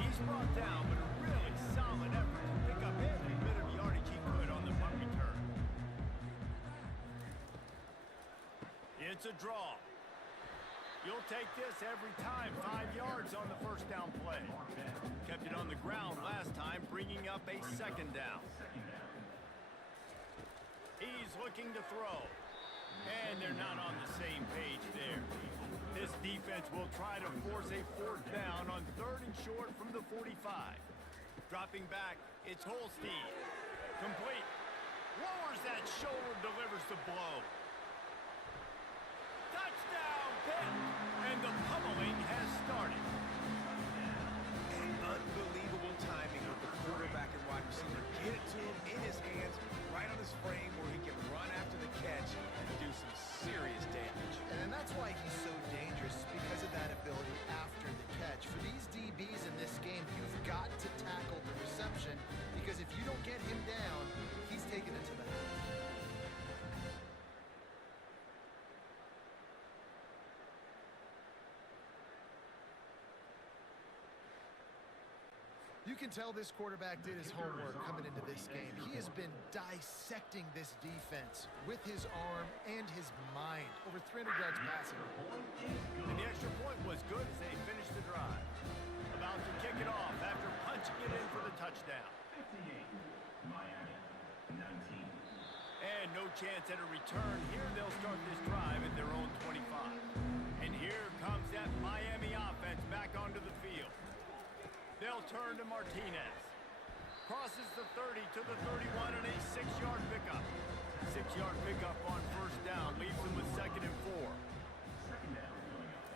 He's brought down, but a really solid effort to pick up every bit of yardage he could on the punt return. It's a draw. You'll take this every time. 5 yards on the first down play. Kept it on the ground last time, bringing up a 2nd down. He's looking to throw. And they're not on the same page there. This defense will try to force a 4th down on 3rd and short from the 45. Dropping back, it's Holstein. Complete. Lowers that shoulder, delivers the blow. Touchdown, Pitt! And the pummeling has started. You can tell this quarterback did his homework coming into this game. He has been dissecting this defense with his arm and his mind. Over 300 yards passing. And the extra point was good as they finished the drive. About to kick it off after punching it in for the touchdown. 58, Miami, 19. And no chance at a return. Here they'll start this drive at their own 25. And here comes that Miami offense back onto the field. They'll turn to Martinez. Crosses the 30 to the 31 and a 6-yard pickup. 6-yard pickup on first down leaves them with 2nd and 4. Second down going up.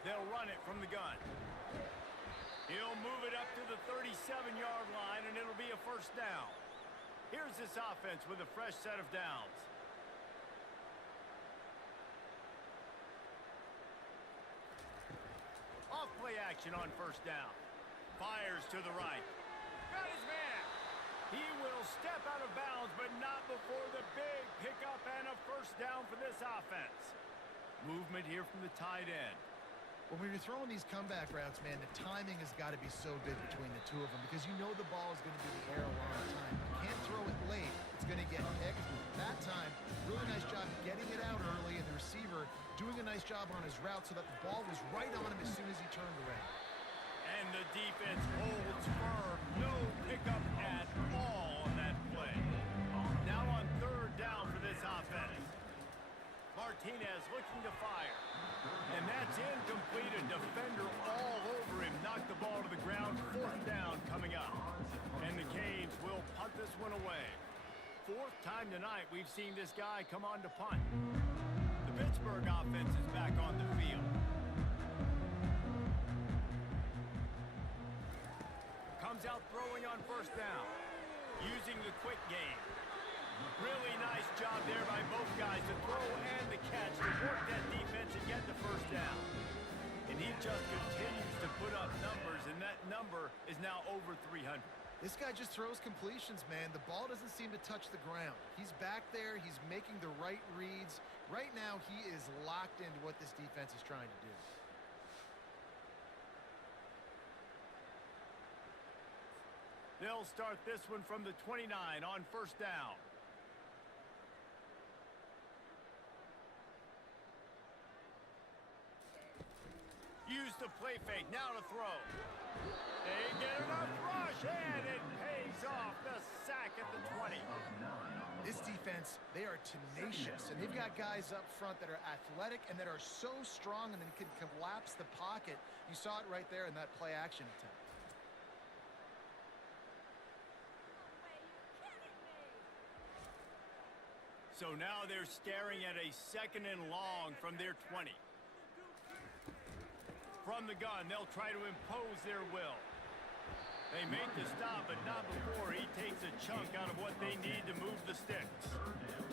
They'll run it from the gun. He'll move it up to the 37-yard line, and it'll be a first down. Here's this offense with a fresh set of downs. Off play action on first down. Fires to the right. Got his man. He will step out of bounds, but not before the big pickup and a first down for this offense. Movement here from the tight end. When you're throwing these comeback routes, man, the timing has got to be so good between the two of them because you know the ball is going to be in the air a long time. You can't throw it late. It's going to get picked. That time, really nice job getting it out early, and the receiver doing a nice job on his route so that the ball was right on him as soon as he turned around. And the defense holds firm. No pickup at all on that play. Now on 3rd down for this offense. Martinez looking to fire. And that's incomplete. A defender all over him. Knocked the ball to the ground. 4th down coming up. And the Canes will punt this one away. 4th time tonight we've seen this guy come on to punt. The Pittsburgh offense is back on the field. Comes out throwing on first down. Using the quick game. Really nice job there by both guys to throw and the catch to work that defense and get the first down. And he just continues to put up numbers, and that number is now over 300. This guy just throws completions, man. The ball doesn't seem to touch the ground. He's back there. He's making the right reads. Right now, he is locked into what this defense is trying to do. They'll start this one from the 29 on first down. Use the play fake, now to throw. They get enough rush, and it pays off. The sack at the 20. This defense, they are tenacious, and they've got guys up front that are athletic and that are so strong and then can collapse the pocket. You saw it right there in that play action attempt. So now they're staring at a 2nd and long from their 20. From the gun, they'll try to impose their will. They make the stop, but not before he takes a chunk out of what they need to move the sticks.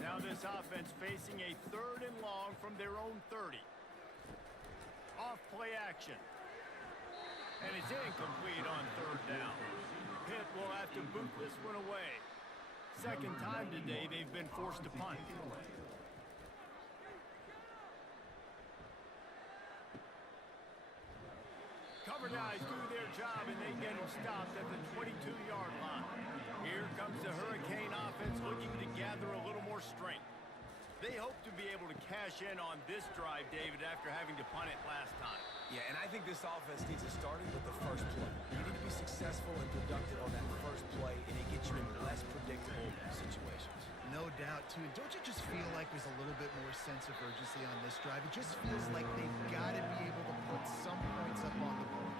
Now this offense facing a 3rd and long from their own 30. Off play action. And it's incomplete on 3rd down. Pitt will have to boot this one away. 2nd time today they've been forced to punt. Cover guys do their job, and they get him stopped at the 22-yard line. Here comes the Hurricane offense looking to gather a little more strength. They hope to be able to cash in on this drive, David, after having to punt it last time. Yeah, and I think this offense needs to start it with the first play. You need to be successful and productive on that first play, and it gets you in less predictable situations. No doubt, too. And don't you just feel like there's a little bit more sense of urgency on this drive? It just feels like they've got to be able to put some points up on the board.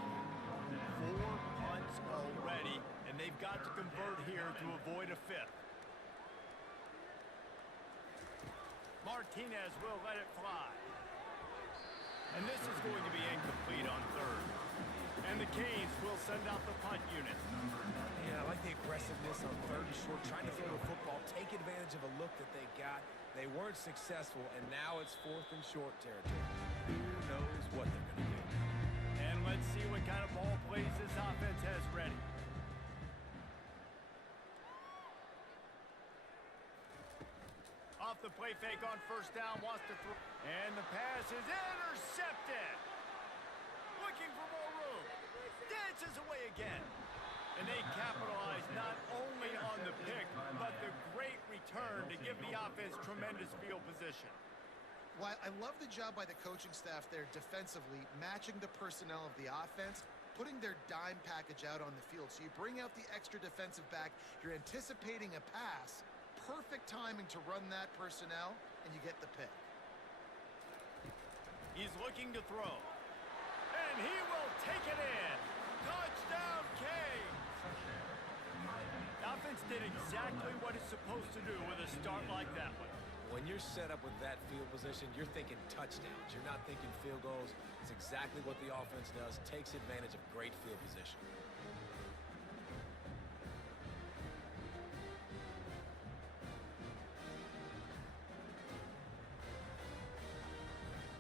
4 punts already, and they've got to convert here to avoid a 5th. Martinez will let it fly. And this is going to be incomplete on 3rd. And the Canes will send out the punt unit. Yeah, I like the aggressiveness on 3rd and short, trying to throw the football, take advantage of a look that they got. They weren't successful, and now it's 4th and short territory. Who knows what they're going to do? And let's see what kind of ball plays this offense has ready. Off the play fake on first down, wants to throw. And the pass is intercepted. Looking for more room. Dead Bounces away again. And they capitalize not only on the pick, but the great return to give the offense tremendous field position. Well, I love the job by the coaching staff there defensively, matching the personnel of the offense, putting their dime package out on the field. So you bring out the extra defensive back, you're anticipating a pass, perfect timing to run that personnel, and you get the pick. He's looking to throw. And he will take it in. Touchdown, Canes! The offense did exactly what it's supposed to do with a start like that one. When you're set up with that field position, you're thinking touchdowns. You're not thinking field goals. It's exactly what the offense does. Takes advantage of great field position.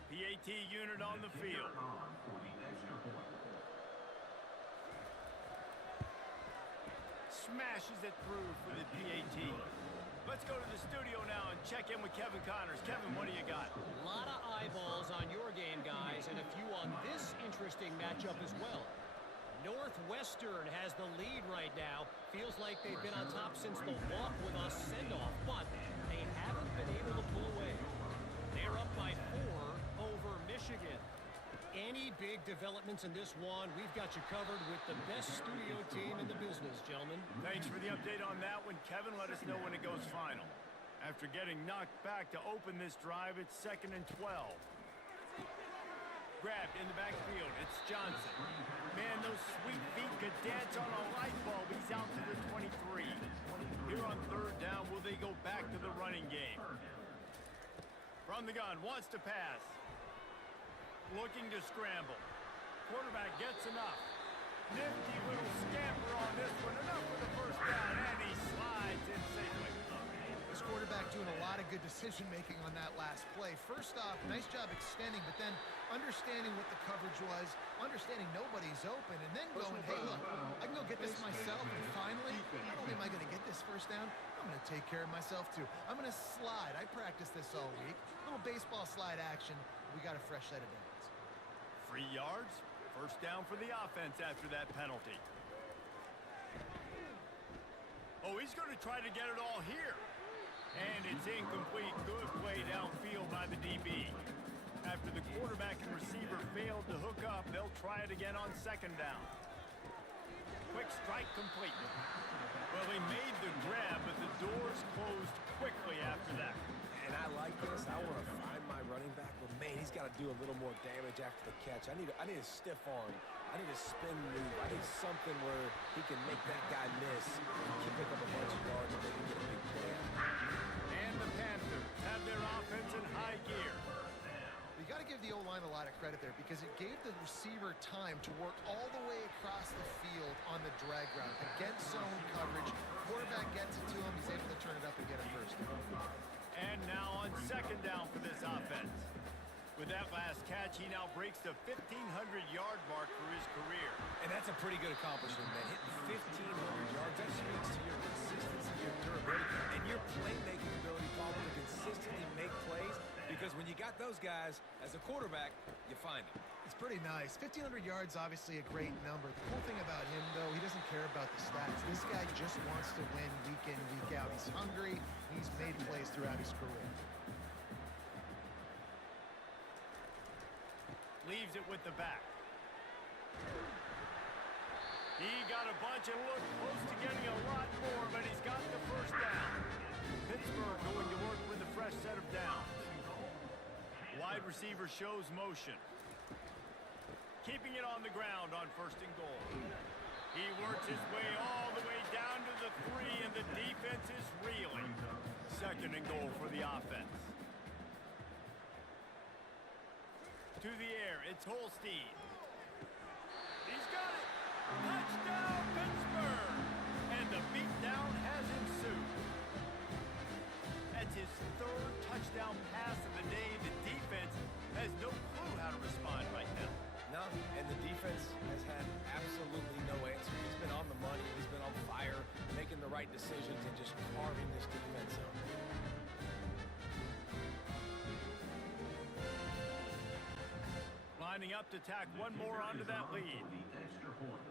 PAT unit on the field. For the extra point. Smashes it through for the PAT. Let's go to the studio now and check in with Kevin Connors. Kevin, what do you got? A lot of eyeballs on your game, guys, and a few on this interesting matchup as well. Northwestern has the lead right now. Feels like they've been on top since the walk with us send-off, but they haven't been able to pull away. They're up by 4 over Michigan. Any big developments in this one, we've got you covered with the best studio team in the business, gentlemen. Thanks for the update on that one. Kevin, let us know when it goes final. After getting knocked back to open this drive, it's 2nd and 12. Grabbed in the backfield. It's Johnson. Man, those sweet feet could dance on a light bulb. He's out to the 23. Here on 3rd down, will they go back to the running game? From the gun, wants to pass. Looking to scramble. Quarterback gets enough. Nifty little scamper on this one. Enough for the first down, and he slides in safely. This quarterback doing a lot of good decision-making on that last play. First off, nice job extending, but then understanding what the coverage was, understanding nobody's open, and then going, hey, look, I can go get this myself, and finally, not only am I going to get this first down, I'm going to take care of myself, too. I'm going to slide. I practiced this all week. Little baseball slide action. We got a fresh set of downs. 3 yards. First down for the offense after that penalty. Oh, he's going to try to get it all here. And it's incomplete. Good play downfield by the DB. After the quarterback and receiver failed to hook up, they'll try it again on 2nd down. Quick strike complete. Well, he made the grab, but the doors closed quickly after that. And I like this. I want to find my running back, but man, he's got to do a little more damage after the catch. I need a stiff arm. I need a spin move. I need something where he can make that guy miss and pick up a bunch of yards and maybe get a big play. And the Panthers have their offense in high gear. You got to give the O-line a lot of credit there because it gave the receiver time to work all the way across the field on the drag route against zone coverage. Quarterback gets it to him. He's able to turn it up and get a first down. And now on 2nd down for this offense. With that last catch, he now breaks the 1,500-yard mark for his career. And that's a pretty good accomplishment, man. Hitting 1,500 yards, that speaks to your consistency, your durability, and your playmaking ability, Paul, to consistently make plays. Because when you got those guys, as a quarterback, you find them. It's pretty nice. 1,500 yards, obviously a great number. The cool thing about him, though, he doesn't care about the stats. This guy just wants to win week in, week out. He's hungry. He's made plays throughout his career. Leaves it with the back. He got a bunch and looked close to getting a lot more, but he's got the first down. Pittsburgh going to work with a fresh set of downs. Wide receiver shows motion. Keeping it on the ground on 1st and goal. He works his way all the way down to the 3, and the defense is reeling. 2nd and goal for the offense. To the air, it's Holstein. He's got it. Touchdown, Pittsburgh! And the beatdown has ensued. That's his 3rd touchdown pass of the day. The defense has no clue how to respond right now. No, and the defense has had absolutely no answer. He's been on the money. He's been on fire, making the right decisions and just carving this defense up. Lining up to tack one more onto that lead. The extra point.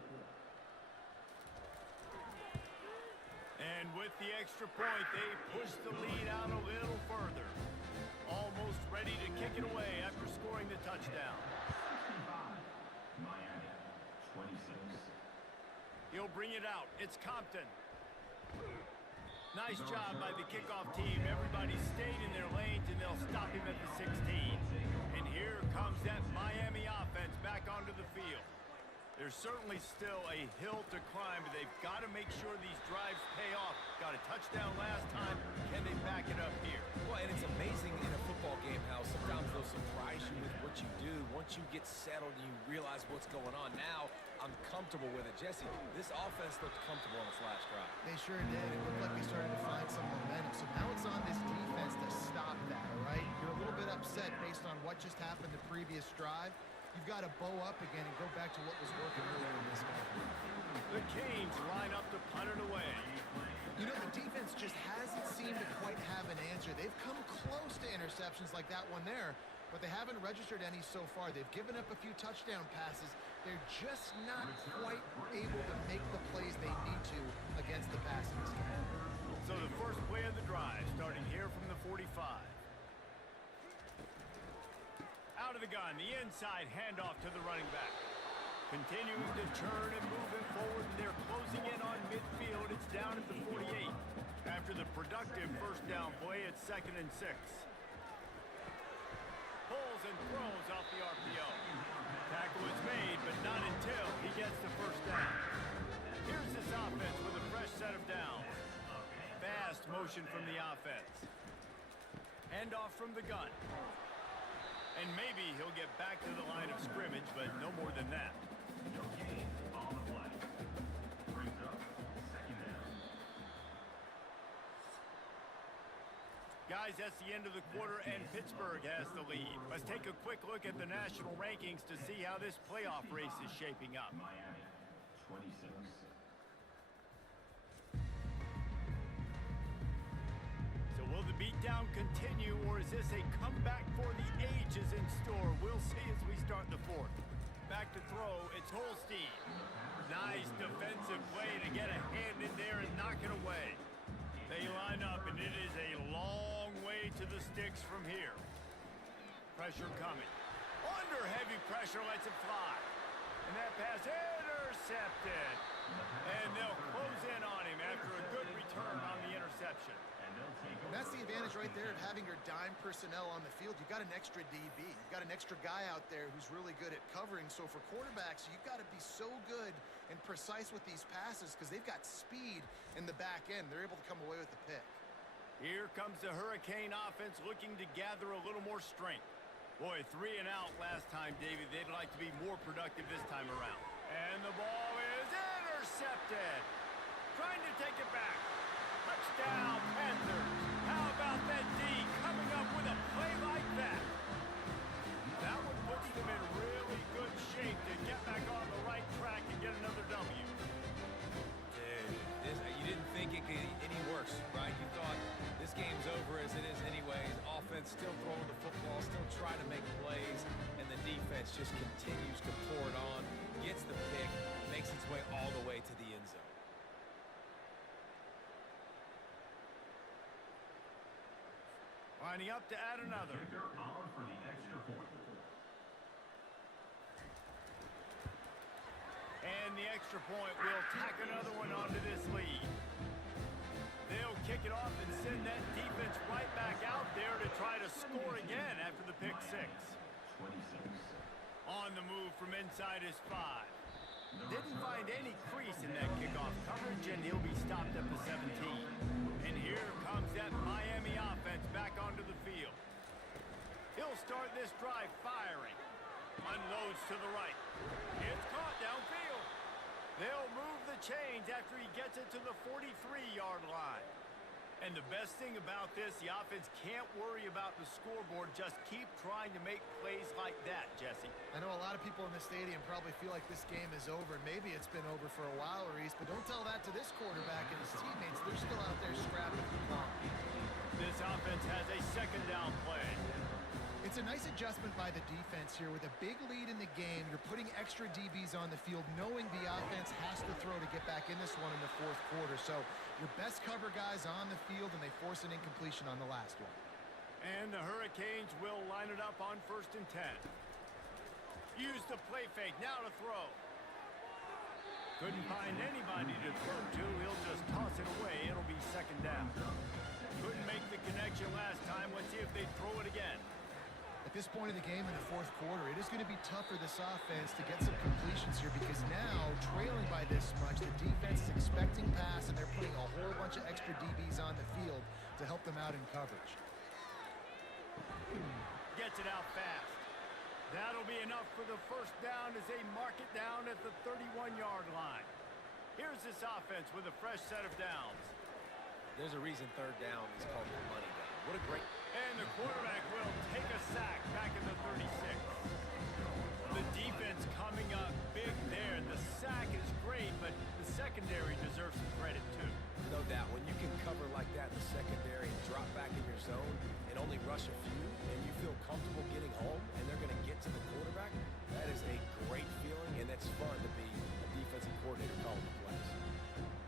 with the extra point, they push the lead out a little further. Almost ready to kick it away after scoring the touchdown. 65, Miami, 26. He'll bring it out. It's Compton. Nice job by the kickoff team. Everybody stayed in their lanes, and they'll stop him at the 16. And here comes that Miami offense back onto the field. There's certainly still a hill to climb, but they've got to make sure these drives pay off. Got a touchdown last time. Can they back it up here? Well, and it's amazing in a football game how sometimes they'll surprise you with what you do. Once you get settled and you realize what's going on, now I'm comfortable with it. Jesse, this offense looked comfortable on its last drive. They sure did. It looked like they started to find some momentum. So now it's on this defense to stop that, all right? You're a little bit upset based on what just happened the previous drive. You've got to bow up again and go back to what was working earlier in this game. The Canes line up to punt it away. You know, the defense just hasn't seemed to quite have an answer. They've come close to interceptions like that one there, but they haven't registered any so far. They've given up a few touchdown passes. They're just not quite able to make the plays they need to against the passing game. So the first play of the drive, starting here from the 45. Out of the gun, the inside handoff to the running back. Continuing to turn and move it forward, and they're closing in on midfield. It's down at the 48. After the productive first down play, it's 2nd and 6. Pulls and throws off the RPO. Tackle is made, but not until he gets the first down. Here's this offense with a fresh set of downs. Fast motion from the offense. Handoff from the gun. And maybe he'll get back to the line of scrimmage, but no more than that. No gain on the play. Brings up 2nd down. Guys, that's the end of the quarter, and Pittsburgh has the lead. Let's take a quick look at the national rankings to see how this playoff race is shaping up. Miami, 26. So will the beatdown continue, or is this a comeback for the ages in store? We'll see as we start the fourth. Back to throw, it's Holstein. Nice defensive play to get a hand in there and knock it away. They line up, and it is a long way to the sticks from here. Pressure coming. Under heavy pressure, lets it fly. And that pass intercepted. And they'll close in on him after a good return on the interception. And that's the advantage right there of having your dime personnel on the field. You've got an extra DB. You've got an extra guy out there who's really good at covering. So for quarterbacks, you've got to be so good and precise with these passes because they've got speed in the back end. They're able to come away with the pick. Here comes the Hurricane offense looking to gather a little more strength. Boy, 3 and out last time, David. They'd like to be more productive this time around. And the ball is intercepted. Trying to take it back. Touchdown, Panthers. How about that D coming up with a play like that? That one puts them in really good shape to get back on the right track and get another W. Dude, you didn't think it could get any worse, right? You thought this game's over as it is anyways. Offense still throwing the football, still trying to make plays, and the defense just continues to pour it on, gets the pick, makes its way all the way to the end zone. Lining up to add another. Kicker on for the extra point. And the extra point will tack another one onto this lead. They'll kick it off and send that defense right back out there to try to score again after the pick 6. 26. On the move from inside his 5. Didn't find any crease in that kickoff coverage, and he'll be stopped at the 17. And here comes that Miami offense back onto the field. He'll start this drive firing. Unloads to the right. It's caught downfield. They'll move the chains after he gets it to the 43-yard line. And the best thing about this, the offense can't worry about the scoreboard. Just keep trying to make plays like that, Jesse. I know a lot of people in the stadium probably feel like this game is over. Maybe it's been over for a while, Reese, but don't tell that to this quarterback and his teammates. They're still out there scrapping for the ball. This offense has a 2nd down play. It's It's a nice adjustment by the defense here. With a big lead in the game, you're putting extra DBs on the field, knowing the offense has to throw to get back in this one in the fourth quarter. So your best cover guys on the field, and they force an incompletion on the last one. And the Hurricanes will line it up on 1st and 10. Use the play fake, now to throw. Couldn't find anybody to throw to. He'll just toss it away. It'll be 2nd down. Couldn't make the connection last time. Let's see if they throw it again. At this point of the game in the fourth quarter, it is going to be tough for this offense to get some completions here, because now, trailing by this much, the defense is expecting pass, and they're putting a whole bunch of extra DBs on the field to help them out in coverage. Gets it out fast. That'll be enough for the 1st down as they mark it down at the 31-yard line. Here's this offense with a fresh set of downs. There's a reason 3rd down is called the money down. What a great... And the quarterback will take a sack back in the 36. The defense coming up big there. The sack is great, but the secondary deserves some credit too. No doubt. When you can cover like that in the secondary and drop back in your zone and only rush a few, and you feel comfortable getting home, and they're going to get to the quarterback, that is a great feeling, and it's fun to be a defensive coordinator calling the plays.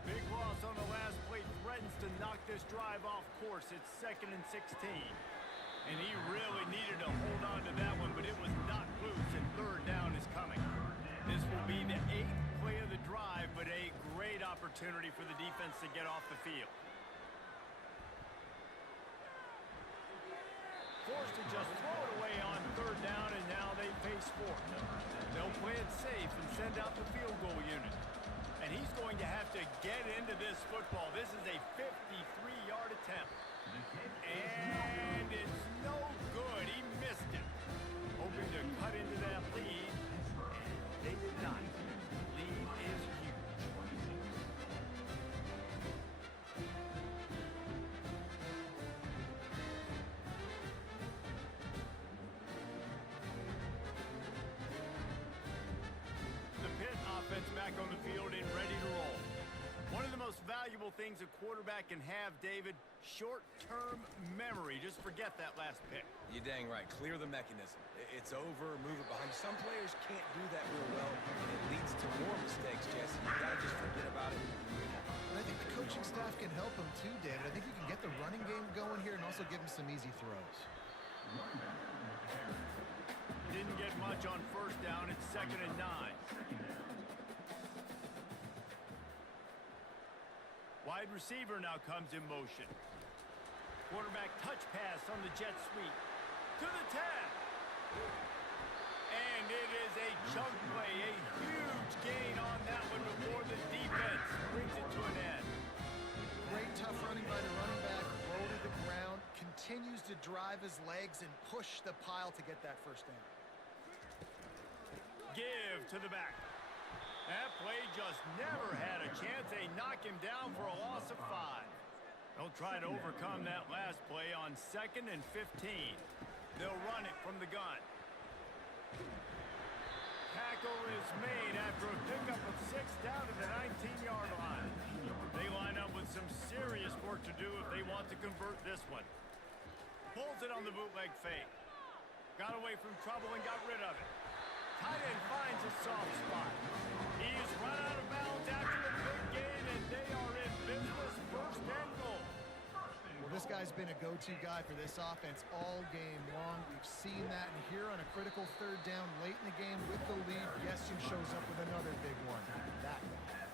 Big loss on the last play, threatens to knock this drive off course. It's 2nd and 16. And he really needed to hold on to that one, but it was knocked loose, and 3rd down is coming. This will be the 8th play of the drive, but a great opportunity for the defense to get off the field. Forced to just throw it away on 3rd down, and now they face 4th. They'll play it safe and send out the field goal unit. And he's going to have to get into this football. This is a 53-yard attempt. And it's no good. He missed it. Hoping to cut into that lead. And they did not. Lead is huge. The Pitt offense back on the field and ready to roll. One of the most valuable things a quarterback can have, David, short-term memory. Just forget that last pick. You're dang right. Clear the mechanism. It's over, move it behind. Some players can't do that real well, and it leads to more mistakes, Jesse. You got to just forget about it. And I think the coaching staff can help him too, David. I think you can get the running game going here and also give him some easy throws. Didn't get much on 1st down. It's 2nd and 9. Wide receiver now comes in motion. Quarterback touch pass on the jet sweep. To the 10. And it is a chunk play. A huge gain on that one before the defense brings it to an end. Great tough running by the running back. Low to the ground. Continues to drive his legs and push the pile to get that 1st down. Give to the back. That play just never had a chance. They knock him down for a loss of 5. They'll try to overcome that last play on 2nd and 15. They'll run it from the gun. Tackle is made after a pickup of 6 down to the 19-yard line. They line up with some serious work to do if they want to convert this one. Pulls it on the bootleg fake. Got away from trouble and got rid of it. Tight end finds a soft spot. He's run out of bounds after the big gain, and they are in business. 1st and goal. Well, this guy's been a go-to guy for this offense all game long. We've seen that, and here on a critical 3rd down late in the game with the lead, guess who shows up with another big one? That guy.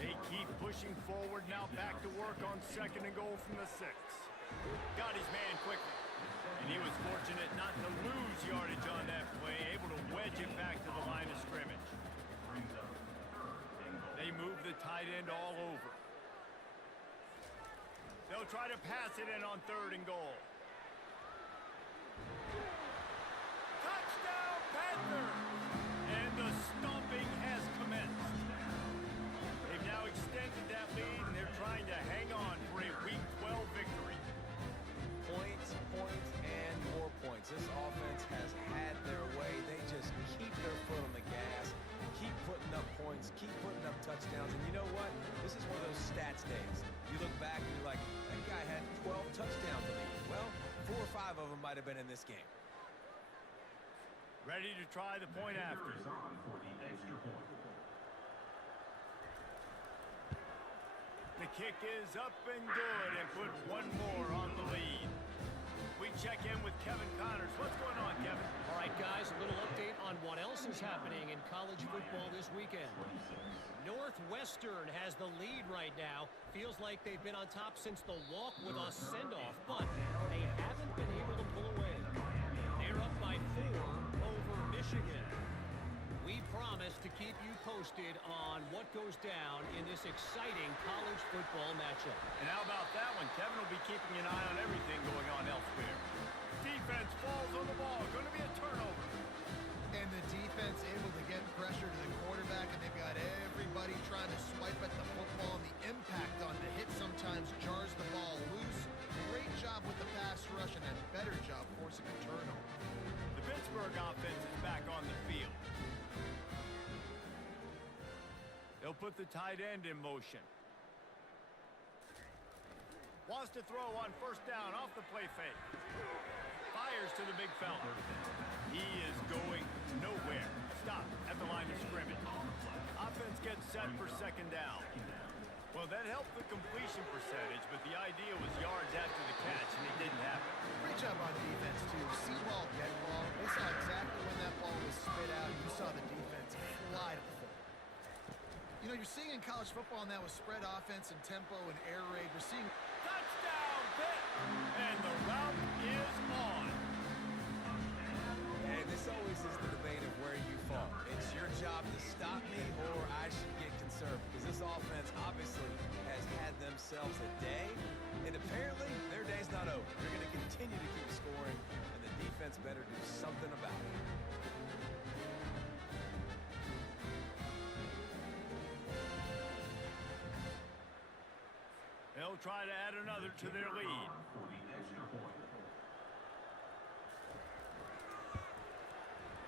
They keep pushing forward, now back to work on 2nd and goal from the 6. Got his man quickly. And he was fortunate not to lose yardage on that play, able to wedge it back to the line of scrimmage. They move the tight end all over. They'll try to pass it in on 3rd and goal. Touchdown, Panthers! And the stomping has commenced. They've now extended that lead, and they're trying to hang on for a Week 12 victory. Points, and more points. This offense has had their way. They just keep their foot on the gas, keep putting up points, keep putting up touchdowns. And you know what? This is one of those stats days. You look back and you're like, that guy had 12 touchdowns in the game. Well, 4 or 5 of them might have been in this game. Ready to try the point after. Is on for the extra point. The kick is up and good and put one more on the lead. We check in with Kevin Connors. What's going on, Kevin? All right, guys, a little update on what else is happening in college football this weekend. Northwestern has the lead right now. Feels like they've been on top since the walk with a send-off, but they haven't been able to pull away. They're up by 4 over Michigan. We promise to keep you posted on what goes down in this exciting college football matchup. And how about that one? Kevin will be keeping an eye on everything going on elsewhere. Defense falls on the ball. Going to be a turnover. And the defense able to get pressure to the quarterback, and they've got everybody trying to swipe at the football, and the impact on the hit sometimes jars the ball loose. Great job with the pass rush, and a better job forcing a turnover. The Pittsburgh offense is back on the field. They'll put the tight end in motion. Wants to throw on first down off the play fake. Fires to the big fella. He is going nowhere. Stop at the line of scrimmage. Offense gets set for second down. Well, that helped the completion percentage, but the idea was yards after the catch, and it didn't happen. Great job on defense, too. See ball, get ball. They saw exactly when that ball was spit out. You saw the defense fly to the football. You know, you're seeing in college football now with spread offense and tempo and air raid. We're seeing Touchdown, Pitt! And the route is on. And this always is the debate of where you fall. It's your job to stop me or I should get concerned, because this offense obviously has had themselves a day, and apparently their day's not over. They're going to continue to keep scoring, and the defense better do something about it. They'll try to add another to their lead. For the extra point.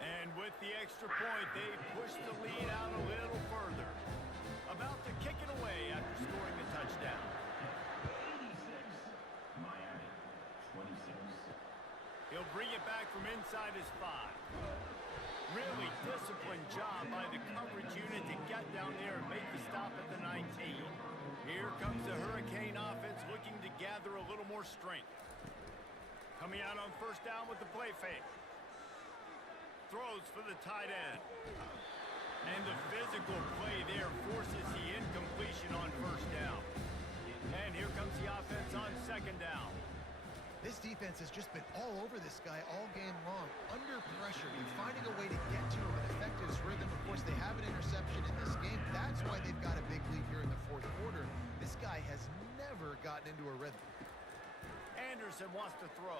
And with the extra point, they push the lead out a little further. About to kick it away after scoring the touchdown. 86. Miami. 26. He'll bring it back from inside his 5. Really disciplined job by the coverage unit to get down there and make the stop at the 19. Here comes the Hurricane offense looking to gather a little more strength. Coming out on first down with the play fake. Throws for the tight end. And the physical play there forces the incompletion on first down. And here comes the offense on second down. this defense has just been all over this guy all game long. Under pressure and finding a way to get to him and affect his rhythm. Of course, they have an interception in this game. That's why they've got a big lead here in the fourth quarter. This guy has never gotten into a rhythm. Anderson wants to throw.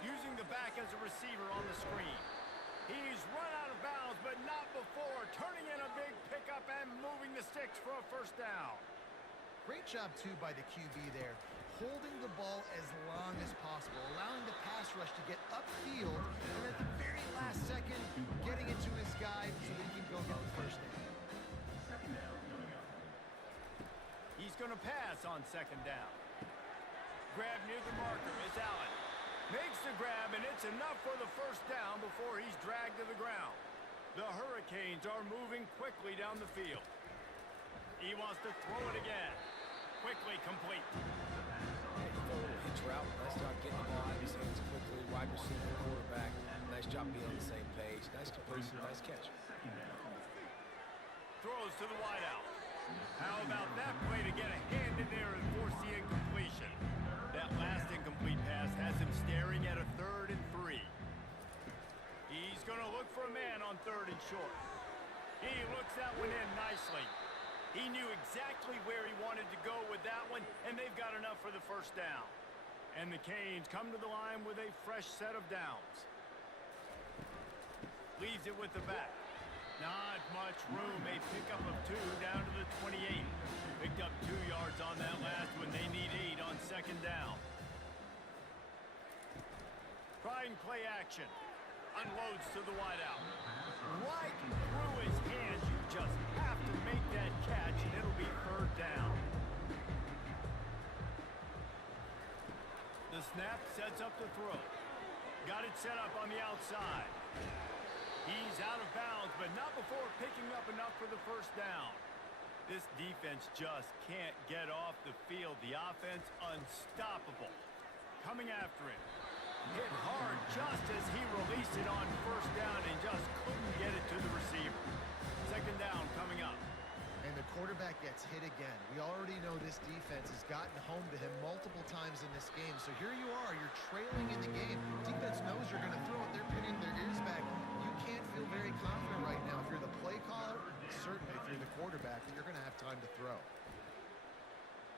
Using the back as a receiver on the screen. He's run out of bounds, but not before. Turning in a big pickup and moving the sticks for a first down. Great job, too, by the QB there. Holding the ball as long as possible, allowing the pass rush to get upfield, and at the very last second, getting it to his guy so that he can go get the first down. Second down coming up. He's going to pass on second down. Grab near the marker is Allen. Makes the grab, and it's enough for the first down before he's dragged to the ground. The Hurricanes are moving quickly down the field. He wants to throw it again. Quickly complete. A little hitch route. Nice job getting the ball out of his hands quickly. Wide receiver, quarterback. Nice job being on the same page. Nice completion, nice catch. Throws to the wideout. How about that play to get a hand in there and force the incompletion? That last incomplete pass has him staring at a 3rd and 3. He's going to look for a man on 3rd and short. He looks that one in nicely. He knew exactly where he wanted to go with that one, and they've got enough for the first down. And the Canes come to the line with a fresh set of downs. Leaves it with the back. Not much room. A pickup of 2 down to the 28. Picked up 2 yards on that last one. They need 8 on second down. Trying play action. Unloads to the wideout. Right through his hands. You just have to make that catch, and it'll be 3rd down. The snap sets up the throw. Got it set up on the outside. He's out of bounds, but not before picking up enough for the first down. This defense just can't get off the field. The offense unstoppable. Coming after it. Hit hard just as he released it on first down and just couldn't get it to the receiver. Second down coming up. And the quarterback gets hit again. We already know this defense has gotten home to him multiple times in this game. So here you are, you're trailing in the game. Defense knows you're going to throw it. They're pinning their ears back. You can't feel very confident right now. If you're the play caller, certainly if you're the quarterback, that you're going to have time to throw.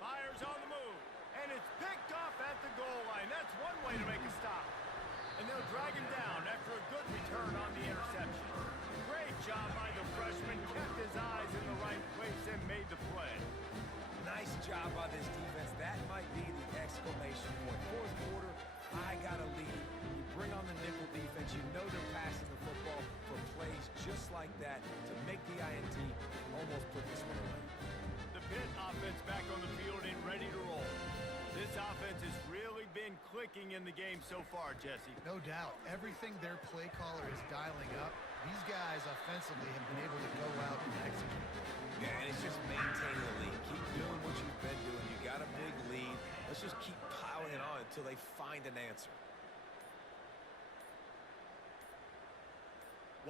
Fires on the move. And it's picked off at the goal line. That's one way to make a stop. And they'll drag him down after a good return on the interception. Great job by the freshman. Kept his eyes in the right place and made the play. Nice job by this defense. That might be the exclamation point. Fourth quarter, I got a lead. You bring on the nickel defense. You know they're passing the football for plays just like that to make the INT almost put this one away. The Pitt offense back on the field and ready to roll. This offense has really been clicking in the game so far, Jesse. No doubt. Everything their play caller is dialing up, these guys offensively have been able to go out and execute. Yeah, and it's just maintaining the lead. Keep doing what you've been doing. You got a big lead. Let's just keep piling it on until they find an answer.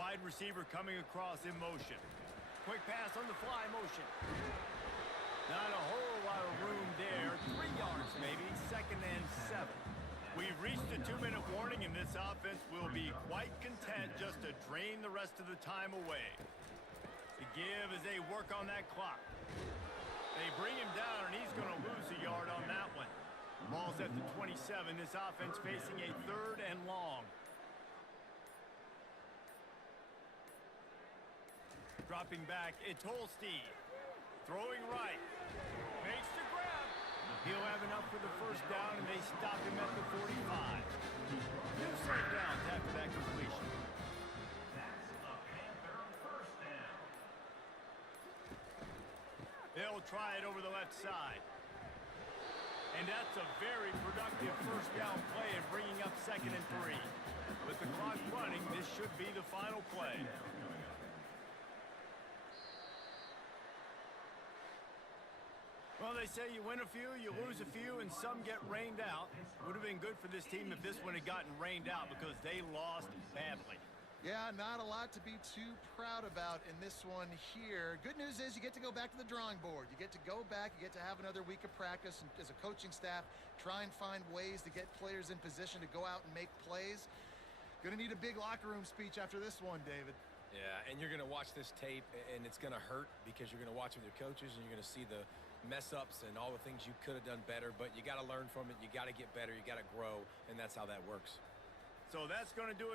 Wide receiver coming across in motion. Quick pass on the fly motion. Not a whole lot of room there. 3 yards maybe. Second and 7. We've reached the 2-minute warning, and this offense will be quite content just to drain the rest of the time away. The give as they work on that clock. They bring him down, and he's going to lose a yard on that one. Ball's at the 27. This offense facing a 3rd and long. Dropping back, it's Holstein. Throwing right. Makes the grab. He'll have enough for the first down, and they stop him at the 45. 2 safe downs after that completion. That's a Panther first down. They'll try it over the left side. And that's a very productive first down play and bringing up 2nd and 3. With the clock running, this should be the final play. Well, they say you win a few, you lose a few, and some get rained out. Would have been good for this team if this one had gotten rained out because they lost badly. Yeah, not a lot to be too proud about in this one here. Good news is you get to go back to the drawing board. You get to go back, you get to have another week of practice, and as a coaching staff, try and find ways to get players in position to go out and make plays. Gonna need a big locker room speech after this one, David. Yeah, and you're going to watch this tape, and it's going to hurt because you're going to watch with your coaches, and you're going to see the mess-ups and all the things you could have done better, but you got to learn from it. You got to get better. You got to grow, and that's how that works. So that's going to do it